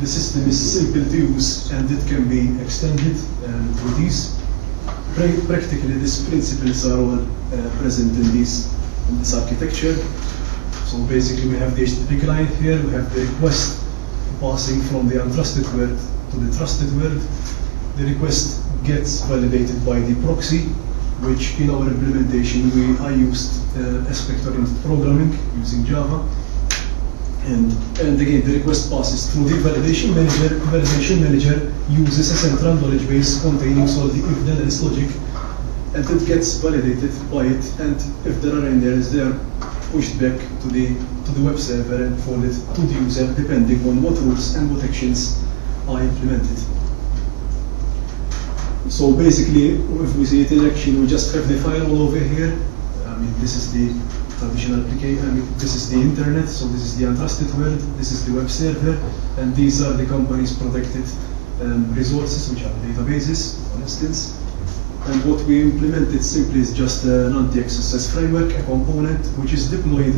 The system is simple to use and it can be extended with ease. Practically, these principles are all present in this architecture. So basically, we have the HTTP client here, we have the request passing from the untrusted world to the trusted world. The request gets validated by the proxy, which in our implementation I used aspect-oriented programming using Java. And again, the request passes through the validation manager. The validation manager uses a central knowledge base containing all the if-then else logic, and it gets validated by it. And if there are any errors, they are pushed back to the web server and forwarded to the user, depending on what rules and what actions are implemented. So basically, if we see it in action, we just have the firewall over here. I mean, this is the traditional application. I mean, this is the internet, so this is the untrusted world, this is the web server, and these are the company's protected resources, which are databases, for instance. And what we implemented simply is just an anti-XSS framework, a component which is deployed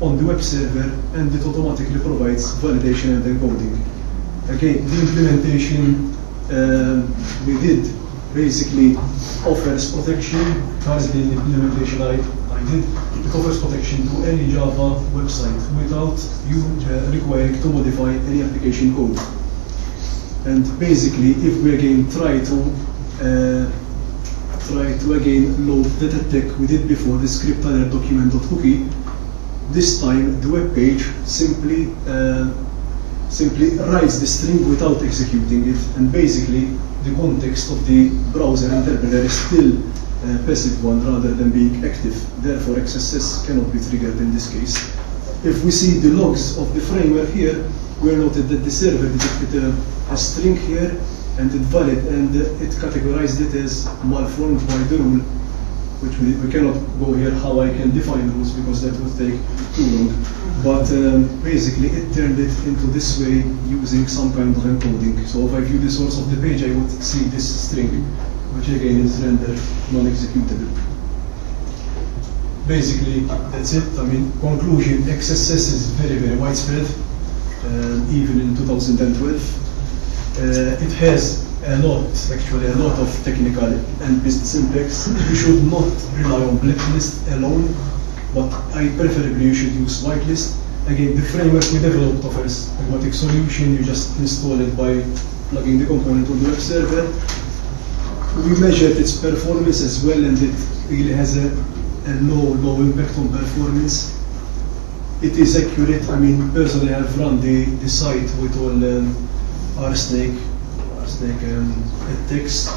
on the web server, and it automatically provides validation and encoding. Again, the implementation we did basically offers protection. Currently, the implementation I did, it offers protection to any Java website without you requiring to modify any application code. And basically, if we again try to again load that attack we did before, the script header document.cookie, this time the web page simply writes the string without executing it, and basically the context of the browser interpreter is still a passive one rather than being active. Therefore, XSS cannot be triggered in this case. If we see the logs of the framework here, we noted that the server detected a string here, and it valid, and it categorized it as malformed by the rule, which we cannot go here how I can define rules because that would take too long. But basically it turned it into this way using some kind of encoding. So if I view the source of the page, I would see this string, which again is rendered non-executable. Basically, that's it. I mean, conclusion, XSS is very, very widespread, even in 2012. It has a lot of technical and business impacts. You should not rely on blacklist alone, but preferably you should use whitelist. Again, the framework we developed offers a pragmatic solution. You just install it by plugging the component on the web server. We measured its performance as well, and it really has a low impact on performance. It is accurate. I mean, personally, I've run the site with all RSnake text.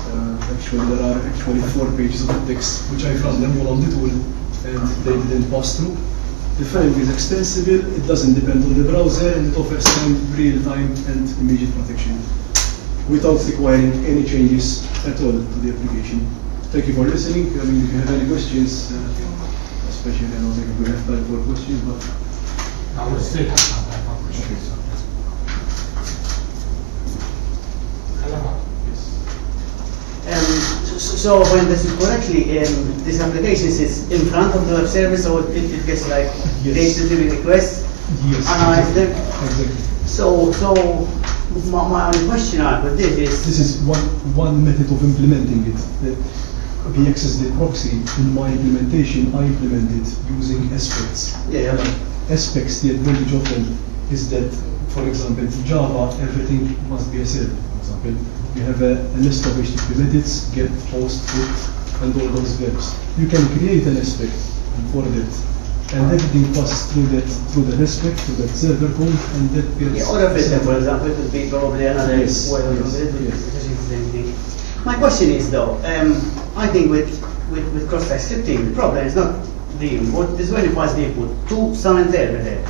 Actually, there are actually 4 pages of text which I've run them all on the tool, and they didn't pass through. The framework is extensible. It doesn't depend on the browser, and it offers real-time and immediate protection without requiring any changes at all to the application. Thank you for listening. I mean, if you have any questions, especially I don't think we have time for questions, but I will still have time for questions. So when this is correctly, this application sits in front of the web service, so it gets like data-driven requests, analyze them. Exactly. So my only question with this is one method of implementing it. The XSD proxy in my implementation, I implemented using aspects. Aspects, the advantage of them is that, for example, in Java, everything must be a server. For example, you have a list of HTTP methods, get, post, put, and all those verbs. You can create an aspect and forward it, and everything passes through that aspect, to that server code, and that gets. Or a filter, for example, it would be probably another way of doing it. My question is though, I think with cross-site scripting, the problem is not the input, this is when it was the input to some interpreter.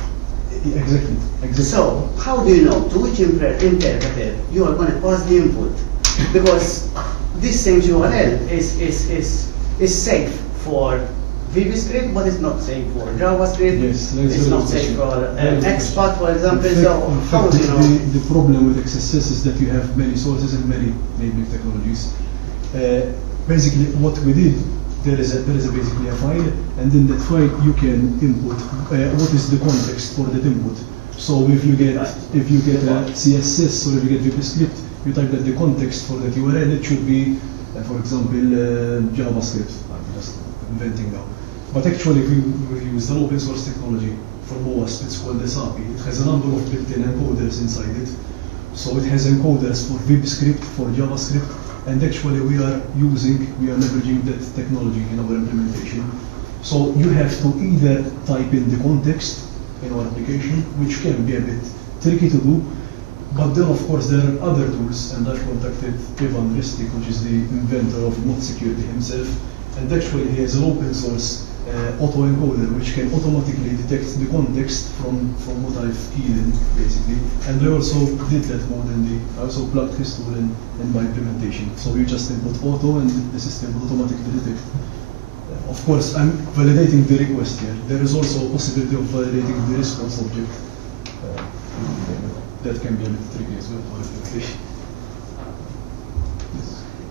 Exactly. So, how do you know to which interpreter you are going to pass the input? Because this same URL is safe for VBScript, but it's not safe for JavaScript. Yes, it's not safe for XPath, for example. So, how do you know? The problem with XSS is that you have many sources and many enabling technologies. Basically, what we did, there is basically a file, and in that file you can input what is the context for that input. So if you get a CSS or if you get VBScript, you type that the context for that URL, it should be For example, JavaScript, I'm just inventing now. But actually, if we use an open source technology from OWASP, it's called SAPI. It has a number of built-in encoders inside it. So it has encoders for VibScript, for JavaScript, and actually we are leveraging that technology in our implementation. So you have to either type in the context in our application, which can be a bit tricky to do, but then of course there are other tools, and I've contacted Ivan Ristic, which is the inventor of mod security himself, and actually he has an open source autoencoder which can automatically detect the context from what I've keyed in, basically. And I also did that more than I also plugged his tool in my implementation. So you just input auto and the system will automatically detect. Of course, I'm validating the request here. There is also a possibility of validating the response object. That can be a bit tricky as well for implementation.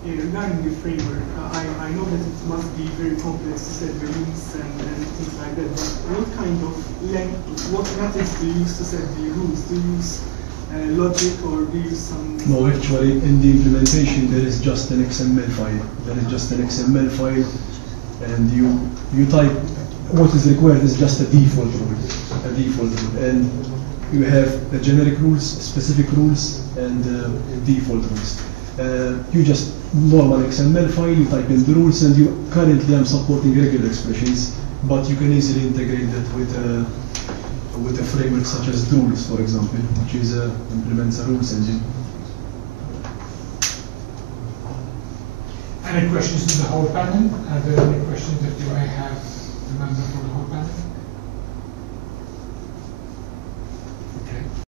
Regarding the framework, I know that it must be very complex to set the rules and things like that, but what kind of what methods do you use to set the rules? Do you use logic or do you use some... No, actually in the implementation there is just an XML file. There is just an XML file and you type, what is required is just a default rule. And you have the generic rules, specific rules, and default rules. You just normal XML file, you type in the rules, and currently I'm supporting regular expressions, but you can easily integrate that with a framework such as Rules, for example, which implements a rules engine. Any questions to the whole panel? Are there any questions that you may